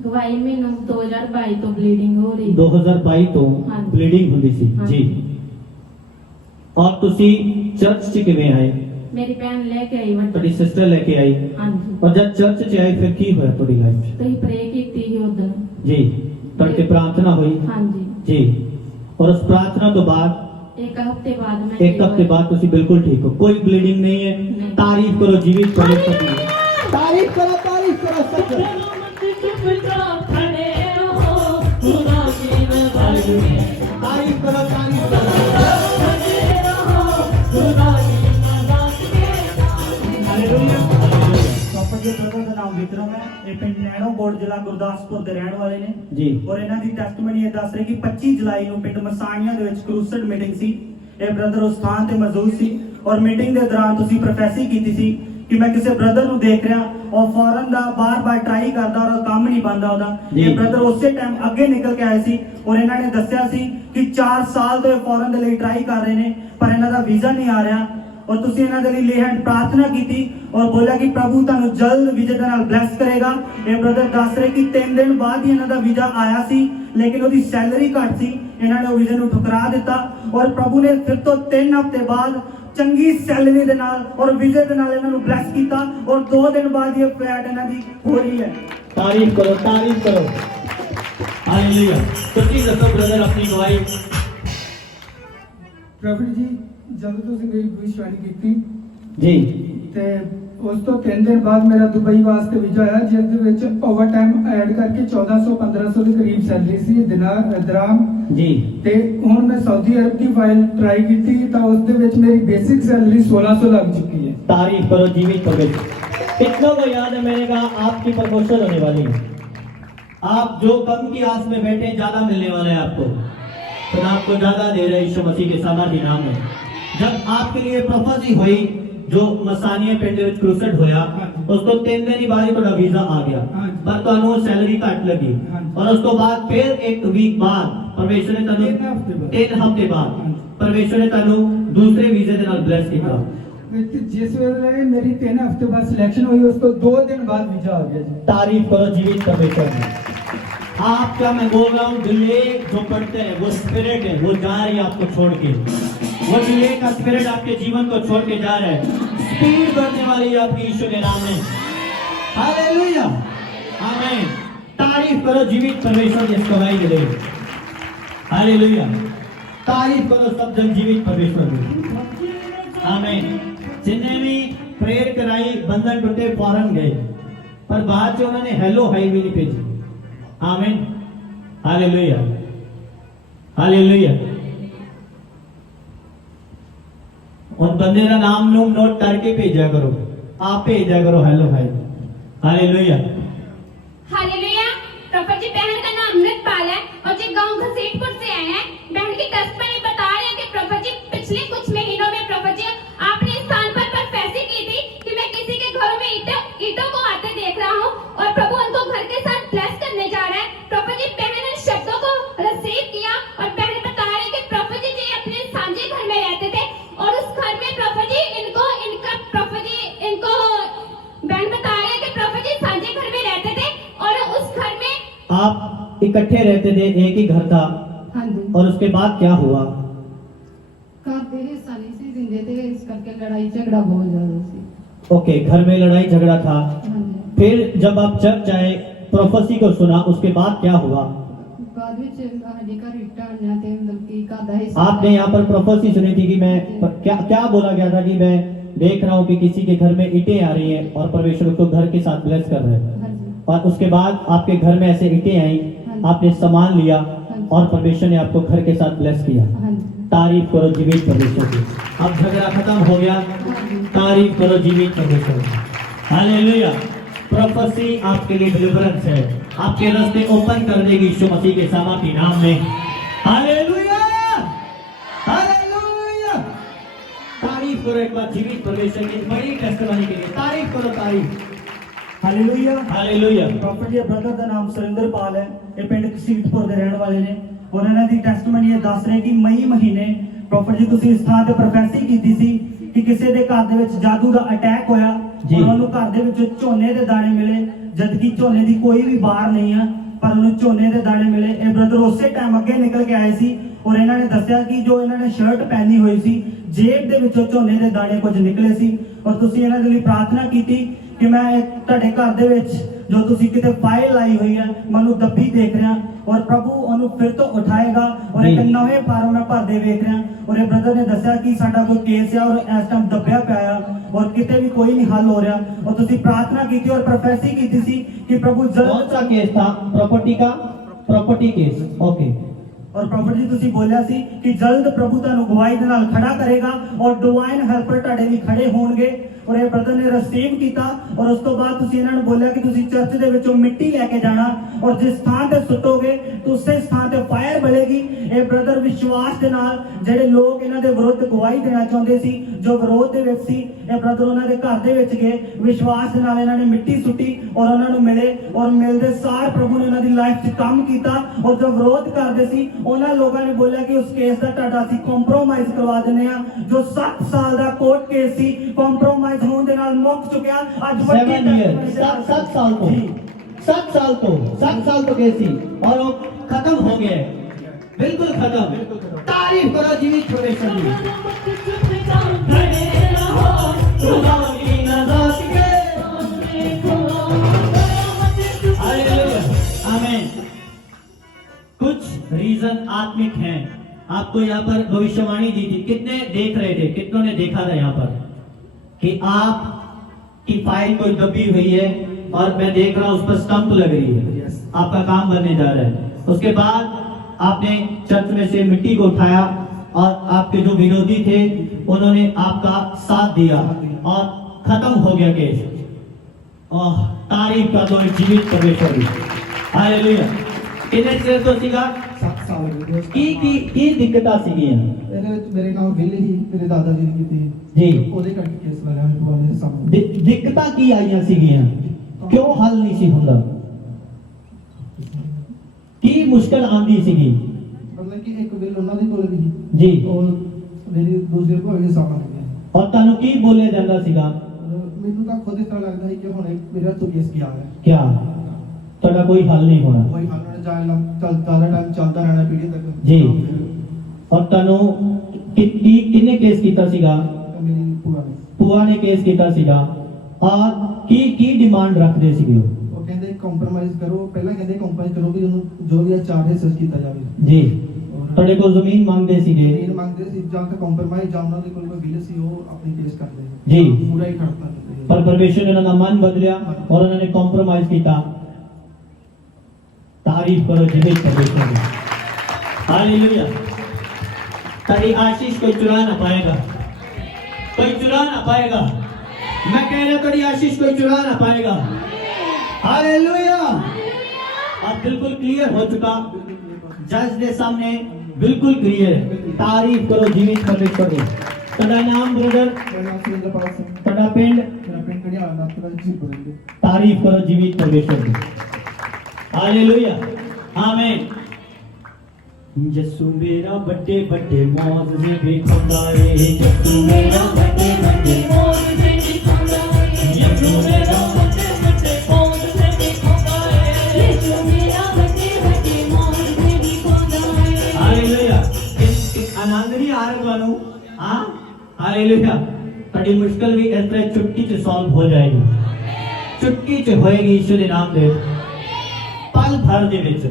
ਗਵਾਹੀ ਮੈਨੂੰ 2022 ਤੋਂ ਬਲੀਡਿੰਗ ਹੋ ਰਹੀ 2022 ਤੋਂ ਹਾਂਜੀ। ਬਲੀਡਿੰਗ ਹੁੰਦੀ ਸੀ ਹਾਂਜੀ। ਜੀ ਔਰ ਤੁਸੀਂ ਚਰਚ 'ਚ ਕਿਵੇਂ ਆਏ ਮੇਰੀ ਭੈਣ ਲੈ ਕੇ ਆਈ ਵੱਡੀ ਤੁਹਾਡੀ ਸਿਸਟਰ ਲੈ ਕੇ ਆਈ हाँ जी ਔਰ ਜਦ ਚਰਚ 'ਚ ਆਏ ਫਿਰ ਕੀ ਹੋਇਆ ਤੁਹਾਡੀ ਲਾਈਫ 'ਚ ਤੁਸੀਂ ਪ੍ਰੇ ਕੀਤੀ ਸੀ ਉਦੋਂ ਜੀ ਤੁਹਾਡੇ ਪ੍ਰਾਰਥਨਾ ਹੋਈ हाँ जी ਜੀ ਔਰ ਉਸ ਪ੍ਰਾਰਥਨਾ ਤੋਂ ਬਾਅਦ एक हफ्ते बाद मैं एक हफ्ते बाद ਤੁਸੀਂ ਬਿਲकुल ठीक हो कोई ब्लीडिंग नहीं है नहीं। तारीफ करो जीवित परमेश्वर की तारीफ करो सब करो मत चुप जाओ खड़े रहो खुदा की नज़ात के तारीफ करो खड़े रहो खुदा की नज़ात के हालेलुया प्रॉफिट जी ब्रदर का नाम विक्रम है ਇਹ ਪਿੰਡ ਨੈਣੋਗੋੜ ਜ਼ਿਲ੍ਹਾ ਗੁਰਦਾਸਪੁਰ ਦੇ ਰਹਿਣ ਵਾਲੇ ਨੇ जी ਔਰ ਇਹਨਾਂ ਦੀ ਟੈਸਟਮਨੀ ਇਹ ਦੱਸ ਰਹੀ ਕਿ 25 ਜੁਲਾਈ ਨੂੰ ਪਿੰਡ ਮਸਾਣੀਆਂ ਦੇ ਵਿੱਚ ਕਰੂਸਡ ਮੀਟਿੰਗ ਸੀ। ਇਹ ਬ੍ਰਦਰ ਉਸ ਸਥਾਨ ਤੇ ਮੌਜੂਦ ਸੀ ਔਰ ਮੀਟਿੰਗ ਦੇ ਦੌਰਾਨ ਤੁਸੀਂ ਪ੍ਰੋਫੈਸੀ ਕੀਤੀ ਸੀ ਕਿ ਮੈਂ ਕਿਸੇ ਬ੍ਰਦਰ ਨੂੰ ਦੇਖ ਰਿਹਾ ਔਰ ਫੌਰਨ ਦਾ ਬਾਰ-ਬਾਰ ਟਰਾਈ ਕਰਦਾ ਔਰ ਕੰਮ ਨਹੀਂ ਬਣਦਾ ਉਹਦਾ। ਜੀ। ਇਹ ਬ੍ਰਦਰ ਉਸੇ ਟਾਈਮ ਅੱਗੇ ਨਿਕਲ ਕੇ ਆਏ ਸੀ ਔਰ ਇਹਨਾਂ ਨੇ ਦੱਸਿਆ ਸੀ ਕਿ 4 ਸਾਲ ਤੋਂ ਇਹ ਫੌਰਨ ਦੇ ਲਈ ਟਰਾਈ ਕਰ ਰਹੇ ਨੇ ਪਰ ਇਹਨਾਂ ਦਾ ਵੀਜ਼ਾ ਨਹੀਂ ਆ ਰਿਹਾ ਔਰ ਤੁਸੀਂ ਇਹਨਾਂ ਦੇ ਲਈ ਲੇਹੈਂਡ ਪ੍ਰਾਰਥਨਾ ਕੀਤੀ ਔਰ ਬੋਲਿਆ ਕਿ ਪ੍ਰਭੂ ਤੁਹਾਨੂੰ ਜਲਦ ਵੀਜ਼ੇ ਦੇ ਨਾਲ ਬਲੈਸ ਕਰੇਗਾ। ਇਹ ਬ੍ਰਦਰ ਦੱਸ ਰਹੇ ਕਿ 3 ਦਿਨ ਬਾਅਦ ਹੀ ਇਹਨਾਂ ਦਾ ਵੀਜ਼ਾ ਆਇਆ ਸੀ ਲੇਕਿਨ ਉਹਦੀ ਸੈਲਰੀ ਘੱਟ ਸੀ, ਇਹਨਾਂ ਨੇ ਉਹ ਵੀਜ਼ੇ ਨੂੰ ਠੁਕਰਾ ਦਿੱਤਾ ਔਰ ਪ੍ਰਭੂ ਨੇ ਫਿਰ ਤੋਂ 3 ਹਫ਼ਤੇ ਬਾਅਦ ਚੰਗੀ ਸੈਲਰੀ ਦੇ ਨਾਲ ਔਰ ਵੀਜ਼ੇ ਦੇ ਨਾਲ ਇਹਨਾਂ ਨੂੰ ਬਲੈਸ ਕੀਤਾ ਔਰ 2 ਦਿਨ ਬਾਅਦ ਇਹ ਫਲੈਟ ਇਹਨਾਂ ਦੀ ਹੋ ਰਹੀ ਹੈ। तारीफ करो हालेलुया। तो प्लीज रखो ब्रदर अपनी गवाही। ਪ੍ਰੋਫਿਟ ਜੀ ਜਦੋਂ ਤੁਸੀਂ ਮੇਰੀ ਭਵਿੱਖਬਾਣੀ ਕੀਤੀ जी ਤੇ ਉਸ ਤੋਂ 3 ਦਿਨ ਬਾਅਦ ਮੇਰਾ ਦੁਬਈ ਵਾਸਤੇ ਵੀਜ਼ਾ ਆਇਆ ਜਿਸ ਦੇ ਵਿੱਚ ਓਵਰ ਟਾਈਮ ਐਡ ਕਰਕੇ 1400-1500 ਦੇ ਕਰੀਬ ਸੈਲਰੀ ਸੀ ਦਰਾਮ जी ਤੇ ਹੁਣ ਮੈਂ ਸਾਊਦੀ ਅਰਬ ਦੀ ਫਾਈਲ ਟਰਾਈ ਕੀਤੀ ਤਾਂ ਉਸ ਦੇ ਵਿੱਚ ਮੇਰੀ ਬੇਸਿਕ ਸੈਲਰੀ 1600 ਲੱਗ ਚੁੱਕੀ ਹੈ। तारीफ करो जीवित परमेश्वर। कितनों को याद है मैंने कहा आपकी प्रमोशन होने वाली है। आप जो कम की आस में बैठे ज्यादा मिलने वाले हैं आपको। तो आपको ज्यादा दे रहे यीशु मसीह के सामर्थ्य नाम में। जब आपके लिए प्रोफेसी हुई जो मसानिया पिंड विच क्रूसेड होया उसको 3 दिन ही बाद थोड़ा वीजा आ गया पर ਤੁਹਾਨੂੰ सैलरी घट लगी और उसको बाद फिर एक वीक बाद परमेश्वर ने ਤੁਹਾਨੂੰ 3 हफ्ते बाद परमेश्वर ने ਤੁਹਾਨੂੰ दूसरे वीजे ਦੇ ਨਾਲ ਬਲੈਸ ਕੀਤਾ। ਵਿੱਚ ਜਿਸ ਵੇਲੇ ਮੇਰੀ 3 ਹਫ਼ਤੇ ਬਾਅਦ ਸਿਲੈਕਸ਼ਨ ਹੋਈ ਉਸ ਤੋਂ 2 ਦਿਨ ਬਾਅਦ ਵੀਜ਼ਾ ਆ ਗਿਆ ਜੀ। तारीफ करो जीवित परमेश्वर की। आपका मैं बोल रहा हूँ डिले जो करते हैं वो स्पिरिट है वो जा रही है आपको छोड़ के। वो डिले का स्पिरिट आपके जीवन को छोड़ के जा रहा है। स्पीड बढ़ने वाली है आपकी यीशु के नाम में। हालेलुया आमीन। तारीफ करो जीवित परमेश्वर की गवाही के लिए। हालेलुया तारीफ करो सब जन जीवित परमेश्वर की। आमीन। जिन्हें भी प्रेयर कराई बंधन टूटे फौरन गए पर बाद जो उन्होंने हेलो हाई भी नहीं भेजी। आमीन हालेलुया हालेलुया। उन बंदे का नाम नूम नोट करके भेजा करो, आप भेजा करो hello hi. Hallelujah hallelujah. Prophet ji बहन का नाम अमृतपाल है और जो गांव घसीटपुर से आए हैं। बहन की टेस्टमनी बता रहे हैं कि प्रॉफिट जी पिछले कुछ महीनों में प्रॉफिट जी आपने इस स्थान पर फैसले की थी कि मैं किसी के घरों में ईंटों को आते देख रहा हूं और प्रभु उनको घर के साथ ब्लेस करने जा रहा है। प्रॉफिट जी बहन ने शब्दों को रिसीव किया और बहन बता रहे कि प्रॉफिट जी अपने साझे घर में रहते थे और उस घर में प्रॉफिट जी इनको बहन बता रहे हैं कि प्रॉफिट जी साझे घर में रहते थे और उस घर में आप इकट्ठे रहते थे एक ही घर था हाँ जी। और उसके बाद क्या हुआ? घर ਦੇ ਹਿੱਸਾ ਨਹੀਂ ਸੀ ਦਿੰਦੇ ਤੇ ਇਸ ਕਰਕੇ ਲੜਾਈ ਝਗੜਾ ਬਹੁਤ ਜ਼ਿਆਦਾ ਸੀ। ओके घर में लड़ाई झगड़ा था। हाँ जी। फिर जब आप चर्च आए प्रोफेसी को सुना उसके बाद क्या हुआ? ਬਾਅਦ ਵਿੱਚ ਸਾਡੇ ਘਰ ਇੱਟਾਂ ਆਈਆਂ ਤੇ ਮਤਲਬ ਕਿ ਘਰ ਦਾ ਹਿੱਸਾ आपने यहाँ पर प्रोफेसी सुनी थी कि मैं क्या क्या बोला गया था कि मैं देख रहा हूँ कि किसी के घर में ईंटें आ रही है और परमेश्वर उसको घर के साथ ब्लेस कर रहे हैं हाँ जी। और उसके बाद आपके घर में ऐसे ईंटें आई आपने सामान लिया और परमेश्वर ने आपको घर के साथ ब्लेस किया। हाँ जी। तारीफ करो जीवित परमेश्वर की। अब झगड़ा खत्म हो गया। तारीफ करो जीवित परमेश्वर की। हालेलुया। प्रोफेसी आपके लिए डिलीवरेंस है, आपके रास्ते ओपन कर देगी यीशु मसीह के सामर्थ्य नाम में। Hallelujah hallelujah. तारीफ करो एक बार जीवित परमेश्वर की बड़ी टेस्टिमनी के लिए। तारीफ करो तारीफ। ਹਾਲੇਲੂਇਆ। हालेलुया ਪ੍ਰੋਫਿਟ ਜੀ ਬ੍ਰਦਰ ਦਾ ਨਾਮ ਸੁਰਿੰਦਰਪਾਲ ਹੈ। ਇਹ ਪਿੰਡ ਕਸੀਟਪੁਰ ਦੇ ਰਹਿਣ ਵਾਲੇ ਨੇ ਔਰ ਇਹਨਾਂ ਦੀ ਟੈਸਟਮਨੀ ਇਹ ਦੱਸ ਰਹੇ ਕਿ ਮਈ ਮਹੀਨੇ ਪ੍ਰੋਫਿਟ ਜੀ ਤੁਸੀਂ ਇਸ ਥਾਂ ਤੇ ਪ੍ਰੋਫੈਸੀ ਕੀਤੀ ਸੀ ਕਿ ਕਿਸੇ ਦੇ ਘਰ ਦੇ ਵਿੱਚ ਜਾਦੂ ਦਾ ਅਟੈਕ ਹੋਇਆ ਜੀ। ਉਹਨਾਂ ਨੂੰ ਘਰ ਦੇ ਵਿੱਚ ਝੋਨੇ ਦੇ ਦਾਣੇ ਮਿਲੇ ਜਦਕਿ ਝੋਨੇ ਦੀ ਕੋਈ ਵੀ ਬਾਰ ਨਹੀਂ ਆ ਪਰ ਉਹਨੂੰ ਝੋਨੇ ਦੇ ਦਾਣੇ ਮਿਲੇ। ਇਹ ਬ੍ਰਦਰ ਉਸੇ ਟਾਈਮ ਅੱਗੇ ਨਿਕਲ ਕੇ ਆਏ ਸੀ ਔਰ ਇਹਨਾਂ ਨੇ ਦੱਸਿਆ ਕਿ ਜੋ ਇਹਨਾਂ ਨੇ ਸ਼ਰਟ ਪਹਿਨੀ ਹੋਈ ਸੀ ਜੇਬ ਦੇ ਵਿੱਚੋਂ ਝੋਨੇ ਦੇ ਦਾਣੇ ਕੁਝ ਨਿਕਲੇ ਸੀ ਔਰ ਤੁਸੀਂ ਇਹਨਾਂ ਦੇ ਲਈ ਪ੍ਰਾਰਥਨਾ ਕੀਤੀ ਕਿ ਮੈਂ ਤੁਹਾਡੇ ਘਰ ਦੇ ਵਿੱਚ ਜੋ ਤੁਸੀਂ ਕਿਤੇ ਫਾਈਲ ਲਾਈ ਹੋਈ ਹੈ ਮੈਨੂੰ ਦੱਬੀ ਦੇਖ ਰਿਹਾ ਔਰ ਪ੍ਰਭੂ ਉਹਨੂੰ ਫਿਰ ਤੋਂ ਉਠਾਏਗਾ ਔਰ ਇੱਕ ਨਵੇਂ ਫਾਰਮ ਮੈਂ ਭਰਦੇ ਵੇਖ ਰਿਹਾ। ਔਰ ਇਹ ਬ੍ਰਦਰ ਨੇ ਦੱਸਿਆ ਕਿ ਸਾਡਾ ਕੋਈ ਕੇਸ ਹੈ ਔਰ ਇਸ ਟਾਈਮ ਦੱਬਿਆ ਪਿਆ ਆ ਔਰ ਕਿਤੇ ਵੀ ਕੋਈ ਨਹੀਂ ਹੱਲ ਹੋ ਰਿਹਾ ਔਰ ਤੁਸੀਂ ਪ੍ਰਾਰਥਨਾ ਕੀਤੀ ਔਰ ਪ੍ਰੋਫੈਸੀ ਕੀਤੀ ਸੀ कि प्रभु कौन जल्द सा केस था? Property case. ओके और प्रॉफिट जी ਤੁਸੀਂ ਬੋਲਿਆ ਸੀ ਕਿ ਜਲਦ ਪ੍ਰਭੂ ਤੁਹਾਨੂੰ ਗਵਾਹੀ ਦੇ ਨਾਲ ਖੜਾ ਕਰੇਗਾ ਔਰ ਡਿਵਾਈਨ ਹੈਲਪਰ ਤੁਹਾਡੇ ਲਈ ਖੜੇ ਹੋਣਗੇ ਔਰ ਇਹ ਬ੍ਰਦਰ ਨੇ ਰਿਸੀਵ ਕੀਤਾ ਔਰ ਉਸ ਤੋਂ ਬਾਅਦ ਤੁਸੀਂ ਇਹਨਾਂ ਨੂੰ ਬੋਲਿਆ ਕਿ ਤੁਸੀਂ ਚਰਚ ਦੇ ਵਿੱਚੋਂ ਮਿੱਟੀ ਲੈ ਕੇ ਜਾਣਾ ਔਰ ਜਿਸ ਥਾਂ ਤੇ ਸੁੱਟੋਗੇ ਤੇ ਉਸੇ ਥਾਂ ਤੇ ਫਾਇਰ ਬਲੇਗੀ। ਇਹ ਬ੍ਰਦਰ ਵਿਸ਼ਵਾਸ ਦੇ ਨਾਲ ਜਿਹੜੇ ਲੋਕ ਇਹਨਾਂ ਦੇ ਵਿਰੁੱਧ ਗਵਾਹੀ ਦੇਣਾ ਚਾਹੁੰਦੇ ਸੀ, ਜੋ ਵਿਰੋਧ ਦੇ ਵਿੱਚ ਸੀ, ਇਹ ਬ੍ਰਦਰ ਉਹਨਾਂ ਦੇ ਘਰ ਦੇ ਵਿੱਚ ਗਏ, ਵਿਸ਼ਵਾਸ ਦੇ ਨਾਲ ਇਹਨਾਂ ਨੇ ਮਿੱਟੀ ਸੁੱਟੀ ਔਰ ਉਹਨਾਂ ਨੂੰ ਮਿਲੇ ਔਰ ਮਿਲਦੇ ਸਾਰ ਪ੍ਰਭੂ ਨੇ ਉਹਨਾਂ ਦੀ ਲਾਈਫ 'ਚ ਕੰਮ ਕੀਤਾ। ਔਰ ਜੋ ਵਿਰੋਧ ਕਰਦੇ ਸੀ ਉਹਨਾਂ ਲੋਕਾਂ ਨੇ ਬੋਲਿਆ ਕਿ ਉਸ ਕੇਸ ਦਾ ਤੁਹਾਡਾ ਅਸੀਂ ਕੰਪਰੋਮਾਈਜ਼ ਕਰਵਾ ਦਿੰਦੇ ਆ। ਜੋ 7 ਸਾਲ ਦਾ ਕੋਰਟ ਕੇਸ ਸੀ ਕੰਪਰੋਮਾਈਜ਼ ਹੋਣ ਦੇ ਨਾਲ ਮੁੱਕ ਚੁੱਕਿਆ। ਅੱਜ 7 years, 7 साल तो 7 साल तो कैसी और वो खत्म हो गए, बिल्कुल खत्म। तारीफ करो जीवित परमेश्वर की। आमीन। कुछ रीजन आत्मिक हैं। आपको यहाँ पर भविष्यवाणी दी थी, कितने देख रहे थे, कितनों ने देखा था यहाँ पर कि आप की फाइल कोई दबी हुई है और मैं देख रहा हूं उस पर स्टंप लग रही है, आपका काम बनने जा रहा है। उसके बाद आपने चर्च में से मिट्टी को उठाया और आपके जो विरोधी थे उन्होंने आपका साथ दिया और खत्म हो गया केस। ओह, तारीफ कर दो जीवित परमेश्वर की। हालेलुया। कितने चिर तो सीगा 7 साल हो गए की दिक्कतां सीगीਆਂ ਇਹਦੇ ਵਿੱਚ ਮੇਰੇ ਨਾਲ ਬਿੱਲ ਹੀ ਮੇਰੇ ਦਾਦਾ ਜੀ ਦੀ ਕੀਤੀ ਜੀ। ਉਹਦੇ ਕਰਕੇ ਕੇਸ ਲਗਾਇਆ ਮੇਰੇ ਮੇਰੇ ਸਾਹਮਣੇ। ਦਿੱਕਤਾਂ ਕੀ ਆਈਆਂ ਸੀਗੀਆਂ, ਕਿਉਂ ਹੱਲ ਨਹੀਂ ਸੀ ਹੁੰਦਾ, ਕੀ ਮੁਸ਼ਕਲ ਆਂਦੀ ਸੀਗੀ? ਮਤਲਬ ਕਿ ਇੱਕ ਬਿੱਲ ਉਹਨਾਂ ਦੇ ਕੋਲ ਵੀ ਜੀ। ਔਰ ਮੇਰੀ ਦੂਸਰੇ ਕੋਲ ਵੀ ਸਾਹਮਣੇ ਔਰ ਤੁਹਾਨੂੰ ਕੀ ਬੋਲਿਆ ਜਾਂਦਾ ਸੀਗਾ? ਮੈਨੂੰ ਤਾਂ ਖੁਦ ਇਸ ਤਰ੍ਹਾਂ ਲੱਗਦਾ ਹੈ ਕਿ ਹੁਣ ਮੇਰਾ ਤੋਂ ਕੇਸ ਗਿਆ ਹੈ, ਕਿਆ ਤੁਹਾਡਾ ਕੋਈ ਹੱਲ ਨਹੀਂ ਹੋਣਾ? ਕੋਈ ਹੱਲ ਨਾ ਜਾਏ ਨਾ ਜ਼ਿਆਦਾ ਟਾਈਮ ਚੱਲਦਾ ਰਹਿਣਾ ਪੀੜੀ ਤੱਕ ਜੀ। ਔਰ ਤੁਹਾਨੂੰ ਕਿੰਨੇ ਕੇਸ ਕੀਤਾ ਸੀਗਾ? ਮੇਰੀ ਭੂਆ ਨੇ ਕੇਸ ਕੀਤਾ ਸੀਗਾ। ਔਰ ਕੀ ਡਿਮਾਂਡ ਰੱਖਦੇ ਸੀਗੇ ਉਹ? ਉਹ ਕਹਿੰਦੇ ਕੰਪਰੋਮਾਈਜ਼ ਕਰੋ, ਪਹਿਲਾਂ ਕਹਿੰਦੇ ਕੰਪਰੋਮਾਈਜ਼ ਕਰੋ ਵੀ ਉਹਨੂੰ ਜੋ ਵੀ 4 ਹਿੱਸੇ ਕੀਤਾ ਜਾਵੇ ਜੀ। ਤੁਹਾਡੇ ਕੋਲ ਜ਼ਮੀਨ ਮੰਗਦੇ ਸੀਗੇ ਜ਼ਮੀਨ ਮੰਗਦੇ ਸੀ, ਜਾਂ ਤਾਂ ਕੰਪਰੋਮਾਈਜ਼ ਜਾਂ ਉਹਨਾਂ ਦੇ ਕੋਲ ਕੋਈ ਬਿੱਲ ਸੀ ਉਹ ਆਪਣੀ ਕੇਸ ਕਰਦੇ ਜੀ। ਪੂਰਾ ਹੀ ਖੜਤਾ ਪਰ ਪਰਮੇਸ਼ਰ ਨੇ ਉਹਨਾਂ ਦਾ ਮਨ ਬਦਲਿਆ ਔਰ ਉਹਨਾਂ ਨੇ ਕੰਪਰੋਮਾਈਜ਼ ਕੀਤਾ। तारीफ करो जीवित परमेश्वर की। हालेलुया। तेरी आशीष कोई चुरा ना पाएगा, कोई चुरा ना पाएगा। मैं कह रहा हूं तेरी आशीष कोई चुरा ना पाएगा। हालेलुया। अब बिल्कुल क्लियर हो चुका, जज के सामने बिल्कुल क्लियर। तारीफ करो जीवित परमेश्वर की। तेरा नाम ब्रदर, तेरा पिंड, तारीफ करो जीवित परमेश्वर की। हालेलुया। आमीन। यीशु मेरा बड़े बड़े मौज में भी खुदा है, यीशु मेरा बड़े बड़े मौज में भी खुदा है, यीशु मेरा बड़े बड़े मौज में भी खुदा है, यीशु मेरा बड़े बड़े मौज में भी खुदा है। हालेलुया। इस आनंद नहीं आ रहा वालों? हां, हालेलुया। बड़ी मुश्किल भी इस तरह चुटकी से सॉल्व हो जाएगी, चुटकी से होएगी यीशु के नाम से। पल भर दे विच।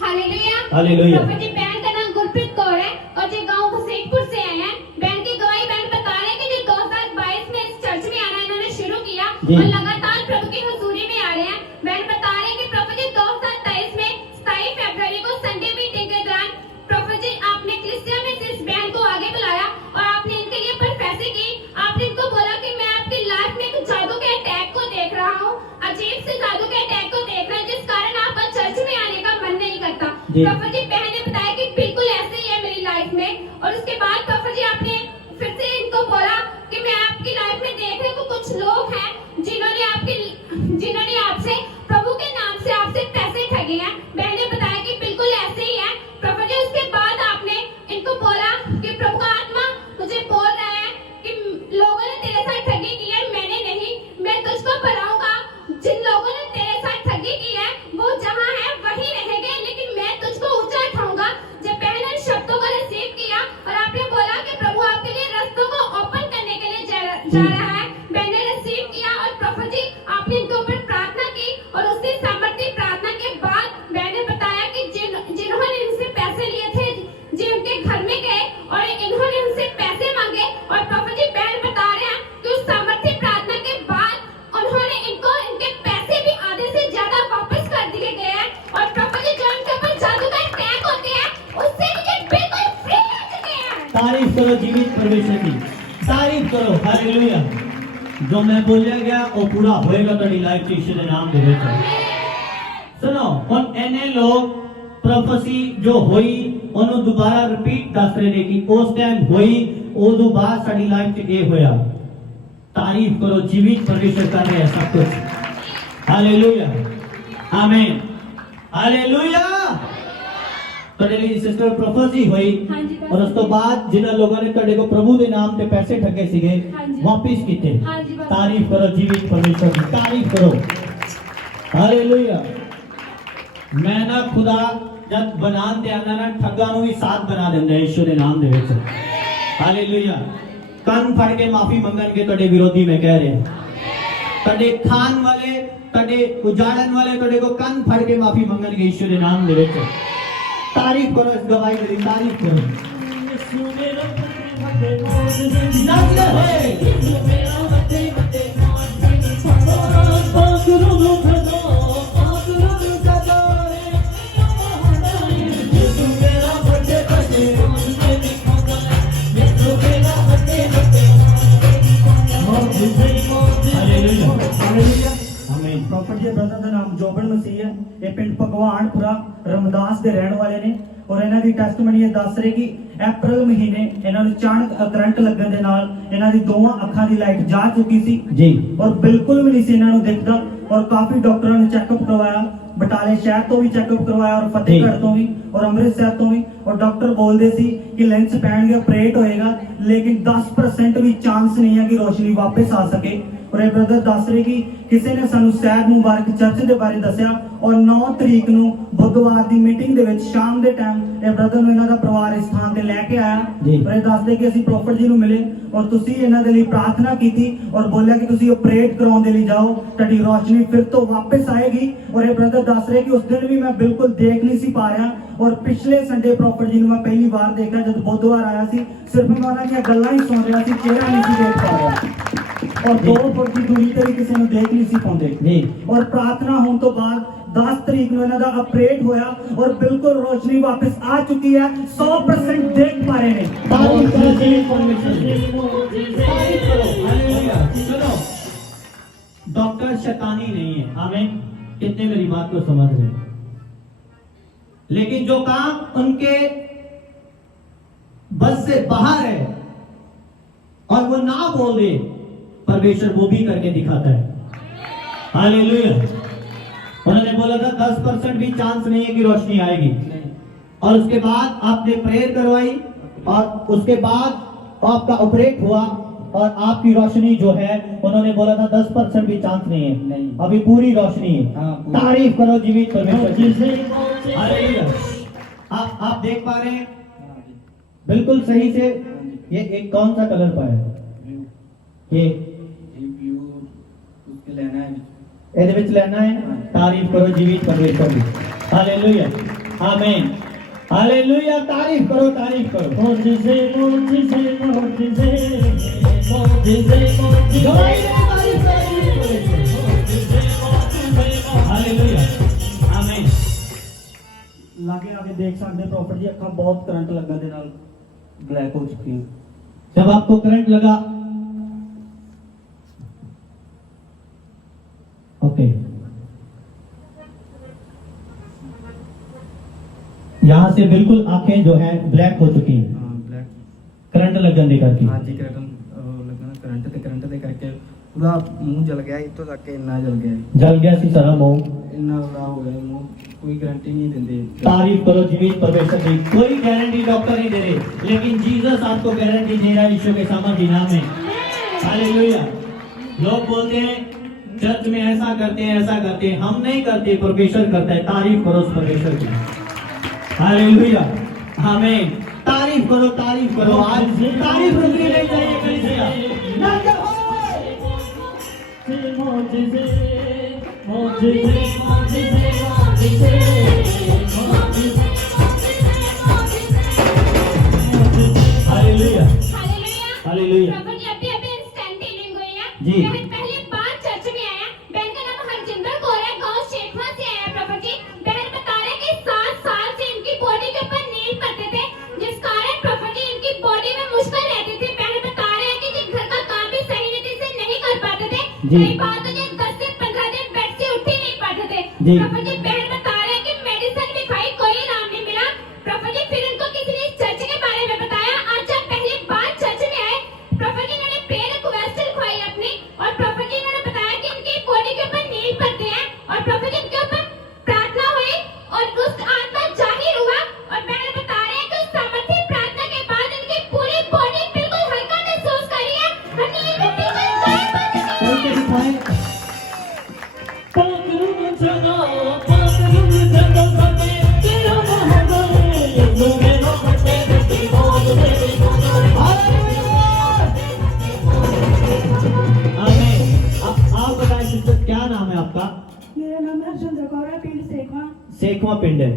हालेलुया। हालेलुया। प्रॉफिट जी बहन का नाम गुरप्रीत कौर है और जो गांव घसीटपुर से आए हैं। बहन की गवाही बहन बता रहे हैं कि जो 2022 में इस चर्च में आना इन्होंने शुरू किया और लगातार प्रभु की हुजूरी में आ रहे हैं। बहन बता रहे हैं कि प्रॉफिट जी 2023 में 27 फरवरी को संडे मीटिंग के दौरान प्रॉफिट जी आपने कलीसिया में से इस बहन को आगे बुलाया और आपने इनके लिए प्रोफेसी की। आपने इनको बोला कि मैं आपकी लाइफ में एक जादू के अटैक को देख रहा हूँ, अजीब से जादू के अटैक को देख रहा है जिस कारण आपका चर्च में आने का मन नहीं करता। प्रॉफिट जी बहन ने बताया कि बिल्कुल ऐसे ही है मेरी लाइफ में। और उसके बाद प्रॉफिट जी आपने फिर से इनको बोला कि मैं आपकी लाइफ में देख रही हूँ कुछ लोग हैं जिन्होंने आपसे प्रभु के नाम से आपसे पैसे ठगे हैं। बहन ने बताया कि बिल्कुल ऐसे ही है। प्रॉफिट जी उसके बाद आपने इनको बोला कि प्रभु का आत्मा मुझे बोल रहा है कि लोगों ने तेरे साथ ठगी की है, मैंने नहीं, मैं तुझको बढ़ाऊंगा। जिन लोगों ने तेरे साथ ठगी की है वो जहाँ है वहीं रहेंगे, लेकिन मैं तुझको ऊंचा उठाऊंगा। जब बहन ने शब्दों को रिसीव किया और आपने बोला कि प्रभु आपके लिए रास्तों को ओपन करने के लिए जा रहा है, बहन ने रिसीव किया और प्रभु जी आपने इनके ऊपर प्रार्थना की और उसी सामर्थ्य प्रार्थना के बाद बहन ने बताया कि जिन्होंने इनसे पैसे लिए थे जी उनके घर में गए और इन्होंने उनसे पैसे मांगे और प्रभु जी बहन बता रहे हैं कि उस सामर्थ्य प्रार्थना के बाद उन्होंने इनको इनके पैसे भी आधे से ज्यादा वापस कर दिए गए हैं। और प्रभु जी जो इनके ऊपर जादू का अटैक होते हैं उससे ये बिल्कुल फ्री हो चुके हैं। तारीफ करो जीवित परमेश्वर की। तारीफ करो। हालेलुया। जो मैं बोलिया गया वो पूरा होएगा तेरी लाइफ च यीशु दे नाम दे विच। सुनो हुण इन्ने लोग प्रोफेसी जो होई ओनू दोबारा रिपीट दस रहे ने कि उस टाइम होई उदों बाद साडी लाइफ च ये होया। तारीफ करो, जीवित परमेश्वर कर रहे हैं सब कुछ। हालेलुया, आमीन, हालेलुया। ਤੁਹਾਡੇ ਲਈ ਸਿਸਟਰ ਪ੍ਰੋਫੈਸੀ ਹੋਈ ਹਾਂਜੀ ਔਰ ਉਸ ਤੋਂ ਬਾਅਦ ਜਿਨ੍ਹਾਂ ਲੋਕਾਂ ਨੇ ਤੁਹਾਡੇ ਕੋ ਪ੍ਰਭੂ ਦੇ ਨਾਮ ਤੇ ਪੈਸੇ ਠੱਗੇ ਸੀਗੇ ਹਾਂਜੀ। ਵਾਪਿਸ ਕੀਤੇ। ਹਾਂਜੀ ਬਸ। ਤਾਰੀਫ ਕਰੋ ਜੀਵਿਤ ਪਰਮੇਸ਼ਰ ਦੀ, ਤਾਰੀਫ ਕਰੋ। ਹਾਲੇਲੂਇਆ। ਮੈਂ ਨਾ ਖੁਦਾ ਜਦ ਬਣਾਉਣ ਤੇ ਆਉਂਦਾ ਨਾ ਠੱਗਾਂ ਨੂੰ ਵੀ ਸਾਥ ਬਣਾ ਦਿੰਦਾ ਹੈ ਯਿਸੂ ਦੇ ਨਾਮ ਦੇ ਵਿੱਚ। ਹਾਲੇਲੂਇਆ। ਕੰਨ ਫੜ ਕੇ ਮਾਫੀ ਮੰਗਣਗੇ ਤੁਹਾਡੇ ਵਿਰੋਧੀ, ਮੈਂ ਕਹਿ ਰਿਹਾ। ਤੁਹਾਡੇ ਖਾਨ ਵਾਲੇ, ਤੁਹਾਡੇ ਉਜਾੜਨ ਵਾਲੇ ਤੁਹਾਡੇ ਕੋ ਕੰਨ ਫੜ ਕੇ ਮਾਫੀ ਮੰਗਣਗੇ ਯਿਸੂ ਦੇ ਨਾਮ ਦੇ ਵਿੱਚ। तारीफ करो इस गवाही के लिए, तारीफ करो। प्रॉफिट जी ब्रदर का नाम जोबन मसीह है। ये पिंड भगवानपुरा रमदास के रहने वाले ने और इन्हां दी टेस्टमनी ये दस रहे कि अप्रैल महीने इन्हां नूं अचानक करंट लगन दे नाल इन्हां दी दोवां अखां दी लाइट जा चुकी सी जी और बिल्कुल भी नहीं सी इन्हां नूं दिखदा और काफी डॉक्टरां ने चेकअप करवाया, बटाले शहर तो भी चेकअप करवाया और फतेहगढ़ तो भी और अमृतसर तो भी, और डॉक्टर बोलते सी कि लेंस पैणगे ऑपरेट होएगा लेकिन 10% भी चांस नहीं है कि रोशनी वापस आ सके। और ये ब्रदर दस रहे कि किसी ने सानू सैद मुबारक चर्च के बारे दसिया और 9 तरीक नूं बुधवार की मीटिंग दे विच शाम दे टाइम ये ब्रदर नूं इन्हां दा परिवार इस स्थान ते लेके आया और ये दसदे कि असीं प्रॉफिट जी नूं मिले और तुसीं इन्हां दे लई प्रार्थना कीती और बोलिया कि तुसीं ऑपरेट कराउण दे लई जाओ, तुहाडी रोशनी फिर तो वापस आएगी। और ये ब्रदर दस रहे कि उस दिन भी मैं बिल्कुल देख नहीं सी पा रहा और पिछले संडे प्रॉफिट जी नूं मैं पहली बार देखा जब बुधवार आया सी, सिर्फ मैं उन्हां दी गल्लां ही सुन रहा सी, चेहरा नहीं सी देख पा रहा और 2 फुट की दूरी ते भी किसी ने देख नहीं सी पाਉਂਦੇ। और प्रार्थना होने तो बाद 10 तरीक ਨੂੰ ਇਹਨਾਂ ਦਾ ਆਪਰੇਟ ਹੋਇਆ और बिल्कुल रोशनी वापस आ चुकी है, 100% देख पा रहे हैं। तारीफ करो जीवित परमेश्वर की, तारीफ करो। हालेलुया। चलो, डॉक्टर शैतानी नहीं है, हमें कितने मेरी बात को समझ रहे हैं, लेकिन जो काम उनके बस से बाहर है और वो ना बोल दे, परमेश्वर वो भी करके दिखाता है। हालेलुया। उन्होंने बोला था 10% भी चांस नहीं है कि रोशनी आएगी और उसके बाद आपने प्रेयर करवाई और उसके बाद आपका ऑपरेट हुआ और आपकी रोशनी जो है उन्होंने बोला था 10% भी चांस नहीं है, अभी पूरी रोशनी है। तारीफ करो जीवित परमेश्वर की। हालेलुया। आप देख पा रहे हैं बिल्कुल सही से। ये एक कौन सा कलर पाया ये ਇਹਦੇ ਵਿੱਚ ਲੈਣਾ ਹੈ। तारीफ करो जीवित परमेश्वर की। हालेलुया, आमीन, हालेलुया। तारीफ करो, तारीफ करो। मोजिज़े मोजिज़े मोजिज़े मोजिज़े हालेलुया, आमीन। लागे आगे देख सकते प्रॉफिट जी अखा बहुत करंट लगन दे नाल ब्लैक हो चुकी है। जब आपको करंट लगा, ओके, यहाँ से बिल्कुल आंखें जो है ब्लैक हो चुकी हैं। ब्लैक करंट लगन दे करके। हाँ जी, करंट ते करके पूरा मुंह जल गया, इत्थों तक के इन्ना जल गया, जल गया सी सारा मुंह। इन्ना बुरा हो गया मुंह, कोई गारंटी नहीं देते। तारीफ करो जीवित परमेश्वर की। कोई गारंटी डॉक्टर नहीं दे रहे, लेकिन जीसस आपको गारंटी दे रहा है यीशु के सामर्थ्य नाम में। हालेलुया। लोग बोलते हैं चर्च में ऐसा करते हैं, ऐसा करते हैं, हम नहीं करते, परमेश्वर करता है। तारीफ करो उस परमेश्वर की। हालेलुया, आमीन। तारीफ करो, तारीफ करो। आज तारीफ रुकनी नहीं चाहिए कलीसिया। मोजिज़े मोजिज़े मोजिज़े मोजिज़े हालेलुया, हालेलुया। हालेलुया। प्रभु जी अभी इंस्टेंट हीलिंग हुई है। जी। बहन पहली बार चर्च में आया। बहन का नाम हरजिंदर कौर है, गांव शेखवा से आया। प्रभु जी बहन बता रहे कि 7 साल से इनकी बॉडी के ऊपर नील पड़ते थे, जिस कारण प्रभु जी इनकी बॉडी में मुश्किल रहती थी। बहन बता रहे हैं कि घर का काम भी सही रीति से नहीं कर पाते जी। कई बार तो ये 10 से 15 दिन बेड से उठ ही नहीं पाते थे। जी। प्रॉफिट जी बहन बता रहे हैं कि मेडिसिन भी खाई, कोई आराम नहीं मिला। प्रॉफिट जी फिर इनको किसी ने चर्च के बारे में बताया। आज जब पहली बार चर्च में आए, प्रॉफिट जी ने प्रेयर रिक्वेस्ट लिखवाई अपनी, और प्रॉफिट जी ने बताया कि इनकी बॉडी के ऊपर नील पड़ते हैं, और प्रॉफिट जी इनके ऊपर प्रार्थना हुई और उस आत्मा जाहिर हुआ, और बहन बता रहे हैं कि उस सामर्थ्य प्रार्थना के बाद इनकी पूरी बॉडी बिल्कुल हल्का महसूस कर रही है, और नील भी बिल्कुल गायब हो चुकी है। करके दिखाएं। पाकरूम जगा सके तेरा महबूब मुझे न फटे तेरी मौत मेरी आमीन। आप बताएं सिस्टर, क्या नाम है आपका? मेरा नाम हरचंद्र कौर है, पिंड सेखवा। ਸੇਖਵਾ ਪਿੰਡ ਹੈ।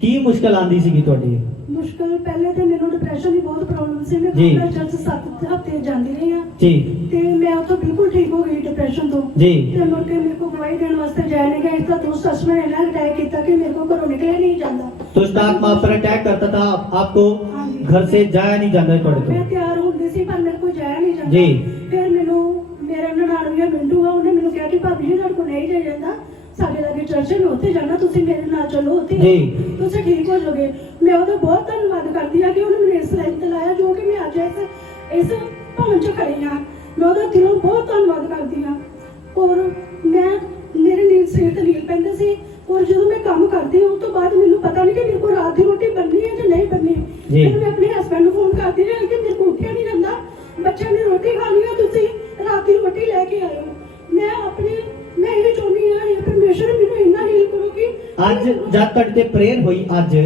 ਕੀ ਮੁਸ਼ਕਲ ਆਂਦੀ ਸੀਗੀ ਤੁਹਾਡੀ? ਮੁਸ਼ਕਲ ਪਹਿਲੇ ਤੇ ਮੈਨੂੰ ਡਿਪਰੈਸ਼ਨ ਦੀ ਬਹੁਤ ਪ੍ਰੋਬਲਮ ਸੀ। ਮੈਂ ਜੀ। ਚਰਚ 7 ਹਫ਼ਤੇ ਜਾਂਦੀ ਰਹੀ ਹਾਂ ਜੀ ਤੇ ਮੈਂ ਉਤੋਂ ਬਿਲਕੁਲ ਠੀਕ ਹੋ ਗਈ ਡਿਪਰੈਸ਼ਨ ਤੋਂ। ਜੀ ਤੇ ਮੁੜ ਕੇ ਮੇਰੇ ਕੋਲ ਦਵਾਈ ਦੇਣ ਵਾਸਤੇ ਜਾਇਆ ਨਹੀਂ ਗਿਆ। ਇਸ ਦਾ ਦੋਸਤ ਅਸਮਾ ਨੇ ਨਾ ਅਟੈਕ ਕੀਤਾ कि मेरे को घरों निकले नहीं जाता। दुष्ट आत्मा पर अटैक करता था, आपको हाँ जी। घर से जाया नहीं जाता है थोड़े मैं तो। ਤਿਆਰ ਹੁੰਦੀ ਸੀ ਪਰ ਮੇਰੇ ਕੋਲ ਜਾਇਆ ਨਹੀਂ ਜਾਂਦਾ। ਜੀ। ਫਿਰ ਮੈਨੂੰ ਮੇਰਾ 99 ਮਿੰਟੂ ਆ, ਉਹਨੇ ਮੈਨੂੰ ਕਿਹਾ ਕਿ ਭਾਬੀ ਜੀ ਤੁਹਾਡੇ ਕੋਲ ਨਹੀਂ ਜਾਇਆ ਜਾਂਦਾ, ਸਾਡੇ ਲਾਗੇ ਚਰਚ ਹੈ, ਉੱਥੇ ਜਾਣਾ, ਤੁਸੀਂ ਮੇਰੇ ਨਾਲ ਚੱਲੋ, ਉੱਥੇ ਜੀ। ਤੁਸੀਂ ਠੀਕ ਹੋ ਜਾਓਗੇ। ਮੈਂ ਉਹਦਾ ਬਹੁਤ ਧੰਨਵਾਦ ਕਰਦੀ ਹਾਂ ਕਿ ਉਹਨੇ ਮੈਨੂੰ ਇਸ ਲਾਈਨ ਤੇ ਲਾਇਆ, ਜੋ ਕਿ ਮੈਂ ਅੱਜ ਇਸ ਭਵਨ 'ਚ ਖੜੀ ਹਾਂ। ਮੈਂ ਉਹਦਾ ਦਿਲੋਂ ਬਹੁਤ ਧੰਨਵਾਦ ਕਰਦੀ ਹਾਂ। ਔਰ ਮੇਰੇ ਨੀਂਦ ਸਿਰ ਤੇ ਨੀਲ ਪੈਂਦੇ ਸੀ, ਔਰ ਜਦੋਂ ਮੈਂ ਕੰਮ ਕਰਦੀ ਹਾਂ ਉਸ ਤੋਂ ਬਾਅਦ ਮੈਨੂੰ ਪਤਾ ਨਹੀਂ ਕਿ ਮੇਰੇ ਕੋਲ ਰਾਤ ਦੀ ਰੋਟੀ ਬਣਨੀ ਹੈ ਜਾਂ ਨਹੀਂ ਬਣਨੀ। ਜੀ। ਫਿਰ ਮੈਂ ਆਪਣੇ ਹਸਬੰਡ ਨੂੰ ਫੋਨ ਕਰਦੀ ਰਹੀ ਕਿ ਮੇਰੇ ਕੋਲ ਉੱਠਿਆ ਨਹੀਂ ਜਾਂਦਾ, ਬੱਚਿਆਂ ਨੇ ਰੋਟੀ ਖਾਣੀ ਹੈ, ਤੁਸੀਂ ਰਾਤ ਦੀ ਰੋਟੀ ਲੈ ਕੇ ਆਇਓ। ਮੈਂ ਇਹ ਚਾਹੁੰਦੀ ਹਾਂ ਇਹ ਪਰਮੇਸ਼ਰ ਮੈਨੂੰ ਇੰਨਾ ਹੀਲ ਕਰੋ ਕਿ ਅੱਜ ਜਦ ਤੱਕ ਤੇ ਪ੍ਰੇਅਰ ਹੋਈ, ਅੱਜ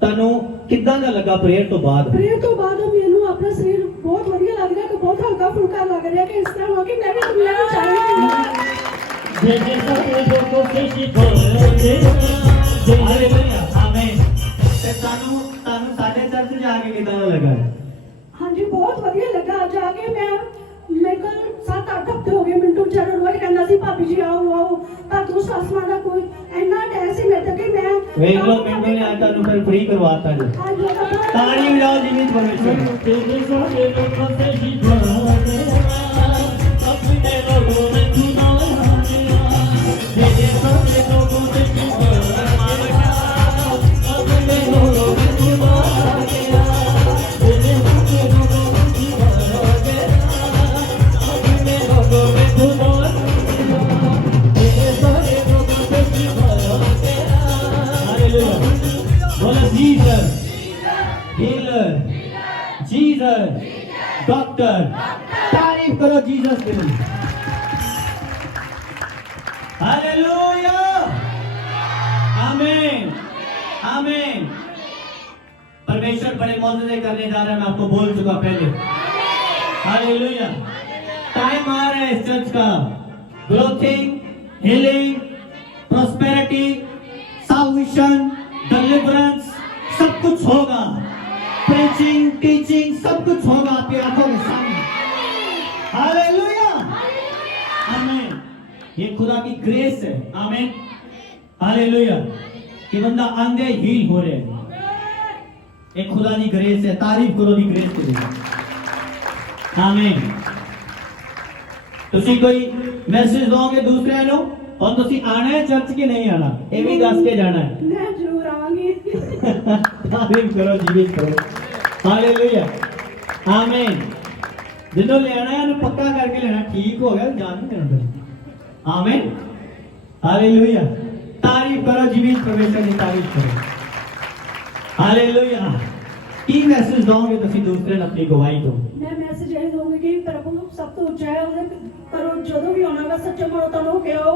ਤੁਹਾਨੂੰ ਕਿੱਦਾਂ ਦਾ ਲੱਗਾ ਪ੍ਰੇਅਰ ਤੋਂ ਬਾਅਦ? ਪ੍ਰੇਅਰ ਤੋਂ ਬਾਅਦ ਮੈਨੂੰ ਆਪਣਾ ਸਰੀਰ ਬਹੁਤ ਵਧੀਆ ਲੱਗ ਰਿਹਾ, ਕਿ ਬਹੁਤ ਹਲਕਾ ਫੁਲਕਾ ਲੱਗ ਰਿਹਾ, ਕਿ ਇਸ ਤਰ੍ਹਾਂ ਹੋ ਕਿ ਮੈਂ ਵੀ ਦੁਨੀਆ ਵਿੱਚ ਆ ਰਹੀ जे सके जो को किसी को दे ਹਾਲੇਲੂਇਆ ਆਮੀਨ। ਤੇ ਤੁਹਾਨੂੰ ਸਾਡੇ ਚਰਚ ਜਾ ਕੇ ਕਿੱਦਾਂ ਦਾ ਲੱਗਾ? ਹਾਂਜੀ ਬਹੁਤ ਵਧੀਆ ਲੱਗਾ। ਜਾ ਕੇ ਮੇਰੇ ਕੋਲ 7-8 ਹਫ਼ਤੇ ਹੋ ਗਏ ਮਿੰਟੂ ਵਿਚਾਰਾ ਰੋਜ਼ ਕਹਿੰਦਾ ਸੀ ਭਾਬੀ ਜੀ ਆਓ, ਪਰ ਤੂੰ ਸਸਮਾ ਦਾ ਕੋਈ ਇੰਨਾ ਡਰ ਸੀ ਮੇਰੇ ਤੇ ਕਿ ਮੈਂ ਵੇਖ ਲਓ ਮਿੰਟੂ ਨੇ ਅੱਜ ਤੁਹਾਨੂੰ ਫਿਰ ਫ੍ਰੀ ਕਰਵਾਤਾ ਜੀ। ਤਾੜੀ ਵਜਾਓ ਜੀਵਿਤ ਪਰਮੇਸ਼ਰ। तेरे सारे लोगों से ही बड़ा तेरा अपने लोगों में तू ना गया तेरे सारे लोगों से ही बड़ा तेरा अपने लोगों में तू ना गया तेरे सारे लोगों में तू बड़ा तेरा अपने लोगों में तू ना गया तेरे सारे लोगों से ही बड़ा तेरा हालेलुया। बोलो जीसस हीलर, जीसस डॉक्टर। तारीफ करो जीसस के लिए। हालेलुया आमीन आमीन। परमेश्वर बड़े मौजूदे करने जा रहा है, मैं आपको बोल चुका पहले। हालेलुया। टाइम आ रहा है इस चर्च का, ग्रोथिंग, हीलिंग, प्रॉस्पेरिटी, साल्वेशन, डिलीवरेंस सब कुछ होगा। प्रीचिंग, टीचिंग सब कुछ होगा आपकी आंखों के सामने। हालेलुया आमीन। ये खुदा की ग्रेस है। आमीन हालेलुया। कि बंदा अंधे हील हो रहे हैं, एक खुदा की ग्रेस है। तारीफ करो दी ग्रेस के लिए। आमीन। ਤੁਸੀਂ ਕੋਈ ਮੈਸੇਜ ਦੋਗੇ ਦੂਸਰਿਆਂ ਨੂੰ, और ਤੁਸੀਂ ਆਣਾ ਹੈ ਚਰਚ ਕਿ ਨਹੀਂ ਆਣਾ, ਇਹ ਵੀ ਦੱਸ ਕੇ ਜਾਣਾ ਹੈ। ਮੈਂ ਜ਼ਰੂਰ ਆਵਾਂਗੀ। तारीफ करो जीवित करो। हालेलुया आमीन। जिन्हों लेना है उन्हें पक्का करके लेना, ठीक हो गया जान नहीं देना। आमीन हालेलुया। तारीफ करो जीवित परमेश्वर की तारीफ करो। हालेलुया। की मैसेज दोगे ਤੁਸੀਂ ਦੂਸਰੇ ਨੂੰ ਆਪਣੀ ਗਵਾਹੀ ਦਿਓ। ਮੈਂ ਮੈਸੇਜ ਇਹ ਦਊਂਗੀ ਕਿ ਪ੍ਰਭੂ ਸਭ ਤੋਂ ਉੱਚਾ ਹੈ, ਉਹਦੇ ਕਰੋ ਜਦੋਂ ਵੀ ਆਉਣਾ ਵਾ ਸੱਚੇ ਮਨੋਂ ਤੁਹਾਨੂੰ ਕਿਹਾ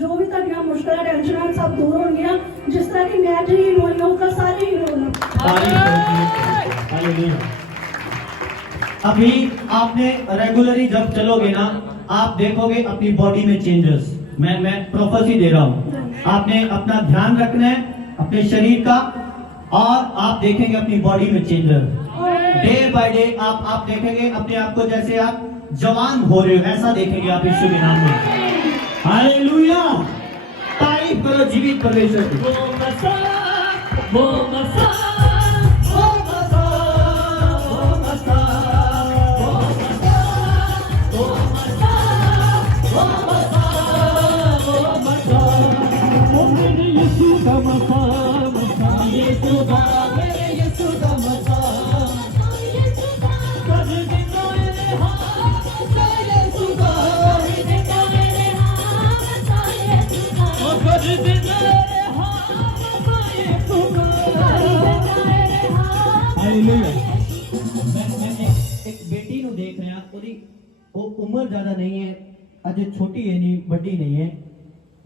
ਜੋ ਵੀ ਤੁਹਾਡੀਆਂ ਮੁਸ਼ਕਲਾਂ ਟੈਨਸ਼ਨਾਂ ਸਭ ਦੂਰ ਹੋਣਗੀਆਂ, ਜਿਸ ਤਰ੍ਹਾਂ ਕਿ ਮੈਂ ਜਿਹੜੀ ਰੋਈ ਹਾਂ ਤਾਂ ਸਾਰੇ ਹੀ ਰੋਣਾ। हालेलुया। अभी आपने रेगुलरली जब चलोगे ना, आप देखोगे अपनी बॉडी में चेंजेस। मैं प्रोफेसी दे रहा हूँ। आपने अपना ध्यान रखना है अपने शरीर का, और आप देखेंगे अपनी बॉडी में चेंजेस। डे बाय डे आप देखेंगे अपने आप को जैसे आप जवान हो रहे हो, ऐसा देखेंगे आप यीशु के नाम में। हालेलुया। तारीफ करो जीवित परमेश्वर की। वो मसा वो मसा वो मसा वो मसा वो मसा वो मसा मेरे यीशु का मसा मसा यीशु का मेरे यीशु का मसा कर देना मेरे हाथ मसा यीशु का कर देना मेरे हाथ मसा यीशु का कर देना मेरे हाथ मसा यीशु का हालेलुया। एक बेटी ਨੂੰ ਦੇਖ ਰਿਹਾ ਉਹਦੀ ਉਹ ਉਮਰ ਜ਼ਿਆਦਾ ਨਹੀਂ ਹੈ ਅਜੇ ਛੋਟੀ ਹੈ ਨਹੀਂ ਵੱਡੀ ਨਹੀਂ ਹੈ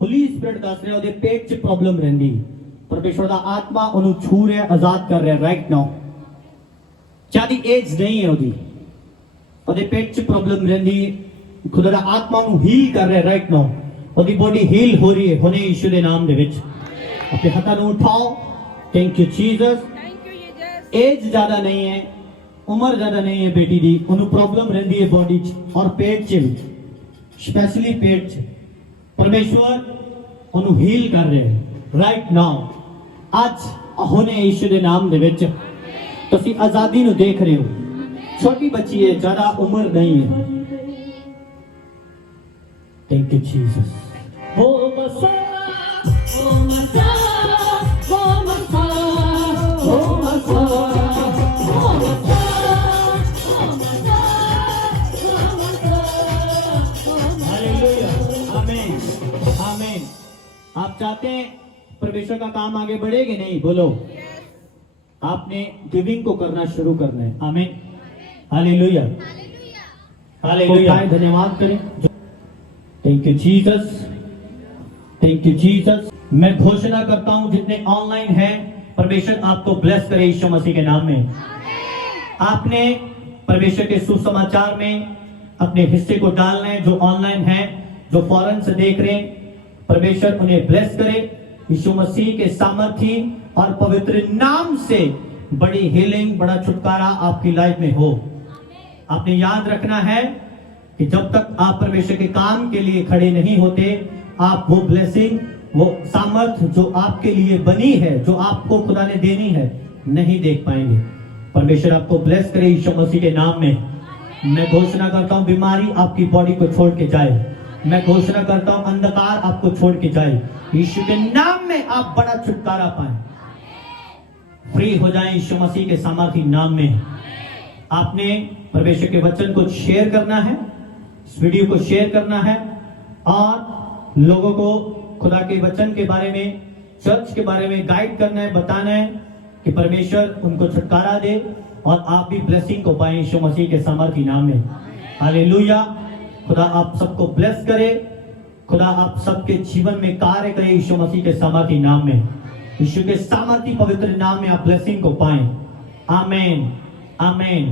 ਹੋਲੀ ਸਪਿਰਿਟ ਦੱਸ ਰਿਹਾ ਉਹਦੇ ਪੇਟ 'ਚ ਪ੍ਰੋਬਲਮ ਰਹਿੰਦੀ ਪਰਮੇਸ਼ਵਰ ਦਾ ਆਤਮਾ ਉਹਨੂੰ ਛੂ ਰਿਹਾ ਆਜ਼ਾਦ ਕਰ ਰਿਹਾ ਰਾਈਟ ਨਾਓ ਜਿਆਦੀ ਏਜ ਨਹੀਂ ਹੈ ਉਹਦੇ ਪੇਟ 'ਚ ਪ੍ਰੋਬਲਮ ਰਹਿੰਦੀ ਖੁਦਾ ਦਾ ਆਤਮਾ ਉਹਨੂੰ ਹੀਲ ਕਰ ਰਿਹਾ ਰਾਈਟ ਨਾਓ ਉਹਦੀ ਬੋਡੀ ਹੀਲ ਹੋ ਰਹੀ ਹੈ ਹੁਣੇ ਯਿਸੂ ਦੇ ਨਾਮ ਦੇ ਵਿੱਚ ਆਪਣੇ ਹੱਥਾਂ ਨੂੰ ਉਠਾਓ ਥੈਂਕ ਯੂ ਜੀਸਸ एज ज्यादा नहीं है उम्र ज्यादा नहीं है बेटी दी उन्हें प्रॉब्लम रहती है बॉडी च और पेट च भी स्पेशली पेट च परमेश्वर उन्हें हील कर रहे हैं राइट नाउ आज होने यीशु के नाम दे विच तुसी आजादी नु देख रहे हो छोटी बच्ची है ज्यादा उम्र नहीं है थैंक यू जीसस ओ मसा ओ मसा ओ मसा ओ मसा ओ मसा हालेलुया आमीन आमीन आप चाहते हैं परमेश्वर का काम आगे बढ़े कि नहीं बोलो आपने गिविंग को करना शुरू करना है आमीन हालेलुया हालेलुया धन्यवाद करें thank you Jesus thank you Jesus मैं घोषणा करता हूं जितने ऑनलाइन हैं परमेश्वर आपको ब्लेस करे यीशु मसीह के नाम में आपने परमेश्वर के सुसमाचार में अपने हिस्से को डालना है जो ऑनलाइन है जो फॉरेन से देख रहे हैं परमेश्वर उन्हें ब्लेस करे यीशु मसीह के सामर्थी और पवित्र नाम से बड़ी हीलिंग बड़ा छुटकारा आपकी लाइफ में हो आपने याद रखना है कि जब तक आप परमेश्वर के काम के लिए खड़े नहीं होते आप वो ब्लेसिंग वो सामर्थ जो आपके लिए बनी है जो आपको खुदा ने देनी है नहीं देख पाएंगे परमेश्वर आपको ब्लेस करे यीशु मसीह के नाम में मैं घोषणा करता हूं बीमारी आपकी बॉडी को छोड़ के जाए मैं घोषणा करता हूं अंधकार आपको छोड़ के जाए यीशु के नाम में आप बड़ा छुटकारा पाए फ्री हो जाए यीशु मसीह के सामर्थी नाम में आपने परमेश्वर के वचन को शेयर करना है इस वीडियो को शेयर करना है और लोगों को खुदा के वचन के बारे में चर्च के बारे में गाइड करना है बताना है कि परमेश्वर उनको छुटकारा दे और आप भी ब्लेसिंग को पाए यीशु मसीह के सामर्थी नाम में हालेलुया खुदा आप सबको ब्लेस करे खुदा आप सबके जीवन में कार्य करे यीशु मसीह के सामर्थी नाम में यीशु के सामर्थी पवित्र नाम में आप ब्लेसिंग को पाए आमीन आमीन